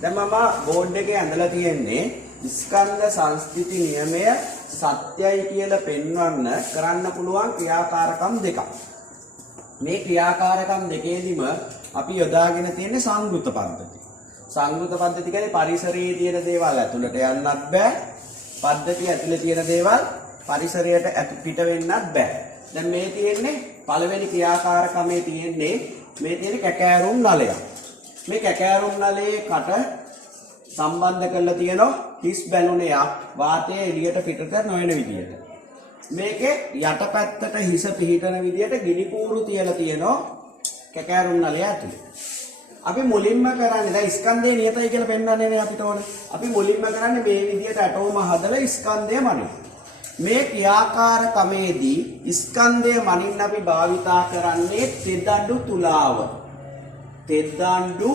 දැන් මම බෝඩ් එකේ ඇඳලා තියෙන්නේ ස්කන්ධ සංස්ථಿತಿ නියමය සත්‍යයි කියලා පෙන්වන්න කරන්න පුළුවන් ක්‍රියාකාරකම් දෙකක්. මේ ක්‍රියාකාරකම් දෙකේදීම අපි යොදාගෙන තියෙන්නේ සංවෘත පද්ධතිය. සංවෘත පද්ධතිය කියන්නේ පරිසරයේ තියෙන දේවල් ඇතුළට යන්නත් බෑ. පද්ධතිය ඇතුළේ තියෙන දේවල් පරිසරයට පිට වෙන්නත් බෑ. දැන් මේ තියෙන්නේ පළවෙනි ක්‍රියාකාරකමේ තියෙන්නේ මේ තියෙන කැකෑරුම් නලයක්. මේ කැකෑරුම් නලයේ කට සම්බන්ධ කරලා තියෙනවා හිස් බැලුනයක් වාතය එළියට පිටට නොයන විදියට. මේකේ යටපැත්තට හිස පිහිටන විදියට ගිනි කූරු තියලා තියෙනවා කැකෑරුම් නලය ඇතුලේ. අපි මුලින්ම කරන්නේ දැන් ස්කන්ධය නියතයි කියලා පෙන්වන්නේ නේ අපිට ඕන. අපි මුලින්ම කරන්නේ මේ විදියට ඇටෝම හදලා ස්කන්ධය මනින්න. මේ ක්‍රියාකාරකමේදී ස්කන්ධය මනින්න අපි භාවිතා කරන්නේ තෙදඬු තුලාව. තෙදඬු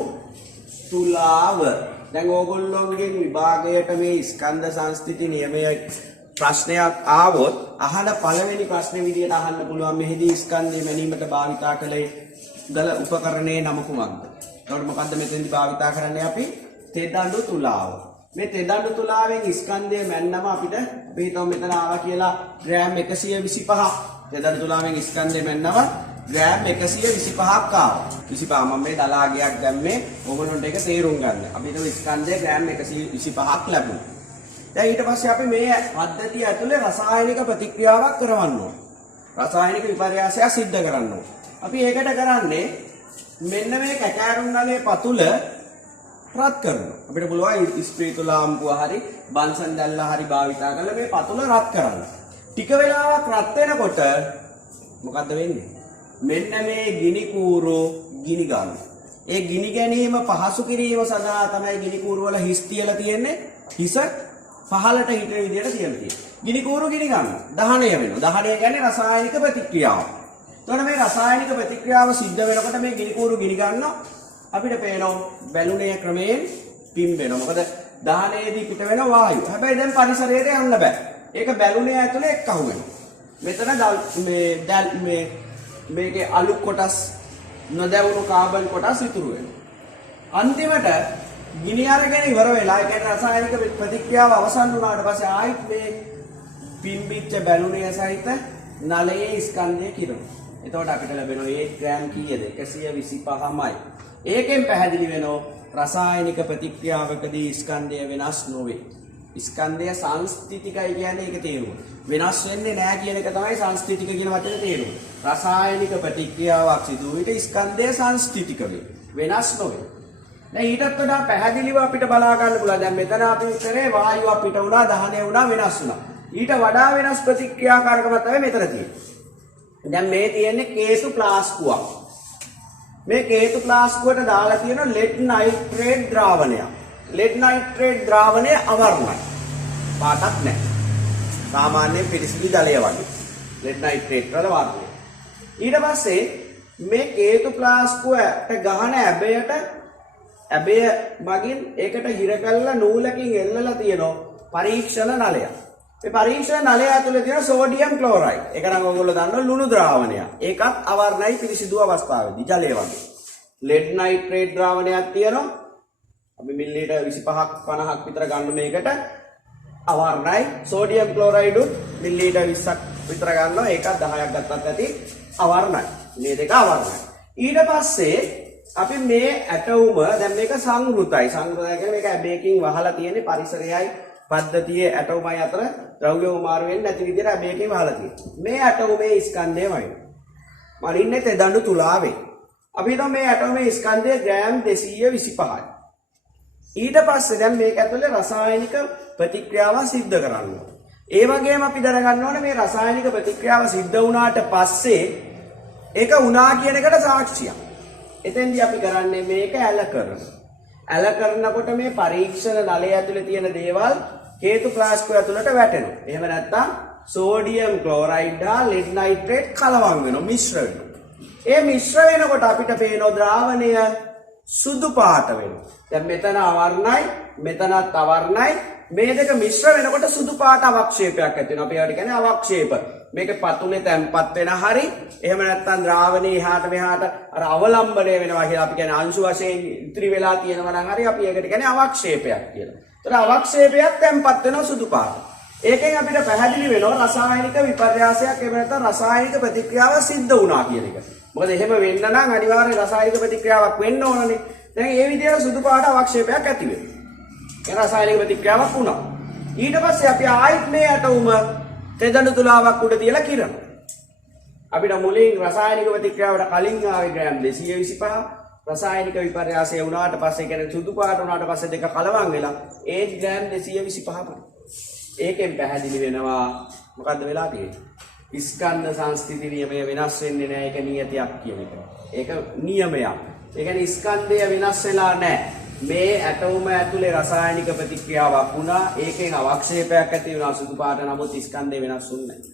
තුලාව. දැන් ඕගොල්ලෝගේ විභාගයට මේ ස්කන්ධ සංස්ථಿತಿ නියමයේ ප්‍රශ්නයක් ආවොත් අහන පළවෙනි ප්‍රශ්නේ විදියට අහන්න පුළුවන් මෙහිදී ස්කන්ධය මැනීමට භාවිතා කළේ දල උපකරණයේ නම කුමක්ද? එතකොට මොකද්ද මෙතෙන්දී භාවිතා කරන්නේ අපි? තෙදඬු තුලාව. මේ තෙදඬු තුලාවෙන් ස්කන්ධය මැන්නම අපිට අපි හිතමු මෙතන ආවා කියලා ග්‍රෑම් 125ක්. තෙදඬු තුලාවෙන් ස්කන්ධය මැන්නම ග්‍රෑම් 125ක් ආවා. 25 මම මේ දලාගයක් දැම්මේ ඕගොල්ලන්ට ඒක තේරුම් ගන්න. අපි හිතමු ස්කන්ධය ග්‍රෑම් 125ක් ලැබුණා. දැන් ඊට පස්සේ අපි මේ පද්ධතිය ඇතුලේ රසායනික ප්‍රතික්‍රියාවක් කරවන්න ඕන. රසායනික විපර්යාසයක් සිද්ධ කරන්න ඕන. අපි ඒකට කරන්නේ මෙන්න මේ කැකෑරුම් නලයේ පතුල රත් කරනවා. අපිට පුළුවන් ස්ප්‍රීතු ලාම්පුව හරි බන්සන් දැල්ල හරි භාවිතා කරලා මේ පතුල රත් කරන්න. ටික වෙලාවක් රත් වෙනකොට මොකද්ද වෙන්නේ? මෙන්න මේ ගිනි කූරු ගිනි ගන්නවා. ඒ ගිනි ගැනීම පහසු කිරීම සඳහා තමයි ගිනි කූරු වල හිස් තියලා තියෙන්නේ. හිස පහළට හිටින විදියට තියලා තියෙනවා. ගිනි කූරු ගිනි ගන්නවා. දහණය වෙනවා. දහණය කියන්නේ රසායනික ප්‍රතික්‍රියාව. එතකොට මේ රසායනික ප්‍රතික්‍රියාව සිද්ධ වෙනකොට මේ ගිනි කූරු ගිනි ගන්නවා. අපිට පේනවා බැලුනේ ක්‍රමයෙන් පිම්බෙනවා. මොකද දහණයේදී පිට වෙන වායුව. හැබැයි දැන් පරිසරයට යන්න බෑ. ඒක බැලුනේ ඇතුලේ එක්කහු වෙනවා. මෙතන මේකේ අලු කොටස් නොදැවුණු කාබන් කොටස් ඉතුරු වෙනවා. අන්තිමට ගිනි අරගෙන ඉවර වෙලා ඒ කියන්නේ රසායනික ප්‍රතික්‍රියාව අවසන් වුණාට පස්සේ ආයිත් මේ පිම්බිච්ච බැලුනේ සහිත නලයේ ස්කන්ධය කිරනවා. එතකොට අපිට ලැබෙනවා 8 ග්‍රෑම් කීයද? 125මයි. ඒකෙන් පැහැදිලි වෙනවා රසායනික ප්‍රතික්‍රියාවකදී ස්කන්ධය වෙනස් නොවේ. ස්කන්ධය සංස්ථිතිකයි කියන්නේ ඒක තේරුම. වෙනස් වෙන්නේ නැහැ කියන එක තමයි සංස්ථිතික කියන වචනේ තේරුම. රසායනික ප්‍රතික්‍රියාවක් සිදු විට ස්කන්ධය සංස්ථිතික වේ. වෙනස් නොවේ. දැන් ඊටත් වඩා පැහැදිලිව අපිට බලා ගන්න පුළුවන්. දැන් මෙතන අපි කරේ වායුව අපිට උනා දහනය වුණා වෙනස් වුණා. ඊට වඩා වෙනස් ප්‍රතික්‍රියාකාරකමක් තමයි මෙතන තියෙන්නේ. දැන් මේ තියෙන්නේ කේතු ප්ලාස්කුවක්. මේ කේතු ප්ලාස්කුවට දාලා තියෙන ලෙඩ් නයිට්‍රේට් ද්‍රාවණයක්. ලෙඩ් නයිට්‍රේට් ද්‍රාවණය අවර්ණයි. පාටක් නැහැ. සාමාන්‍යයෙන් පිරිසිදු ජලය වගේ. ලෙඩ් නයිට්‍රේට් වල වර්ණය. ඊට පස්සේ මේ කේතු ප්ලාස්කුවට ගහන ඇබය මගින් ඒකට හිර කරලා නූලකින් එල්ලලා තියෙනවා පරීක්ෂණ නලයක්. මේ පරීක්ෂණ නලය ඇතුලේ තියෙන සෝඩියම් ක්ලෝරයිඩ්. ඒක නම් ඔයගොල්ලෝ දන්නවා ලුණු ද්‍රාවණයක්. ඒකත් අවර්ණයි පිරිසිදු අවස්ථාවේදී ජලය වගේ. ලෙඩ් නයිට්‍රේට් ද්‍රාවණයක් තියෙනවා. අපි මිලිලීටර් 25ක් 50ක් විතර ගන්න මේකට අවර්ණයි. සෝඩියම් ක්ලෝරයිඩ් උත් මිලිලීටර් 20ක් විතර ගන්නවා. ඒකත් 10ක් ගත්තත් ඇති අවර්ණයි. මේ දෙක අවර්ණයි. ඊට පස්සේ අපි මේ ඇටවුම දැන් මේක සංවෘතයි. සංවෘතය කියන්නේ මේක ඇබේකින් වහලා තියෙන පරිසරයයි පද්ධතියේ ඇටවුමයි අතර ද්‍රව්‍ය මාරු වෙන්නේ නැති විදිහට ඇබේකින් වහලා තියෙනවා. මේ ඇටවුමේ ස්කන්ධයමයි. මනින්නේ තෙදඬු තුලාවේ. අපි හිතමු මේ ඇටවුමේ ස්කන්ධය ග්‍රෑම් 225යි. ඊට පස්සේ දැන් මේක ඇතුලේ රසායනික ප්‍රතික්‍රියාව සිද්ධ කරනවා. ඒ වගේම අපි දැනගන්න ඕනේ මේ රසායනික ප්‍රතික්‍රියාව සිද්ධ වුණාට පස්සේ ඒක වුණා කියන එකට සාක්ෂියක්. එතෙන්දී අපි කරන්නේ මේක ඇල කරනවා. ඇල කරනකොට මේ පරීක්ෂණ නලය ඇතුලේ තියෙන දේවල් හේතු ප්ලාස්කුව ඇතුළට වැටෙනවා. එහෙම නැත්නම් සෝඩියම් ක්ලෝරයිඩ් හා ලෙඩ් නයිට්‍රේට් කලවම් වෙනවා මිශ්‍ර වෙනවා. ඒ මිශ්‍ර වෙනකොට අපිට පේන ද්‍රාවණය සුදු පාට වෙනවා. දැන් මෙතන අවර්ණයි මෙතනත් අවර්ණයි මේ දෙක මිශ්‍ර වෙනකොට සුදු පාට අවක්ෂේපයක් ඇති වෙනවා. අපි ඒවට කියන්නේ අවක්ෂේප. මේක පතුලේ තැම්පත් වෙන හරි එහෙම නැත්නම් ද්‍රාවණේ එහාට මෙහාට අර අවලම්බණය වෙනවා කියලා අපි කියන්නේ අංශු වශයෙන් ඉතිරි වෙලා තියෙනවා නම් හරි අපි ඒකට කියන්නේ අවක්ෂේපයක් කියලා. ඒතර අවක්ෂේපයක් තැම්පත් වෙනවා සුදු පාට. ඒකෙන් අපිට පැහැදිලි වෙනවා රසායනික විපර්යාසයක් එහෙම නැත්නම් රසායනික ප්‍රතික්‍රියාවක් සිද්ධ වුණා කියන එක. මොකද එහෙම වෙන්න නම් අනිවාර්යෙන් රසායනික ප්‍රතික්‍රියාවක් වෙන්න ඕනනේ. දැන් මේ විදිහට සුදු පාට අවක්ෂේපයක් ඇති වෙනවා. ඒ රසායනික ප්‍රතික්‍රියාවක් වුණා. ඊට පස්සේ අපි ආයිත් මේ ඇටෝම තෙදඬු තුලාවක් උඩ තියලා කිරනවා. අපිට මුලින් රසායනික ප්‍රතික්‍රියාවට කලින් ආවේ ග්‍රෑම් 225. රසායනික විපර්යාසය වුණාට පස්සේ කියන්නේ සුදු පාට වුණාට පස්සේ දෙක කලවම් වෙලා ඒ ග්‍රෑම් 225 පරි. ඒකෙන් පැහැදිලි වෙනවා මොකද්ද වෙලා තියෙන්නේ? ස්කන්ධ සංස්ථිති නියමය වෙනස් වෙන්නේ නැහැ. ඒක නියතියක් කියන එක. ඒක නියමයක්. ඒ කියන්නේ ස්කන්ධය වෙනස් වෙලා නැහැ. මේ ඇටෝම ඇතුලේ රසායනික ප්‍රතික්‍රියාවක් වුණා. ඒකෙන් අවක්ෂේපයක් ඇති වුණා සුදු පාට. නමුත් ස්කන්ධය වෙනස් වුන්නේ නැහැ.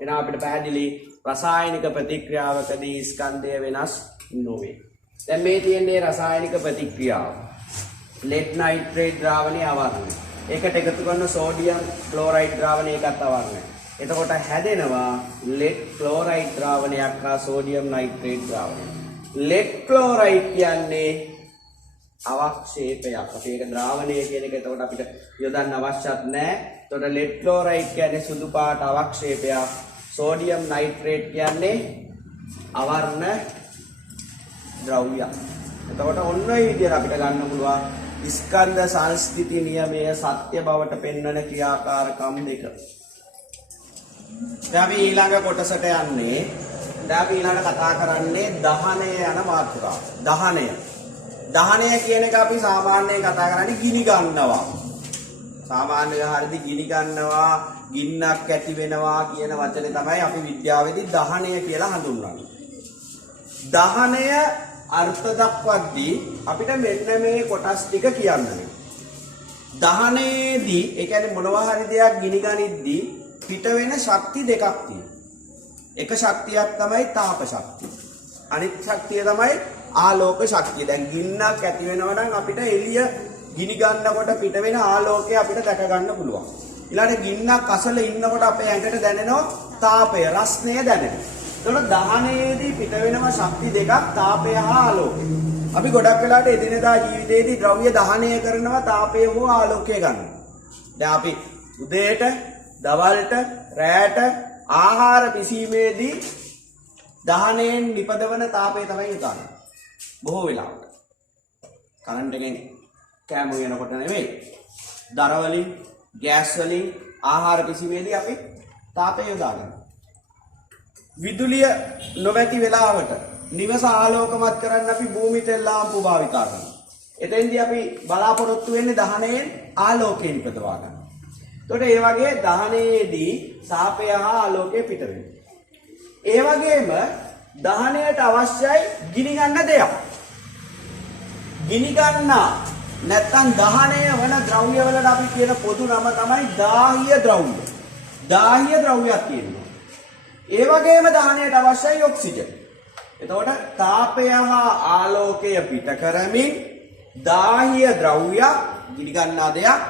එහෙනම් අපිට පැහැදිලි රසායනික ප්‍රතික්‍රියාවකදී ස්කන්ධය වෙනස් නොවේ. දැන් මේ තියෙන්නේ රසායනික ප්‍රතික්‍රියාව. Lead nitrate ද්‍රාවණයේ අවර්ණය. ඒකට එකතු කරන සෝඩියම් ක්ලෝරයිඩ් ද්‍රාවණය එකත් අවර්ණය. එතකොට හැදෙනවා ලෙඩ් ක්ලෝරයිඩ් ද්‍රාවණයක් හා සෝඩියම් නයිට්‍රේට් ද්‍රාවණයක්. ලෙඩ් ක්ලෝරයිඩ් කියන්නේ අවක්ෂේපයක්. අපි ඒක ද්‍රාවණය කියන එක එතකොට අපිට යොදන්න අවශ්‍යත් නැහැ. එතකොට ලෙඩ් ක්ලෝරයිඩ් කියන්නේ සුදු පාට අවක්ෂේපයක්. සෝඩියම් නයිට්‍රේට් කියන්නේ අවර්ණ ද්‍රව්‍යයක්. එතකොට ඔන්න ඔය විදිහට අපිට ගන්න පුළුවන් ස්කන්ධ සංස්ථිති නියමය සත්‍ය බවට පෙන්වන ක්‍රියාකාරකම් දෙක. දැන් අපි ඊළඟ කොටසට යන්නේ. දැන් අපි ඊළඟ කතා කරන්නේ දහනය යන මාතෘකාව. දහනය කියන එක අපි සාමාන්‍යයෙන් කතා කරන්නේ ගිනි ගන්නවා. සාමාන්‍ය ව්‍යවහාරදී ගිනි ගන්නවා, ගින්නක් ඇති වෙනවා කියන වචනේ තමයි අපි විද්‍යාවේදී දහනය කියලා හඳුන්වන්නේ. දහනය අර්ථ දක්වද්දී අපිට මෙන්න මේ කොටස් ටික කියන්න. දහනයේදී ඒ කියන්නේ මොනවා හරි දෙයක් ගිනි ගනිද්දී පිට වෙන ශක්ති දෙකක් තියෙනවා. එක ශක්තියක් තමයි තාප ශක්තිය. අනිත් ශක්තිය තමයි ආලෝක ශක්තිය. දැන් ගින්නක් ඇති වෙනවා නම් අපිට එළිය ගිනි ගන්නකොට පිට වෙන ආලෝකය අපිට දැක ගන්න පුළුවන්. ඊළඟට ගින්නක් අසල ඉන්නකොට අපේ ඇඟට දැනෙනවා තාපය, රස්නය දැනෙනවා. එතකොට දහනයේදී පිට වෙනවා ශක්ති දෙකක්, තාපය හා ආලෝකය. අපි ගොඩක් වෙලාවට එදිනෙදා ජීවිතයේදී ද්‍රව්‍ය දහනය කරනවා තාපය හෝ ආලෝකය ගන්නවා. දැන් අපි උදේට, දවල්ට, රැයට ආහාර පිසීමේදී දහනයෙන් නිපදවන තාපය තමයි උදාහරණ. බොහෝ වෙලාවට කරන්ට් එකෙන් කෑම වෙනකොට නෙවෙයි. දර වලින්, ගෑස් වලින් ආහාර පිසීමේදී අපි තාපය යොදා ගන්නවා. විදුලිය නොමැති වෙලාවට නිවස ආලෝකමත් කරන්න අපි භූමි තෙල් ලාම්පු භාවිතා කරනවා. එතෙන්දී අපි බලාපොරොත්තු වෙන්නේ දහනයෙන් ආලෝකයෙන් නිපදවා ගන්න. එතකොට ඒ වගේ දහනයේදී තාපය හා ආලෝකය පිට වෙනවා. ඒ වගේම දහනයට අවශ්‍යයි ගිනි ගන්න දෙයක්. ගිනි ගන්න නැත්නම් දහනය වන ද්‍රව්‍ය වලට අපි කියන පොදු නම තමයි දාහීය ද්‍රව්‍ය. දාහීය ද්‍රව්‍යයක් කියනවා. ඒ වගේම දහනයට අවශ්‍යයි ඔක්සිජන්. එතකොට තාපය හා ආලෝකය පිට කරමින් දාහීය ද්‍රව්‍ය ගිනි ගන්නා දෙයක්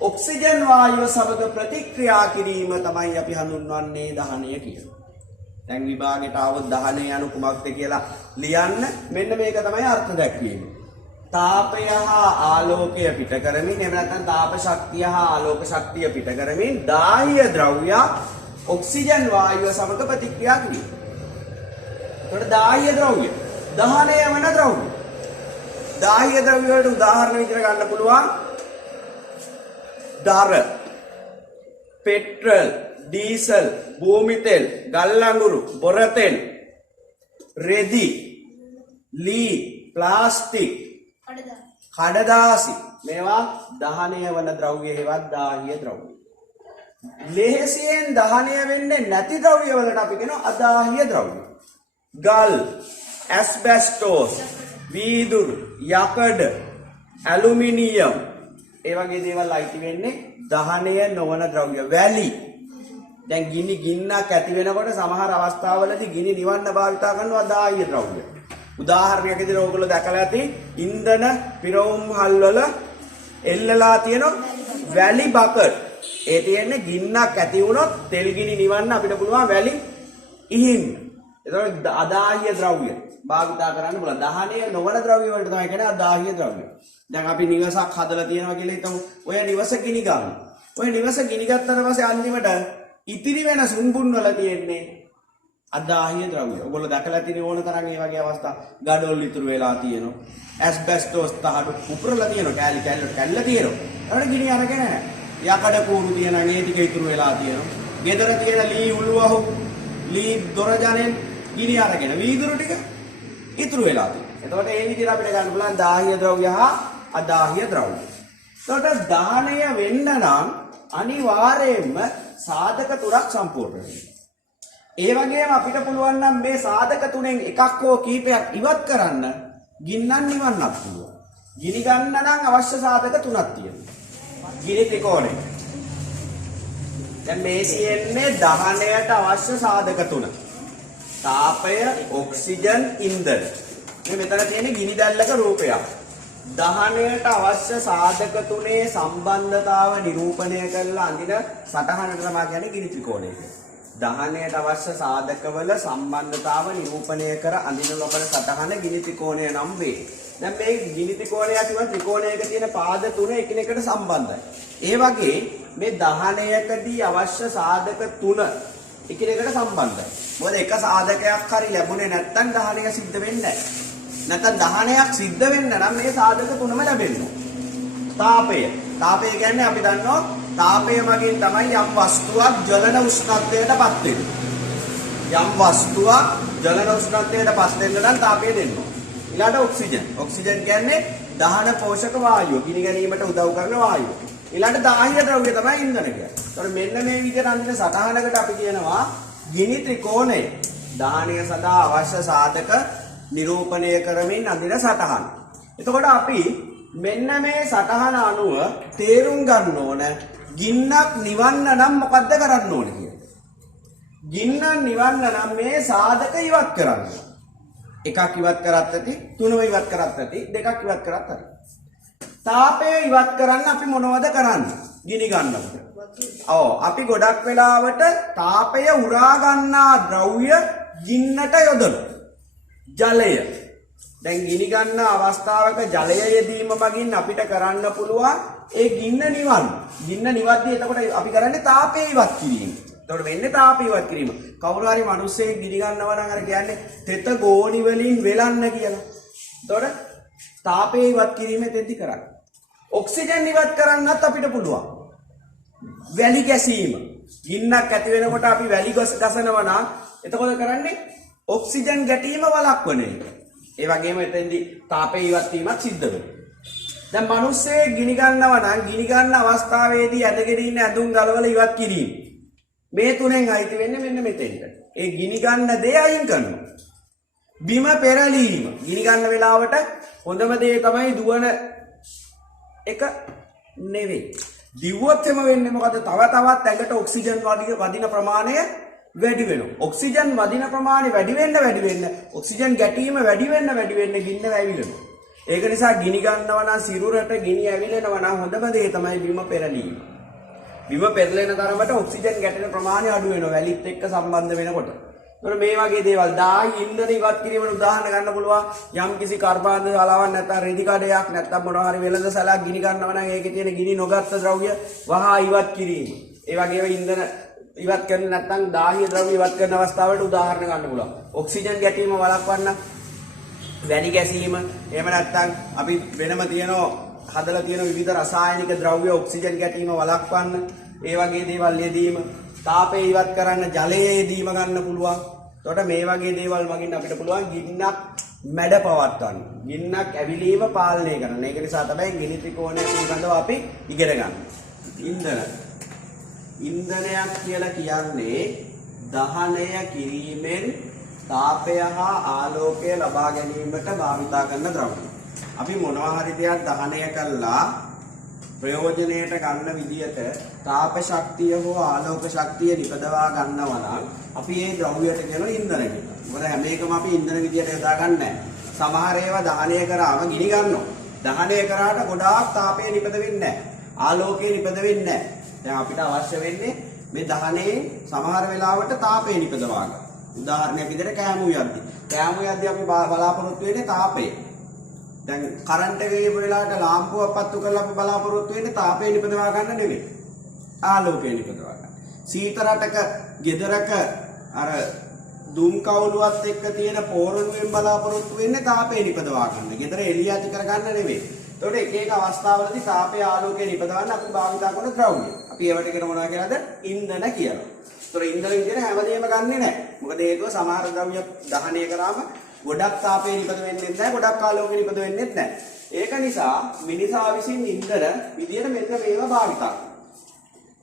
ඔක්සිජන් වායුව සමග ප්‍රතික්‍රියා කිරීම තමයි අපි හඳුන්වන්නේ දහනය කියලා. දැන් විභාගයට આવොත් දහනය යනු කුමක්ද කියලා ලියන්න. මෙන්න මේක තමයි අර්ථ දැක්වීම. තාපය හා ආලෝකය පිට කරමින් එහෙම නැත්නම් තාප ශක්තිය හා ආලෝක ශක්තිය පිට කරමින් දාහීය ද්‍රව්‍ය ඔක්සිජන් වායුව සමග ප්‍රතික්‍රියා කිරීම. එතකොට දාහීය ද්‍රව්‍ය, දහනය වන ද්‍රව්‍ය. දාහීය ද්‍රව්‍ය වලට උදාහරණ විදිහට ගන්න පුළුවන් දර, පෙට්‍රල්, ඩීසල්, භූමි තෙල්, ගල් අඟුරු, බොර තෙල්, රෙදි, ලී, ප්ලාස්ටික්, කඩදාසි මේවා දහනය වන ද්‍රව්‍ය හේවත් දාහීය ද්‍රව්‍ය. ලෙහෙසියෙන් දහනය වෙන්නේ නැති ද්‍රව්‍ය වලට අපි කියනවා අදාහීය ද්‍රව්‍ය. ගල්, ඇස්බෙස්ටෝස්, වීදුරු, යකඩ, ඇලුමිනියම් ඒ වගේ දේවල් අයිති වෙන්නේ දහනය නොවන ද්‍රව්‍ය. වැලි, දැන් ගින්නක් ඇති වෙනකොට සමහර අවස්ථාවලදී ගිනි නිවන්න භාවිතා කරනවා දාහ්‍ය ද්‍රව්‍ය. උදාහරණයක් විදිහට ඕගොල්ලෝ දැකලා ඇති ඉන්ධන පිරවුම් හල්වල එල්ලලා තියෙන වැලි බකට්. ඒ කියන්නේ ගින්නක් ඇති වුණොත් තෙල් ගිනි නිවන්න අපිට පුළුවන් වැලි ඉහින්න. ඒතකොට අදාහ්‍ය ද්‍රව්‍ය භාවිතා කරන්න පුළුවන්. දහනය නොවන ද්‍රව්‍ය වලට තමයි කියන්නේ අදාහ්‍ය ද්‍රව්‍ය. දැන් අපි නිවසක් හදලා තියෙනවා කියලා හිතමු. ඔය නිවස ගිනි ගන්න. ඔය නිවස ගිනි ගත්තට පස්සේ අන්තිමට ඉතිරි වෙන සුන්බුන් වල තියෙන්නේ අදාහ්‍ය ද්‍රව්‍ය. ඔයගොල්ලෝ දැකලා තියෙන ඕන තරම් මේ වගේ අවස්ථා ගඩොල් ඉතුරු වෙලා තියෙනවා. ඇස්බෙස්ටෝස් තහඩු උපුරලා තියෙනවා. කැලි කැල්ල තියෙනවා. ඒකට ගිනි අරගෙන නැහැ. යකඩ කූරු තියෙන මේ ටික ඉතුරු වෙලා තියෙනවා. ගෙදර තියෙන ලී උළුවහු ලී දොර ජනෙල් ගිනි අරගෙන වීදුරු ටික ඉතුරු වෙලා තියෙනවා. එතකොට ඒ විදිහට අපිට ගන්න පුළුවන් දාහ්‍ය ද්‍රව්‍ය හා අදාහ්‍ය ද්‍රව්‍ය. එතකොට දාහනය වෙන්න නම් අනිවාර්යයෙන්ම සාධක තුනක් සම්පූර්ණ වෙන්න. ඒ වගේම අපිට පුළුවන් නම් මේ සාධක තුනෙන් එකක් හෝ කීපයක් ඉවත් කරන්න ගින්නක් නිවන්නත් පුළුවන්. ගිනි ගන්න නම් අවශ්‍ය සාධක තුනක් තියෙනවා. ගිනි ත්‍රිකෝණය. දැන් මේ තියෙන්නේ දහනයට අවශ්‍ය සාධක තුන. තාපය, ඔක්සිජන්, ඉන්ධන. මේ මෙතන තියෙන ගිනි දැල්ලක රූපයක්. දහනයට අවශ්‍ය සාධක තුනේ සම්බන්ධතාව නිරූපණය කරලා අඳින සටහනට තමයි කියන්නේ ගිනි ත්‍රිකෝණය කියලා. දහනයට අවශ්‍ය සාධකවල සම්බන්ධතාව නිරූපණය කර අඳින ලබන සටහන ගිනි ත්‍රිකෝණය නම් වේ. දැන් මේ ගිනි ත්‍රිකෝණය කියන ත්‍රිකෝණයක තියෙන පාද තුන එකිනෙකට සම්බන්ධයි. ඒ වගේ මේ දහනයකදී අවශ්‍ය සාධක තුන එකිනෙකට සම්බන්ධයි. මොකද එක සාධකයක් හරි ලැබුණේ නැත්නම් දහනය සිද්ධ වෙන්නේ නැහැ. නැත්නම් දහනයක් සිද්ධ වෙන්න නම් මේ සාධක තුනම ලැබෙන්න ඕන. තාපය කියන්නේ අපි දන්නවා තාපය මගින් තමයි යම් වස්තුවක් ජලන උෂ්ණත්වයටපත් වෙන්නේ. යම් වස්තුවක් ජලන උෂ්ණත්වයටපත් වෙන්න නම් තාපය දෙන්න ඕන. ඊළඟට ඔක්සිජන් කියන්නේ දහන පෝෂක වායුව. ගිනි ගැනීමට උදව් කරන වායුව. ඊළඟට දාහ්‍ය ද්‍රව්‍ය තමයි ඉන්ධන කියන්නේ. ඒතකොට මෙන්න මේ විදිහට අඳින සටහනකට අපි කියනවා ගිනි ත්‍රිකෝණය. දහනය සඳහා අවශ්‍ය සාධක නිරූපණය කරමින් අඳින සටහන. එතකොට අපි මෙන්න මේ සටහන අනුව තේරුම් ගන්න ඕන ගින්නක් නිවන්න නම් මොකද්ද කරන්න ඕන කියලා. ගින්න නිවන්න නම් මේ සාධක ඉවත් කරන්න. එකක් ඉවත් කරත් ඇති, තුනම ඉවත් කරත් ඇති, දෙකක් ඉවත් කරත් ඇති. තාපය ඉවත් කරන්න අපි මොනවද කරන්නේ? ගිනි ගන්නකොට. අපි ගොඩක් වෙලාවට තාපය උරා ගන්නා ද්‍රව්‍ය ගින්නට යොදනවා. ජලය. දැන් ගිනි ගන්න අවස්ථාවක ජලය යෙදීම මගින් අපිට කරන්න පුළුවන් ඒ ගින්න නිවන්න. ගින්න නිවද්දී එතකොට අපි කරන්නේ තාපය ඉවත් කිරීම. එතකොට වෙන්නේ තාපය ඉවත් කිරීම. කවුරු හරි මිනිස්සෙක් ගිනි ගන්නවා නම් අර කියන්නේ තෙත ගෝණි වලින් වෙලන්න කියලා. එතකොට තාපය ඉවත් කිරීම තෙන්දි කරන්නේ. ඔක්සිජන් ඉවත් කරන්නත් අපිට පුළුවන්. වැලි ගැසීම. ගින්නක් ඇති වෙනකොට අපි වැලි ගසනවා නම් එතකොට කරන්නේ ඔක්සිජන් ගැටීම වළක්වන එක. ඒ වගේම එතෙන්දී තාපය ඉවත් වීමත් සිද්ධ වෙනවා. දැන් මිනිස්සේ ගිනි ගන්නවා නම් ගිනි ගන්න අවස්ථාවේදී ඇදගෙන ඉන්න ඇඳුම් ගලවලා ඉවත් කිරීම. මේ තුනෙන් අයිති වෙන්නේ මෙන්න මෙතෙන්ට. ඒ ගිනි ගන්න දේ අයින් කරනවා. බිම පෙරලීම. ගිනි ගන්න වෙලාවට හොඳම දේ තමයි දුවන එක නෙවෙයි. දිව්වොත් එම වෙන්නේ මොකද? තව තවත් ඇඟට ඔක්සිජන් වදින ප්‍රමාණය වැඩි වෙනවා. ඔක්සිජන් වදින ප්‍රමාණය වැඩි වෙන්න ඔක්සිජන් ගැටීම වැඩි වෙන්න ගින්න වැවිලෙනවා. ඒක නිසා ගිනි ගන්නවා නම් සිරුරට ගිනි ඇවිලෙනවා නම් හොඳම දේ තමයි බිම පෙරලීම. බිම පෙරලෙන තරමට ඔක්සිජන් ගැටෙන ප්‍රමාණය අඩු වෙනවා වැලිත් එක්ක සම්බන්ධ වෙනකොට. ඒතකොට මේ වගේ දේවල් දායි ඉන්ධන ඉවත් කිරීමට උදාහරණ ගන්න පුළුවන්. යම් කිසි කර්මාන්ත ශාලාවක් නැත්නම් රෙදි කඩයක් නැත්නම් මොනවා හරි වෙළඳ සැලක් ගිනි ගන්නවා නම් ඒකේ තියෙන ගිනි නොගත් ද්‍රව්‍ය වහා ඉවත් කිරීම. ඒ වගේම ඉන්ධන ඉවත් කරන්න නැත්නම් දාහ්‍ය ද්‍රව්‍ය ඉවත් කරන අවස්ථාවලට උදාහරණ ගන්න පුළුවන්. ඔක්සිජන් ගැටීම වළක්වන්න වැලි ගැසීම එහෙම නැත්නම් අපි වෙනම හදලා තියෙන විවිධ රසායනික ද්‍රව්‍ය ඔක්සිජන් ගැටීම වළක්වන්න ඒ වගේ දේවල් යෙදීම තාපය ඉවත් කරන්න ජලය යෙදීම ගන්න පුළුවන්. එතකොට මේ වගේ දේවල් මගින් අපිට පුළුවන් ගින්නක් මැඩ පවත්වන්න. ගින්නක් ඇවිලීම පාලනය කරන්න. ඒක නිසා තමයි ගිනි ත්‍රිකෝණය පිළිබඳව අපි ඉගෙන ගන්න. ඉන්ධනයක් කියලා කියන්නේ දහනය කිරීමෙන් තාපය හා ආලෝකය ලබා ගැනීමට භාවිතා කරන ද්‍රව්‍ය. අපි මොනවා හරි දෙයක් දහනය කළා ප්‍රයෝජනයට ගන්න විදියට තාප ශක්තිය හෝ ආලෝක ශක්තිය නිපදවා ගන්නවා නම් අපි මේ ද්‍රව්‍යයට කියනවා ඉන්ධන කියලා. මොකද හැම එකම අපි ඉන්ධන විදියට යොදා ගන්න නැහැ. සමහර ඒවා දහනය කරාම ගිනි ගන්නවා. දහනය කරාට ගොඩාක් තාපය නිපද වෙන්නේ නැහැ. ආලෝකය නිපද වෙන්නේ නැහැ. දැන් අපිට අවශ්‍ය වෙන්නේ මේ දහනේ සමහර වෙලාවට තාපය නිපදවා ගන්න. උදාහරණයක් විදිහට කෑමු යද්දි. කෑමු යද්දි අපි බලාපොරොත්තු වෙන්නේ තාපය. දැන් කරන්ට් එක ගියපු වෙලාවට ලාම්පුවක් පත්තු කරලා අපි බලාපොරොත්තු වෙන්නේ තාපය නිපදවා ගන්න නෙවෙයි. ආලෝකය නිපදවා ගන්න. සීත රටක ගෙදරක අර දුම් කවුලුවත් එක්ක තියෙන පෝරණුවෙන් බලාපොරොත්තු වෙන්නේ තාපය නිපදවා ගන්න. ගෙදර එළිය ඇති කර ගන්න නෙවෙයි. ඒතකොට එක එක අවස්ථාවලදී තාපය ආලෝකය නිපදවන්න අපි භාවිත කරන ද්‍රව්‍ය. අපි ඒවට කියන මොනවා කියලාද? ඉන්ධන කියලා. ඒතකොට ඉන්ධන විදිහට හැමදේම ගන්නෙ නැහැ. මොකද හේතුව සමහර ද්‍රව්‍ය දහනය කරාම ගොඩක් තාපය නිපද වෙන්නේ නැහැ, ගොඩක් ආලෝකය නිපද වෙන්නේ නැහැ. ඒක නිසා මිනිසා විසින් ඉන්ධන විදිහට මෙන්න මේවා භාවිත කරනවා.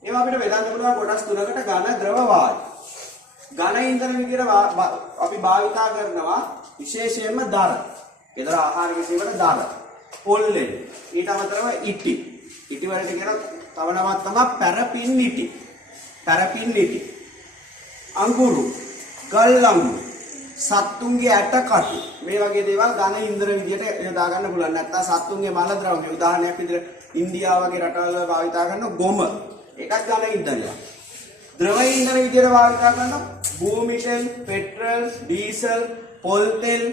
ඒවා අපිට බෙදන්න පුළුවන් කොටස් තුනකට: ඝන, ද්‍රව, වායු. ඝන ඉන්ධන විදිහට අපි භාවිත කරනවා විශේෂයෙන්ම දර. ඒතර ආහාර විසීමට දර. පොල්ලෙන්. ඊට අමතරව ඉටි. ඉටි වලට කියන තව නමක් තමයි පැරපින් ඉටි. පැරපින් ඉටි. අඟුරු, ගල් අඟුරු, සත්තුන්ගේ ඇටකටු මේ වගේ දේවල් ඝන ඉන්ධන විදිහට යොදා ගන්න පුළුවන්. නැත්නම් සත්තුන්ගේ මල ද්‍රව්‍ය උදාහරණයක් විදිහට ඉන්දියාව වගේ රටවල භාවිත කරන ගොම ඒකත් ඝන ඉන්ධනයක්. ද්‍රව ඉන්ධන විදිහට භාවිත කරන භූමි තෙල්, පෙට්‍රල්, ඩීසල්, පොල් තෙල්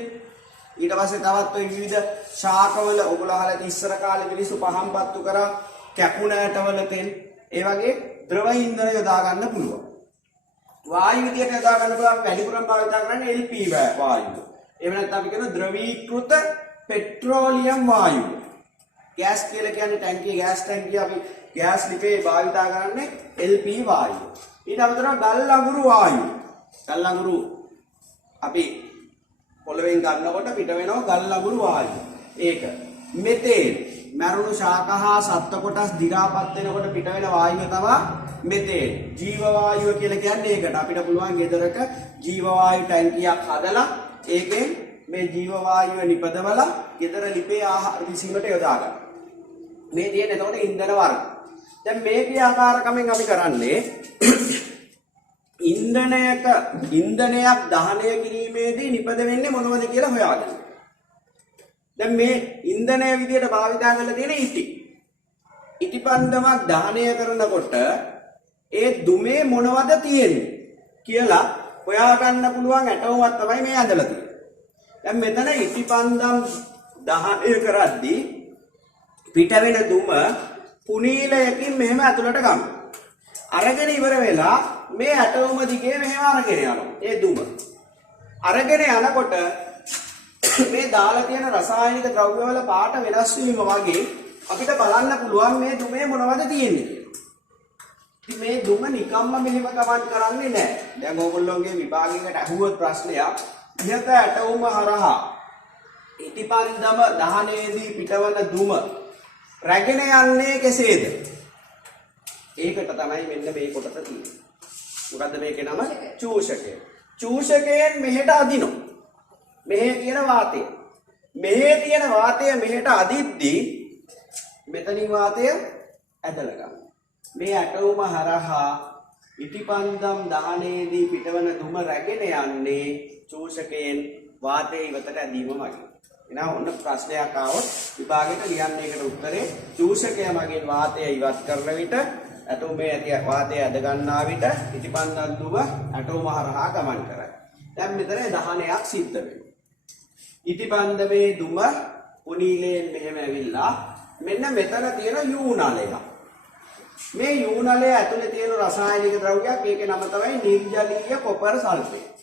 ඊට පස්සේ තවත් ඔය විවිධ ශාකවල ඔයගොල්ලෝ අහලා ඇති ඉස්සර කාලේ මිනිස්සු පහන් පත්තු කරා කැපුණ ඇටවල තෙල් ඒ වගේ ද්‍රව ඉන්ධන යොදා ගන්න පුළුවන්. වායු විදියට යොදා ගන්න පුළුවන් වැඩිපුරම භාවිත කරන්නේ LP වායුව. එහෙම නැත්නම් අපි කියන ද්‍රවීකృత පෙට්‍රෝලියම් වායුව. ගෑස් කියලා කියන්නේ ටැංකිය ගෑස් ටැංකිය අපි ගෑස් ලිපේ භාවිත කරන්නේ LP වායුව. ඊට අමතරව ගල් අඟුරු වායුව. ගල් අඟුරු අපි පොළවෙන් ගන්නකොට පිට වෙනවා ගල් අඟුරු වායුව. ඒක මෙතේන් මරුණු ශාක හා සත්ත්ව කොටස් දි รา පත් වෙනකොට පිට වෙන වායුව තමයි මෙතේන්. ජීව වායුව කියලා කියන්නේ ඒකට. අපිට පුළුවන් ගෙදරක ජීව වායු ටැංකියක් හදලා ඒකෙන් මේ ජීව වායුව නිපදවලා ගෙදර ලිපේ ආහාර විසීමට යොදා ගන්න. මේ තියෙන එතකොට ඉන්ධන වර්ග. දැන් මේ ක්‍රියාකාරකමෙන් අපි කරන්නේ ඉන්ධනයක් දහනය කිරීමේදී නිපද වෙන්නේ මොනවද කියලා හොයාගන්න. දැන් මේ ඉන්ධනය විදියට භාවිත කරලා තියෙන ඉටි. ඉටි පන්දමක් දහනය කරනකොට ඒ දුමේ මොනවද තියෙන්නේ කියලා හොයාගන්න පුළුවන් ඇටවුමක් තමයි මේ ඇඳලා තියෙන්නේ. දැන් මෙතන ඉටි පන්දම් දහනය කරද්දී පිට වෙන දුම පුනීලයකින් මෙහෙම ඇතුළට ගන්න. අරගෙන ඉවර වෙලා මේ ඇටවුම දිගේ මෙහෙම අරගෙන යනවා. ඒ දුම. අරගෙන යනකොට මේ දාලා තියෙන රසායනික ද්‍රව්‍ය වල පාට වෙනස් වීම වගේ අපිට බලන්න පුළුවන් මේ දුමේ මොනවද තියෙන්නේ කියලා. මේ දුම නිකම්ම මෙහෙම ගමන් කරන්නේ නැහැ. දැන් ඕගොල්ලෝගේ විභාගයකට අහුවොත් ප්‍රශ්නයක් ඉහත ඇටවුම හරහා ඉටිපන්දම දහනයේදී පිටවන දුම රැගෙන යන්නේ කෙසේද? ඒකට තමයි මෙන්න මේ කොටස තියෙන්නේ. මොකද්ද මේකේ නම? චූෂකය. චූෂකයෙන් මෙහෙට අදිනවා. මෙහෙ තියෙන වාතය. මෙහෙ තියෙන වාතය මෙහෙට අදිද්දී මෙතනින් වාතය ඇදලා ගන්නවා. මේ ඇටවුම හරහා ඉටිපන්දම් දහනයේදී පිටවන දුම රැගෙන යන්නේ චූෂකයෙන් වාතය ඉවතට ඇදීම මගින්. එහෙනම් ඔන්න ප්‍රශ්නයක් ආවොත් විභාගයට ලියන්න ඒකට උත්තරේ චූෂකය මගින් වාතය ඉවත් කරන විට ඇටෝමේ ඇති වාතය ඇද ගන්නා විට ඉටිපන්දම් දුම ඇටෝම හරහා ගමන් කරයි. දැන් මෙතන දහනයක් සිද්ධ වෙනවා. ඉටිපන්දමේ දුම පුනීලයෙන් මෙහෙම ඇවිල්ලා මෙන්න මෙතන තියෙන යූ නලය. මේ යූ නලය ඇතුලේ තියෙන රසායනික ද්‍රව්‍යයක් ඒකේ නම තමයි නිර්ජලීය කොපර් සල්ෆේට්.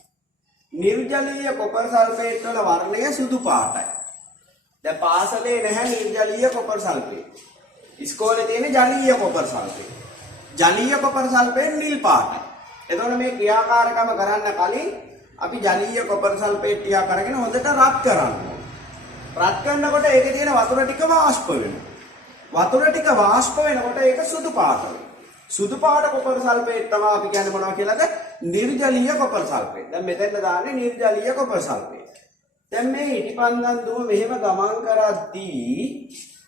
නිර්ජලීය කොපර් සල්ෆේට් වල වර්ණය සුදු පාටයි. දැන් පාසලේ නැහැ නිර්ජලීය කොපර් සල්ෆේට්. ඉස්කෝලේ තියෙන ජලීය කොපර් සල්ෆේට්. ජලීය කොපර් සල්ෆේට් නිල් පාටයි. එතකොට මේ ක්‍රියාකාරකම කරන්න කලින් අපි ජලීය කොපර් සල්ෆේට් ටිකක් අරගෙන හොඳට රත් කරන්න ඕනේ. රත් කරනකොට ඒකේ තියෙන වතුර ටික වාෂ්ප වෙනවා. වතුර ටික වාෂ්ප වෙනකොට ඒක සුදු පාට වෙනවා. සුදු පාට කොපර් සල්ෆේට් තමයි අපි කියන්නේ මොනවා කියලාද? නිර්ජලීය කොපර් සල්ෆේට්. දැන් මෙතෙන්ද දාන්නේ නිර්ජලීය කොපර් සල්ෆේට්. දැන් මේ ඉටිපන්දම් දුම මෙහෙම ගමන් කරද්දී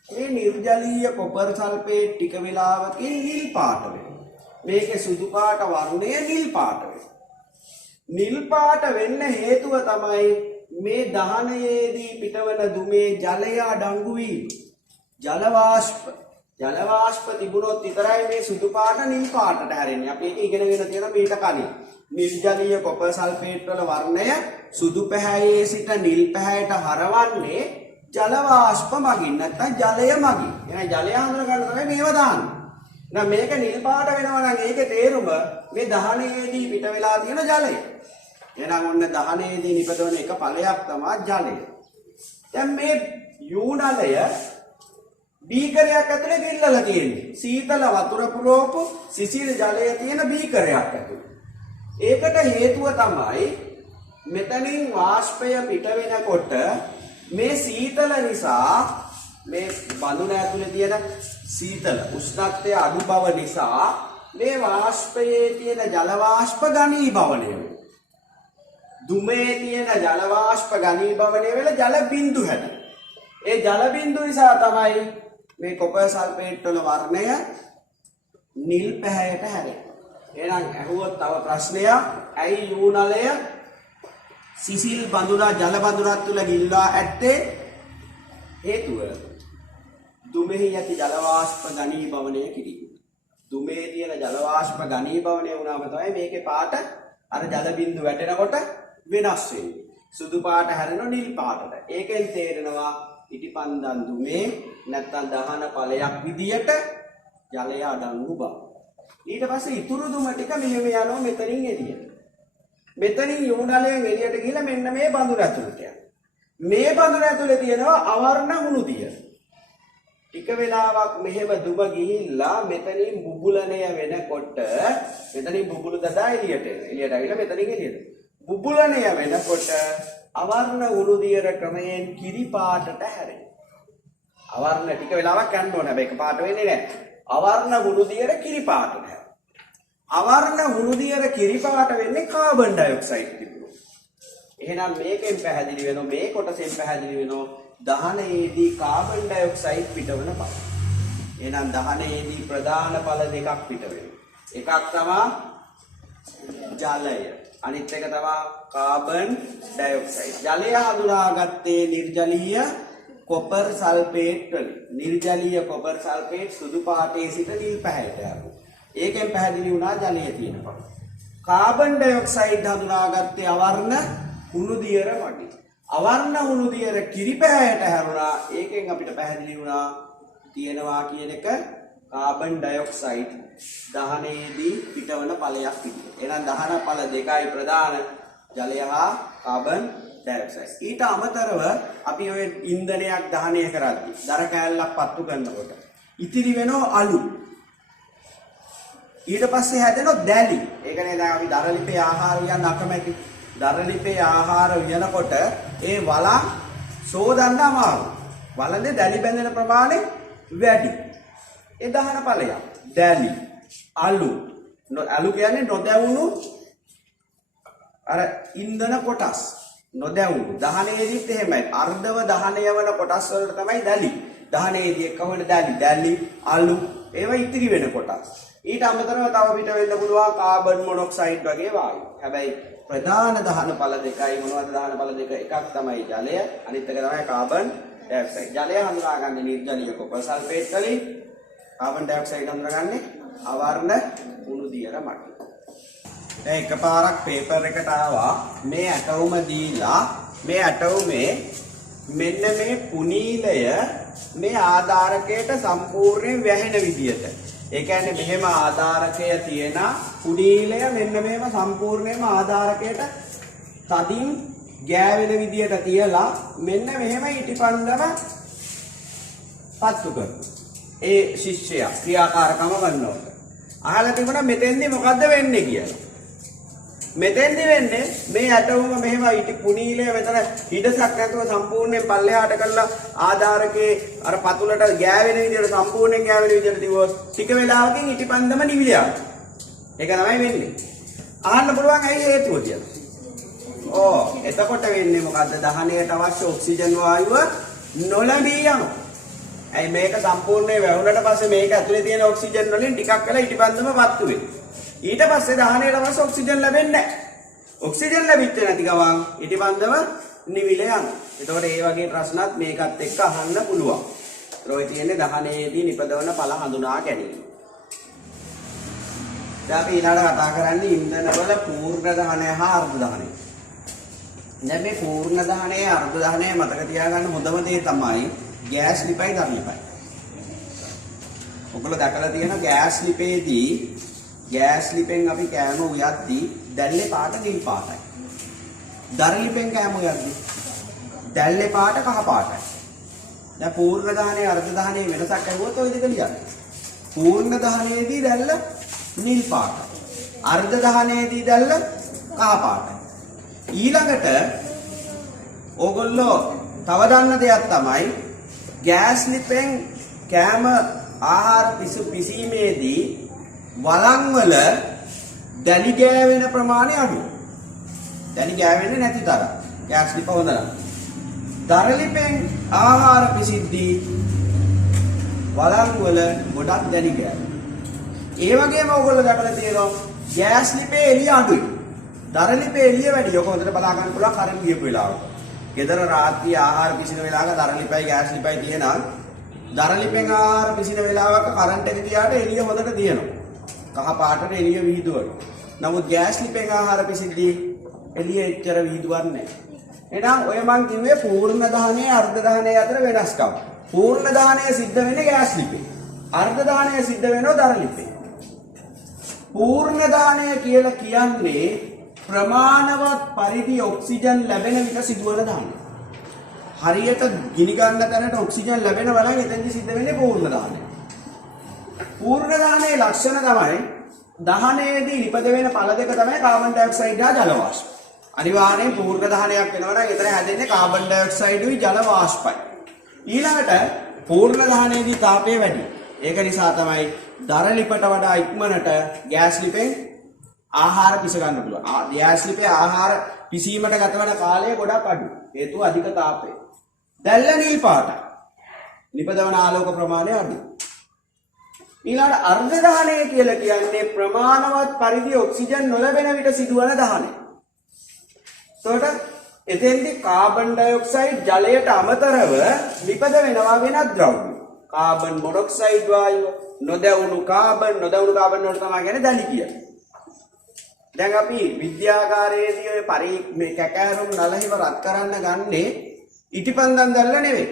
මේ නිර්ජලීය කොපර් සල්ෆේට් ටික වෙලාවකින් නිල් පාට වෙනවා. මේකේ සුදු පාට වර්ණය නිල් පාට වෙනවා. නිල් පාට වෙන්න හේතුව තමයි මේ දහනයේදී පිටවන දුමේ ජලය අඩංගු වීම. ජල වාෂ්ප තිබුණොත් විතරයි මේ සුදු පාට නිල් පාටට හැරෙන්නේ. අපි ඒක ඉගෙනගෙන තියෙන මීට කලින්. නිර්ජලීය කොපර් සල්ෆේට් වල වර්ණය සුදු පැහැයේ සිට නිල් පැහැයට හරවන්නේ ජල වාෂ්ප මගින් නැත්නම් ජලය මගින්. එහෙනම් ජලය හඳුන ගන්න තමයි මේව දාන්නේ. එහෙනම් මේක නිල් පාට වෙනවා නම් ඒකේ තේරුම මේ දහනයේදී පිට වෙලා තියෙන ජලය. එහෙනම් ඔන්න දහනයේදී නිපදවන එක ඵලයක් තමයි ජලය. දැන් මේ යූනලය බීකරයක් ඇතුලේ ගිල්ලලා තියෙන්නේ. සීතල වතුර පුරවපු සිසිල් ජලය තියෙන බීකරයක් ඇතුලේ. ඒකට හේතුව තමයි මෙතනින් වාෂ්පය පිට වෙනකොට මේ සීතල නිසා මේ බඳුන ඇතුලේ තියෙන සීතල උෂ්ණත්වය අඩු බව නිසා මේ වාෂ්පයේ තියෙන ජල වාෂ්ප ඝනීභවණය වෙනවා. දුමේ තියෙන ජල වාෂ්ප ඝනීභවණය වෙලා ජල බිඳු හැදෙනවා. ඒ ජල බිඳු නිසා තමයි මේ කොපර් සල්ෆේට් වල වර්ණය නිල් පැහැයට හැරෙන්නේ. එහෙනම් අහුවොත් තව ප්‍රශ්නයක් ඇයි යූනලය සිසිල් බඳුනා ජල බඳුනත් තුල ගිල්ලා ඇත්තේ? හේතුව දුමෙහි ඇති ජල වාෂ්ප ඝනීභවණය කිරීම. දුමේ තියෙන ජල වාෂ්ප ඝනීභවණය වුණාම තමයි මේකේ පාට අර ජල බිඳු වැටෙනකොට වෙනස් වෙන්නේ. සුදු පාට හැරෙන නිල් පාටට. ඒකෙන් තේරෙනවා ඉටිපන්දන් දුමේ නැත්තම් දහන ඵලයක් විදියට ජලය අඩංගු බව. ඊට පස්සේ ඉතුරු දුම ටික මෙහෙම යනවා මෙතනින් එළියට. මෙතනින් යූනලයෙන් එළියට ගිහලා මෙන්න මේ බඳුන ඇතුළට යනවා. මේ බඳුන ඇතුලේ තියෙනවා අවර්ණ හුණු දිය. ටික වෙලාවක් මෙහෙම දුම ගිහිල්ලා මෙතනින් බුබුලණය වෙනකොට මෙතනින් බුබුලු දදා එළියට එනවා. එළියට ඇවිල්ලා මෙතනින් එළියට. බුබුලණය වෙනකොට අවර්ණ හුණු දියර ක්‍රමයෙන් කිරි පාටට හැරෙනවා. අවර්ණ ටික වෙලාවක් යන්න ඕන. හැබැයි එක පාට වෙන්නේ නැහැ. අවර්ණ හුණු දියර කිරි පාටට හැරෙනවා. අවර්ණ හුණු දියර කිරි පාට වෙන්නේ කාබන් ඩයොක්සයිඩ් තිබුණොත්. එහෙනම් මේකෙන් පැහැදිලි වෙනවා මේ කොටසෙන් පැහැදිලි වෙනවා දහනයේදී කාබන් ඩයොක්සයිඩ් පිටවන බව. එහෙනම් දහනයේදී ප්‍රධාන ඵල දෙකක් පිට වෙනවා. එකක් තමයි ජලය. අනිත් එක තමයි කාබන් ඩයොක්සයිඩ්. ජලය හඳුනාගත්තේ නිර්ජලීය කොපර් සල්ෆේට් වලින්. නිර්ජලීය කොපර් සල්ෆේට් සුදු පාටේ සිට නිල් පැහැයට යනවා. ඒකෙන් පැහැදිලි වුණා ජලය තියෙන බව. කාබන් ඩයොක්සයිඩ් හඳුනාගත්තේ අවර්ණ හුණු දියර මගින්. අවර්ණ හුණු දියර කිරි පැහැයට හැරුණා. ඒකෙන් අපිට පැහැදිලි වුණා තියෙනවා කියන එක කාබන් ඩයොක්සයිඩ් දහනයේදී පිටවන ඵලයක් විදියට. එහෙනම් දහන ඵල දෙකයි ප්‍රධාන ජලය හා කාබන් ඩයොක්සයිඩ්. ඊට අමතරව අපි ඔය ඉන්ධනයක් දහනය කරද්දී දර කෑල්ලක් පත්තු කරනකොට ඉතිරි වෙනව අලු. ඊට පස්සේ හැදෙනවා දැලි. ඒකනේ දැන් අපි දරලිපේ ආහාර උයන් අකමැති. දරලිපේ ආහාර උයනකොට ඒ වලං සෝදන්න අමාරුයි. වලනේ දැලි බැඳෙන ප්‍රමාණය වැඩි. ඒ දහන ඵලයක්. දැලි, අලු. අලු කියන්නේ නොදැවුණු අර ඉන්ධන කොටස්. නොදැවුණු. දහනයේදීත් එහෙමයි. අර්ධව දහනය වන කොටස් වලට තමයි දැලි. දහනයේදී එක කොහෙද දැලි? දැලි, අලු ඒවා ඉතිරි වෙන කොටස්. ඊට අමතරව තව පිට වෙන්න පුළුවන් කාබන් මොනොක්සයිඩ් වගේ වායු. හැබැයි ප්‍රධාන දහන ඵල දෙකයි මොනවද දහන ඵල දෙක? එකක් තමයි ජලය, අනිත් එක තමයි කාබන් ඩයොක්සයිඩ්. ජලය හඳුනාගන්නේ නිර්ජලීය කොපර් සල්ෆේට් වලින්. කාබන් ඩයොක්සයිඩ් හඳුනාගන්නේ අවර්ණ හුණු දියර මගින්. දැන් එකපාරක් පේපර් එකට ආවා මේ ඇටෝම දීලා මේ ඇටෝමේ මෙන්න මේ පුනීලය මේ ආධාරකයට සම්පූර්ණයෙන් වැහෙන විදියට. ඒ කියන්නේ මෙහෙම ආධාරකය තියෙන පුනීලය මෙන්න මෙහෙම සම්පූර්ණයෙන්ම ආධාරකයට තදින් ගෑවෙන විදියට තියලා මෙන්න මෙහෙම ඉටිපන්දම පත්තු කරනවා. ඒ ශිෂ්‍යයා ක්‍රියාකාරකම කරනකොට අහලා තිබුණා මෙතෙන්දී මොකද්ද වෙන්නේ කියලා. මෙතෙන්දි වෙන්නේ මේ ඇටෝම මෙහෙම ඉටි පුනීලය මෙතන හිඩසක් නැතුව සම්පූර්ණයෙන් පල්ලෙහාට කරලා ආධාරකේ අර පතුලට ගෑවෙන විදිහට සම්පූර්ණයෙන් ගෑවෙන විදිහට තිබුවොත් ටික වෙලාවකින් ඉටිපන්දම නිවිල යනවා. ඒක තමයි වෙන්නේ. අහන්න පුළුවන් ඇයි හේතුව කියලා. එතකොට වෙන්නේ මොකද්ද? දහනයට අවශ්‍ය ඔක්සිජන් වායුව නොලැබී යනවා. ඇයි මේක සම්පූර්ණයෙන් වැහුණට පස්සේ මේක ඇතුලේ තියෙන ඔක්සිජන් වලින් ටිකක් වෙලා ඉටිපන්දම පත්තු වෙනවා. ඊට පස්සේ දහනයට පස්සේ ඔක්සිජන් ලැබෙන්නේ නැහැ. ඔක්සිජන් ලැබිච්ච නැති ගමන් ඉටිපන්දම නිවිල යනවා. එතකොට මේ වගේ ප්‍රශ්නත් මේකත් එක්ක අහන්න පුළුවන්. ඔය තියෙන්නේ දහනයේදී නිපදවන ඵල හඳුනා ගැනීම. දැන් අපි ඊළඟට කතා කරන්නේ ඉන්ධනවල පූර්ණ දහනය හා අර්ධ දහනය. දැන් මේ පූර්ණ දහනය අර්ධ දහනය මතක තියාගන්න හොඳම දේ තමයි ගෑස් ලිපයි දර ලිපයි. ඔයගොල්ලෝ දැකලා තියෙන ගෑස් ලිපේදී ගෑස් ලිපෙන් අපි කෑම උයද්දී දැල්ලේ පාට නිල් පාටයි. දර ලිපෙන් කෑම උයද්දී දැල්ලේ පාට කහ පාටයි. දැන් පූර්ණ දහනය අර්ධ දහනය වෙනසක් ඇහුවොත් ඔය දෙක ලියන්න. පූර්ණ දහනයේදී දැල්ල නිල් පාටයි. අර්ධ දහනයේදී දැල්ල කහ පාටයි. ඊළඟට ඕගොල්ලෝ තව දන්න දෙයක් තමයි ගෑස් ලිපෙන් කෑම ආහාර පිසීමේදී වලං වල දැලි ගෑවෙන ප්‍රමාණය අඩුයි. දැලි ගෑවෙන්නේ නැති තරම්. ගෑස් ලිප හොඳ නැහැ. දර ලිපෙන් ආහාර පිසිද්දී වලං වල ගොඩක් දැලි ගෑවෙනවා. ඒ වගේම ඕගොල්ලෝ දැකලා තියෙනවා ගෑස් ලිපේ එළිය අඩුයි. දර ලිපේ එළිය වැඩි. ඔක හොඳට බලා ගන්න පුළුවන් කරන් ගියපු වෙලාවක. ගෙදර රාත්‍රී ආහාර පිසින වෙලාවක දර ලිපයි ගෑස් ලිපයි තියෙනවා. දර ලිපෙන් ආහාර පිසින වෙලාවක කරන්ට් එක ගියාට එළිය හොඳට තියෙනවා. කහ පාටට එළිය විහිදුවනවා. නමුත් ගෑස් ලිපෙන් ආහාර පිසිද්දී එළිය එච්චර විහිදුවන්නේ නැහැ. එහෙනම් ඔය මං කිව්වේ පූර්ණ දහනය අර්ධ දහනය අතර වෙනස්කම්. පූර්ණ දහනය සිද්ධ වෙන්නේ ගෑස් ලිපේ. අර්ධ දහනය සිද්ධ වෙනවා දර ලිපේ. පූර්ණ දහනය කියලා කියන්නේ ප්‍රමාණවත් පරිදි ඔක්සිජන් ලැබෙන විට සිදුවන දහනය. හරියට ගිනි ගන්න තැනට ඔක්සිජන් ලැබෙනවා නම් එතෙන්දි සිද්ධ වෙන්නේ පූර්ණ දහනය. පූර්ණ දහනයේ ලක්ෂණ තමයි දහනයේදී නිපද වෙන පළ දෙක තමයි කාබන් ඩයොක්සයිඩ් හා ජල වාෂ්ප. අනිවාර්යෙන් පූර්ණ දහනයක් වෙනවා නම් එතන හැදෙන්නේ කාබන් ඩයොක්සයිඩුයි ජල වාෂ්පයි. ඊළඟට පූර්ණ දහනයේදී තාපය වැඩි. ඒක නිසා තමයි දර ලිපට වඩා ඉක්මනට ගෑස් ලිපෙන් ආහාර පිස ගන්න පුළුවන්. ගෑස් ලිපේ ආහාර පිසීමට ගත වෙන කාලය ගොඩක් අඩුයි. හේතුව අධික තාපය. දැල්ල නිල් පාටයි. නිපදවන ආලෝක ප්‍රමාණය අඩුයි. ඊළඟ අර්ධ දහනය කියලා කියන්නේ ප්‍රමාණවත් පරිදි ඔක්සිජන් නොලැබෙන විට සිදුවන දහනය. එතකොට එතෙන්දී කාබන් ඩයොක්සයිඩ් ජලයට අමතරව නිපද වෙනවා වෙනත් ද්‍රව්‍ය. කාබන් මොනොක්සයිඩ් වායුව, නොදැවුණු කාබන් වලට තමයි කියන්නේ දැලි කියන්නේ. දැන් අපි විද්‍යාගාරයේදී ඔය මේ කැකෑරුම් නලහිව රත් කරන්න ගන්නේ ඉටිපන්දම් දැල්ල නෙවෙයි.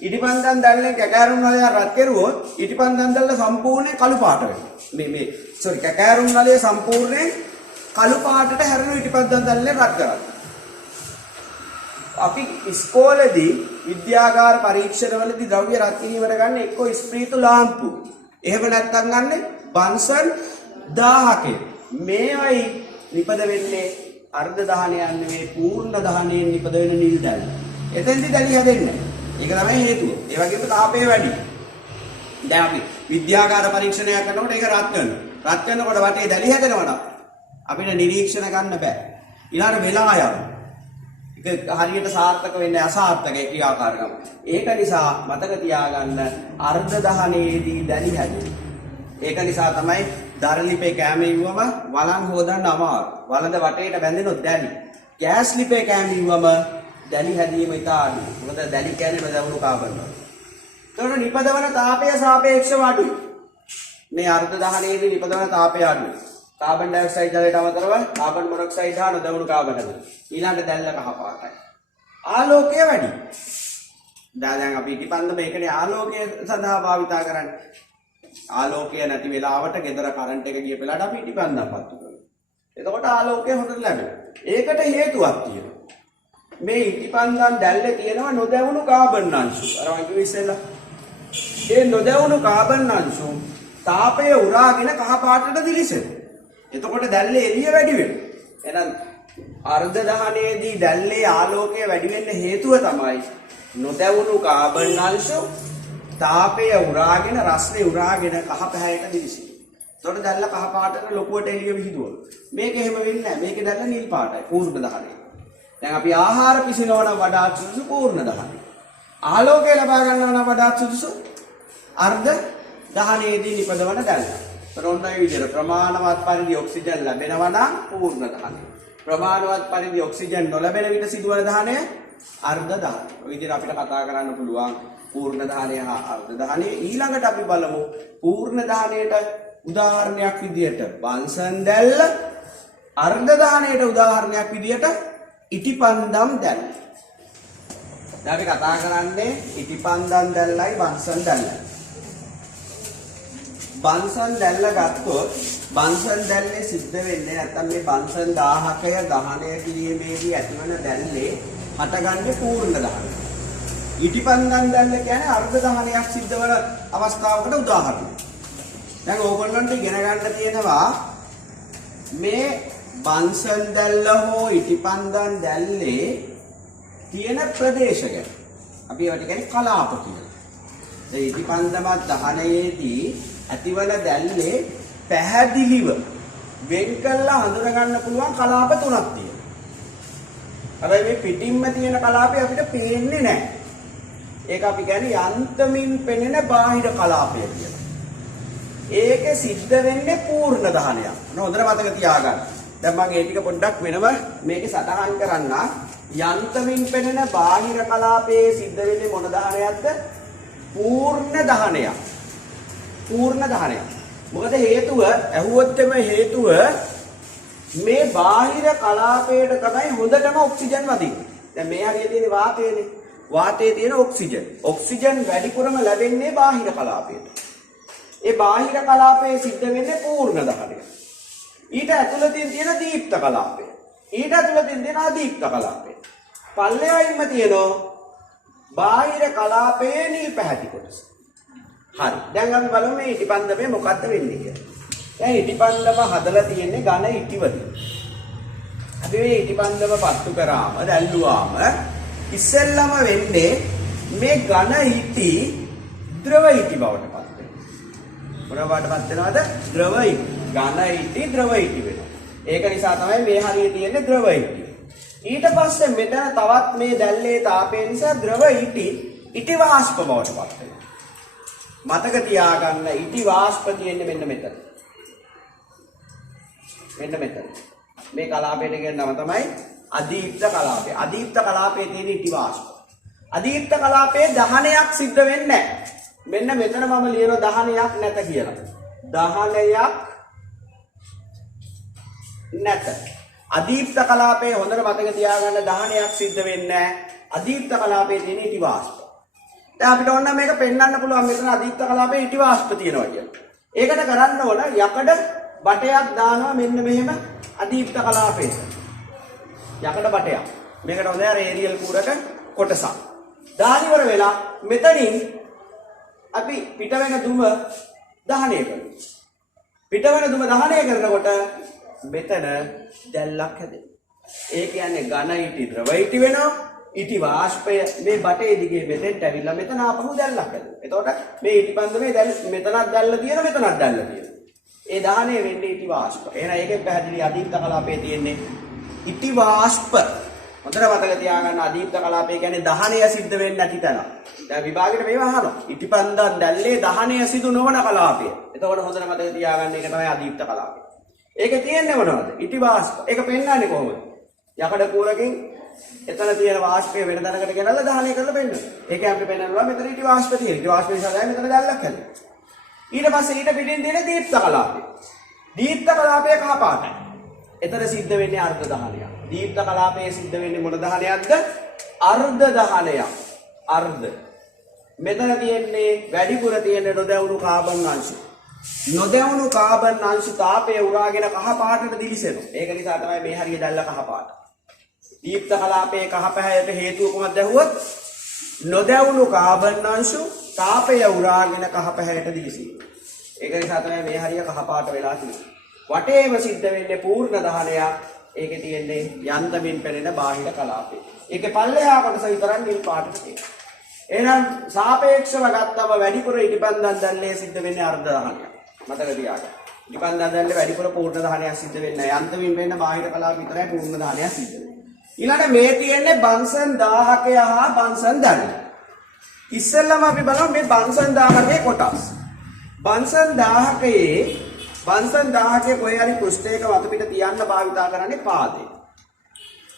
ඉටිපන්දම් දැල්ලෙන් කැකෑරුම් නලය රත් කරුවොත් ඉටිපන්දම් දැල්ල සම්පූර්ණයෙන් කළු පාට වෙනවා. කැකෑරුම් නලය සම්පූර්ණයෙන් කළු පාටට හැරෙන ඉටිපන්දම් දැල්ලෙන් රත් කරන්නේ. අපි ඉස්කෝලේදී විද්‍යාගාර පරීක්ෂණවලදී ද්‍රව්‍ය රත් කිරීමට ගන්න එක්ක ස්ප්‍රීතු ලාම්පු. එහෙම නැත්නම් ගන්න බන්සන් 1000ක. මේවයි නිපද වෙන්නේ අර්ධ දහනයක් නෙවෙයි පූර්ණ දහනයෙන් නිපද වෙන නිල් දැල්. එතෙන්දි දැලි හැදෙන්නේ නැහැ. ඒක තමයි හේතුව. ඒ වගේම තාපය වැඩි. දැන් අපි විද්‍යාගාර පරීක්ෂණයක් කරනකොට ඒක රත් වෙනවා. රත් වෙනකොට වටේ දැලි හැදෙනවා නම් අපිට නිරීක්ෂණ ගන්න බෑ. ඊළඟට වෙලා යනවා. ඒක හරියට සාර්ථක වෙන්නේ අසාර්ථක ක්‍රියාකාරකම්. ඒක නිසා මතක තියාගන්න අර්ධ දහනයේදී දැලි හැදෙනවා. ඒක නිසා තමයි දර ලිපේ කෑම ඉවුවම වලං හොදන්න අමාරු. වලඳ වටේට බැඳෙනොත් දැලි. ගෑස් ලිපේ කෑම ඉවුවම දැලි හැදීම ඉතා අඩුයි. මොකද දැලි කියන්නේ නොදැවුණු කාබන් වල. ඒතකොට නිපදවන තාපය සාපේක්ෂව අඩුයි. මේ අර්ධ දහනයේදී නිපදවන තාපය අඩුයි. කාබන් ඩයොක්සයිඩ් ජලයට අමතරව කාබන් මොනොක්සයිඩ් හා නොදැවුණු කාබන් වල. ඊළඟ දැල්ල කහ පාටයි. ආලෝකය වැඩි. දැන් අපි ඉටිපන්ද මේකනේ ආලෝකය සඳහා භාවිතා කරන්නේ. ආලෝකය නැති වෙලාවට ගෙදර කරන්ට් එක ගිය වෙලාවට අපි ඉටිපන්දම් පත්තු කරනවා. එතකොට ආලෝකය හොඳට ලැබෙනවා. ඒකට හේතුවක් තියෙනවා. මේ ඉටිපන්දම් දැල්ලේ තියෙනවා නොදැවුණු කාබන් අංශු. අර වගේ කිව්ව ඉස්සෙල්ලා. ඒ නොදැවුණු කාබන් අංශු තාපය උරාගෙන කහ පාටට දිලිසෙනවා. එතකොට දැල්ලේ එළිය වැඩි වෙනවා. එහෙනම් අර්ධ දහනයේදී දැල්ලේ ආලෝකය වැඩි වෙන්න හේතුව තමයි නොදැවුණු කාබන් අංශු තාපය උරාගෙන රස්නේ උරාගෙන කහ පැහැයට දිලිසෙනවා. එතකොට දැල්ල කහ පාටට ලොකුවට එළිය විහිදුවනවා. මේක එහෙම වෙන්නේ නැහැ. මේකේ දැල්ල නිල් පාටයි පූර්ණ දහනය. දැන් අපි ආහාර පිසිනවන වඩාත් සුසු පූර්ණ දහනය. ආලෝකය ලබා ගන්නවා නම් වඩාත් සුදුසු අර්ධ දහනයේදී නිපදවන දැල්ල. ඔන්න ඔය විදිහට ප්‍රමාණවත් පරිදි ඔක්සිජන් ලැබෙනවා නම් පූර්ණ දහනය. ප්‍රමාණවත් පරිදි ඔක්සිජන් නොලැබෙන විට සිදුවන දහනය අර්ධ දහනය. ඔය විදිහට අපිට කතා කරන්න පුළුවන් පූර්ණ දහනය හා අර්ධ දහනය. ඊළඟට අපි බලමු පූර්ණ දහනයට උදාහරණයක් විදිහට බන්සන් දැල්ල, අර්ධ දහනයට උදාහරණයක් විදිහට ඉටිපන්දම් දැල්ල. දැන් අපි කතා කරන්නේ ඉටිපන්දම් දැල්ලයි බන්සන් දැල්ලයි. බන්සන් දැල්ල ගත්තොත් බන්සන් දැල්ලේ සිද්ධ වෙන්නේ නැත්නම් මේ බන්සන් 1000ක දහනය කිරීමේදී ඇතිවන දැල්ලේ හටගන්නේ පූර්ණ දහනය. ඉටිපන්දම් දැල්ල කියන්නේ අර්ධ දහනයක් සිද්ධ වන අවස්ථාවකට උදාහරණයක්. දැන් ඕගොල්ලන්ට ඉගෙන ගන්න තියෙනවා මේ බන්සන් දැල්ල හෝ ඉටිපන්දම් දැල්ලේ තියෙන ප්‍රදේශ ගැන. අපි ඒවට කියන්නේ කලාප කියලා. ඒ ඉටිපන්දම දහනයේදී ඇතිවන දැල්ලේ පැහැදිලිව වෙන් කළා හඳුනා ගන්න පුළුවන් කලාප තුනක් තියෙනවා. හැබැයි මේ පිටින්ම තියෙන කලාපය අපිට පේන්නේ නැහැ. ඒක අපි කියන්නේ යන්තමින් පෙනෙන බාහිර කලාපය කියලා. ඒකේ සිද්ධ වෙන්නේ පූර්ණ දහනයක්. හොඳට මතක තියාගන්න. දැන් මම ඒ ටික පොඩ්ඩක් වෙනම මේකේ සටහන් කරන්න. යන්තමින් පෙනෙන බාහිර කලාපයේ සිද්ධ වෙන්නේ මොන දහනයක්ද? පූර්ණ දහනයක්. පූර්ණ දහනයක්. මොකද හේතුව ඇහුවොත් එම හේතුව මේ බාහිර කලාපයට තමයි හොඳටම ඔක්සිජන් වදින්නේ. දැන් මේ හරිය තියෙන වාතයනේ. වාතයේ තියෙන ඔක්සිජන්. ඔක්සිජන් වැඩිපුරම ලැබෙන්නේ බාහිර කලාපයට. ඒ බාහිර කලාපයේ සිද්ධ වෙන්නේ පූර්ණ දහනය. ඊට ඇතුළතින් තියෙන දීප්ත කලාපය. ඊට ඇතුළතින් තියෙන අදීප්ත කලාපය. පල්ලෙහින්ම තියෙනවා බාහිර කලාපයේ නිල් පැහැති කොටස. හරි. දැන් අපි බලමු මේ ඉටිපන්දමේ මොකක්ද වෙන්නේ කියලා. දැන් ඉටිපන්දම හදලා තියෙන්නේ ඝන ඉටිවලින්. අපි මේ ඉටිපන්දම පත්තු කරාම දැල්ලුවාම ඉස්සෙල්ලම වෙන්නේ මේ ඝන ඉටි ද්‍රව ඉටි බවට පත් වෙනවා. මොන බවටපත් වෙනවද? ද්‍රව ඉටි. ඝන ඉටි ද්‍රව ඉටි වෙනවා. ඒක නිසා තමයි මේ හරිය තියෙන්නේ ද්‍රව ඉටි. ඊට පස්සේ මෙතන තවත් මේ දැල්ලේ තාපය නිසා ද්‍රව ඉටි ඉටි වාෂ්ප බවට පත් වෙනවා. මතක තියාගන්න ඉටි වාෂ්ප තියෙන්නේ මෙන්න මෙතන. මෙන්න මෙතන. මේ කලාපයට කියන නම තමයි අදීප්ත කලාපය. අදීප්ත කලාපයේ තියෙන ඉටි වාෂ්ප. අදීප්ත කලාපයේ දහනයක් සිද්ධ වෙන්නේ නැහැ. මෙන්න මෙතන මම ලියන දහනයක් නැත කියලා. දහනයක් නැත. අදීප්ත කලාපයේ හොඳට මතක තියාගන්න දහනයක් සිද්ධ වෙන්නේ නැහැ. අදීප්ත කලාපයේ තියෙන ඉටි වාෂ්ප. දැන් අපිට ඕන මේක පෙන්වන්න පුළුවන් මෙතන අදීප්ත කලාපයේ ඉටි වාෂ්ප තියෙනවා කියලා. ඒකට කරන්න ඕන යකඩ බටයක් දානවා මෙන්න මෙහෙම අදීප්ත කලාපයට. යකඩ බටයක්. මේකට හොඳ රේඩියල් කූරක කොටසක්. දානිවර වෙලා මෙතනින් අපි පිට වෙන දුම දහනය කරනවා. පිට වෙන දුම දහනය කරනකොට මෙතන දැල්ලක් හැදෙනවා. ඒ කියන්නේ ඝන ඉටි ද්‍රව ඉටි වෙනවා. ඉටි වාෂ්පය මේ බටේ දිගේ මෙතෙන්ට ඇවිල්ලා මෙතන ආපහු දැල්ලක් හැදෙනවා. එතකොට මේ ඉටිපන්දමේ දැල් මෙතනක් දැල්ල තියෙනවා මෙතනක් දැල්ල තියෙනවා. ඒ දහනය වෙන්නේ ඉටි වාෂ්ප. එහෙනම් ඒකෙන් පැහැදිලි අදීප්ත කලාපයේ තියෙන්නේ ඉටි වාෂ්ප. හොඳට මතක තියාගන්න අදීප්ත කලාපය කියන්නේ දහනය සිද්ධ වෙන්නේ නැති තැන. දැන් විභාගෙට මේවා අහනවා. ඉටිපන්දම් දැල්ලේ දහනය සිදු නොවන කලාපය. එතකොට හොඳට මතක තියාගන්න ඒක තමයි අදීප්ත කලාපය. ඒකේ තියෙන්නේ මොනවද? ඉටි වාෂ්ප. ඒක පෙන්වන්නේ කොහොමද? යකඩ කූරකින් එතන තියෙන වාෂ්පය වෙන තැනකට ගෙනල්ලා දහනය කරලා පෙන්නනවා. ඒකේ අපිට පෙන්වනවා මෙතන ඉටි වාෂ්ප තියෙනවා. ඉටි වාෂ්ප නිසා තමයි මෙතන දැල්ලක් හැදෙන්නේ. ඊට පස්සේ ඊට පිටින් තියෙන දීප්ත කලාපය. දීප්ත කලාපය කහ පාටයි. එතන සිද්ධ වෙන්නේ අර්ධ දහනයක්. දීප්ත කලාපයේ සිද්ධ වෙන්නේ මොන දහනයක්ද? අර්ධ දහනයක්. අර්ධ. මෙතන තියෙන්නේ වැඩිපුර තියෙන නොදැවුණු කාබන් අංශු. නොදැවුණු කාබන් අංශු තාපය උරාගෙන කහ පාටට දිලිසෙනවා. ඒක නිසා තමයි මේ හරිය දැල්ල කහ පාට. දීප්ත කලාපයේ කහ පැහැයට හේතුව කොහොමද ඇහුවොත්? නොදැවුණු කාබන් අංශු තාපය උරාගෙන කහ පැහැයට දිලිසෙනවා. ඒක නිසා තමයි මේ හරිය කහ පාට වෙලා තියෙන්නේ. වටේම සිද්ධ වෙන්නේ පූර්ණ දහනයක්. ඒකේ තියෙන්නේ යන්තමින් පෙනෙන බාහිර කලාපය. ඒකේ පල්ලෙහා කොටස විතරක් නිල් පාටට තියෙනවා. එහෙනම් සාපේක්ෂව ගත්තම වැඩිපුර ඉටිපන්දම් දැල්ලේ සිද්ධ වෙන්නේ අර්ධ දහනයක්. මතක තියාගන්න. ඉටිපන්දම් දැල්ලේ වැඩිපුර පූර්ණ දහනයක් සිද්ධ වෙන්නේ නැහැ. යන්තමින් පෙනෙන බාහිර කලාප විතරයි පූර්ණ දහනයක් සිද්ධ වෙන්නේ. ඊළඟ මේ තියෙන්නේ බන්සන් 1000ක හා බන්සන් දැල්ල. ඉස්සෙල්ලාම අපි බලමු මේ බන්සන් 1000ගේ කොටස්. බන්සන් 1000ගේ කොහේ හරි පෘෂ්ඨයක වතු පිට තියන්න භාවිතා කරන්නේ පාදය.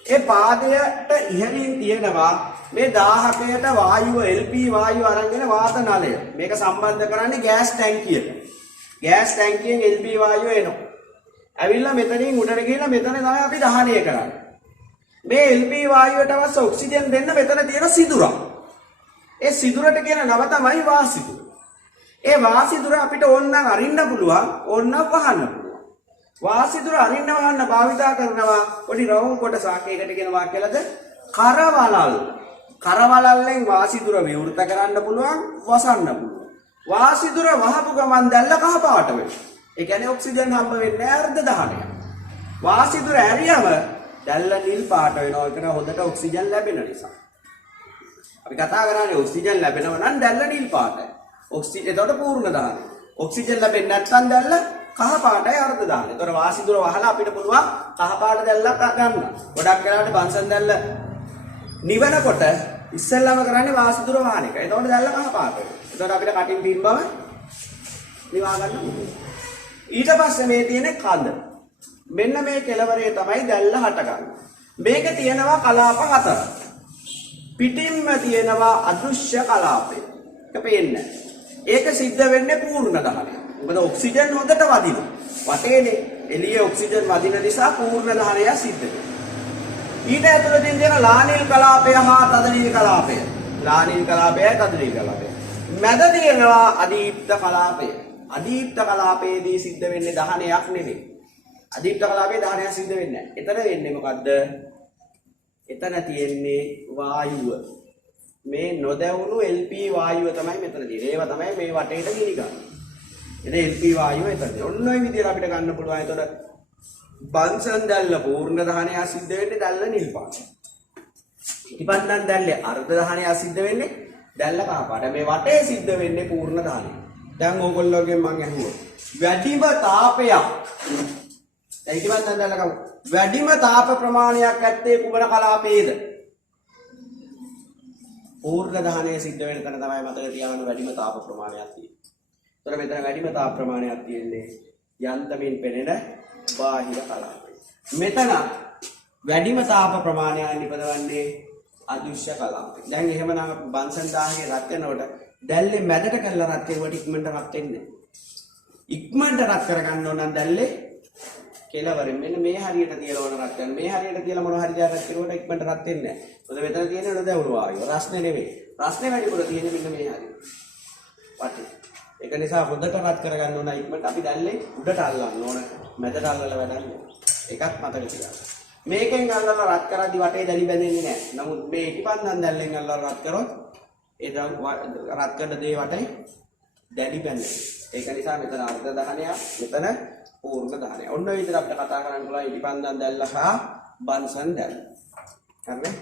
ඒ පාදයට ඉහළින් තියෙනවා මේ 1000කට වායුව LP වායුව අරගෙන වාත නලය. මේක සම්බන්ධ කරන්නේ ගෑස් ටැංකියට. ගෑස් ටැංකියෙන් LP වායුව එනවා. ඇවිල්ලා මෙතනින් උඩට ගිහලා මෙතන තමයි අපි දහනය කරන්නේ. මේ LP වායුවට අවශ්‍ය ඔක්සිජන් දෙන්න මෙතන තියෙන සිදුරක්. ඒ සිදුරට කියන නම තමයි වාසිදුර. ඒ වාසිදුර අපිට ඕනනම් අරින්න පුළුවන්, ඕනනම් වහන්න පුළුවන්. වාසිදුර අරින්න වහන්න භාවිතා කරනවා පොඩි රවුම් කොටසක්. ඒකට කියනවා කියලාද කරවලල්. කරවලල්ලෙන් වාසිදුර විවෘත කරන්න පුළුවන්, වසන්න පුළුවන්. වාසිදුර වහපු ගමන් දැල්ල කහ පාට වෙනවා. ඒ කියන්නේ ඔක්සිජන් හම්බ වෙන්නේ අර්ධ දහනය. වාසිදුර ඇරියම දැල්ල නිල් පාට වෙනවා. ඒකට හොඳට ඔක්සිජන් ලැබෙන නිසා. අපි කතා කරන්නේ ඔක්සිජන් ලැබෙනවා නම් දැල්ල නිල් පාටයි. ඔක්සිජන් එතකොට පූර්ණ දහනය. ඔක්සිජන් ලැබෙන්නේ නැත්නම් දැල්ල කහ පාටයි අර්ධ දහනය. ඒතකොට වාසිදුර වහලා අපිට පුළුවන් කහ පාට දැල්ලක් ගන්න. ගොඩක් වෙලාවට බන්සන් දැල්ල නිවනකොට ඉස්සෙල්ලාම කරන්නේ වාසිදුර වහන එක. එතකොට දැල්ල කහ පාට වෙනවා. එතකොට අපිට කටින් පින් බව නිවා ගන්න පුළුවන්. ඊට පස්සේ මේ තියෙන කඳ. මෙන්න මේ කෙලවරේ තමයි දැල්ල හටගන්නේ. මේකේ තියෙනවා කලාප හතරක්. පිටින්ම තියෙනවා අදෘශ්‍ය කලාපය. ඒක පේන්නේ. ඒක සිද්ධ වෙන්නේ පූර්ණ දහනය. මොකද ඔක්සිජන් හොඳට වදිනවා. වටේනේ එළියේ ඔක්සිජන් වදින නිසා පූර්ණ දහනය සිද්ධ වෙනවා. ඊට ඇතුළතින් තියෙන ලානිල් කලාපය හා තදනිල් කලාපය. ලානිල් කලාපයයි තදනිල් කලාපය. මැද තියෙනවා අදීප්ත කලාපය. අදීප්ත කලාපයේදී සිද්ධ වෙන්නේ දහනයක් නෙමෙයි. අදීප්ත කලාපයේ දහනයක් සිද්ධ වෙන්නේ නැහැ. එතන වෙන්නේ මොකද්ද? එතන තියෙන්නේ වායුව. මේ නොදැවුණු LP වායුව තමයි මෙතන තියෙන්නේ. ඒවා තමයි මේ වටේට ගිනි ගන්න. එතන LP වායුව එතන. ඔන්න ඔය විදිහට අපිට ගන්න පුළුවන්. එතකොට බන්සන් දැල්ල පූර්ණ දහනය සිද්ධ වෙන්නේ දැල්ල නිල් පාටයි. ඉතිපන්නම් දැල්ලේ අර්ධ දහනය සිද්ධ වෙන්නේ දැල්ල කහ පාටයි. මේ වටේ සිද්ධ වෙන්නේ පූර්ණ දහනය. දැන් ඕගොල්ලෝගෙන් මම අහුවා. වැඩිම තාපයක් ඉතිපන්නම් දැල්ල කව වැඩිම තාප ප්‍රමාණයක් ඇත්තේ කුමන කලාපයේද? පූර්ණ දහනය සිද්ධ වෙන තැන තමයි මතක තියාගන්න වැඩිම තාප ප්‍රමාණයක් තියෙන්නේ. ඒතර මෙතන වැඩිම තාප ප්‍රමාණයක් තියෙන්නේ යන්තමින් පෙනෙන බාහිර කලාපය. මෙතන වැඩිම තාප ප්‍රමාණයක් නිපදවන්නේ අදෘශ්‍ය කලාපය. දැන් එහෙමනම් බන්සන් 1000ගේ රත් වෙනකොට දැල්ලේ මැදට කරලා රත් කෙරුවට ඉක්මනට රත් වෙන්නේ නැහැ. ඉක්මනට රත් කරගන්න ඕන නම් දැල්ලේ කෙලවරෙන් මෙන්න මේ හරියට තියලා වන රත් වෙන මේ හරියට තියලා මොන හරි දෙයක් රත් කරුවට ඉක්මනට රත් වෙන්නේ නැහැ. මොකද මෙතන තියෙන්නේ නොදැවුණු වායුව. රස්නේ නෙවෙයි. රස්නේ වැඩිපුර තියෙන්නේ මෙන්න මේ හරියට. වටේ. ඒක නිසා හොඳට රත් කරගන්න ඕන ඉක්මනට අපි දැල්ලේ උඩට අල්ලන්න ඕන. මැදට අල්ලලා වැඩක් නෑ. ඒකත් මතක තියාගන්න. මේකෙන් අල්ලලා රත් කරද්දි වටේ දැලි බැඳෙන්නේ නැහැ. නමුත් මේ ඉටිපන්දන් දැල්ලෙන් අල්ලලා රත් කරොත් ඒ රත් කරන දේ වටේ දැලි බැඳෙනවා. ඒක නිසා මෙතන අර්ධ දහනයක් මෙතන පූර්ණ දහනය. ඔන්න ඔය විදිහට අපිට කතා කරන්න පුළුවන් ඉටිපන්දන් දැල්ල හා බන්සන් දැල්ල. හරිනේ?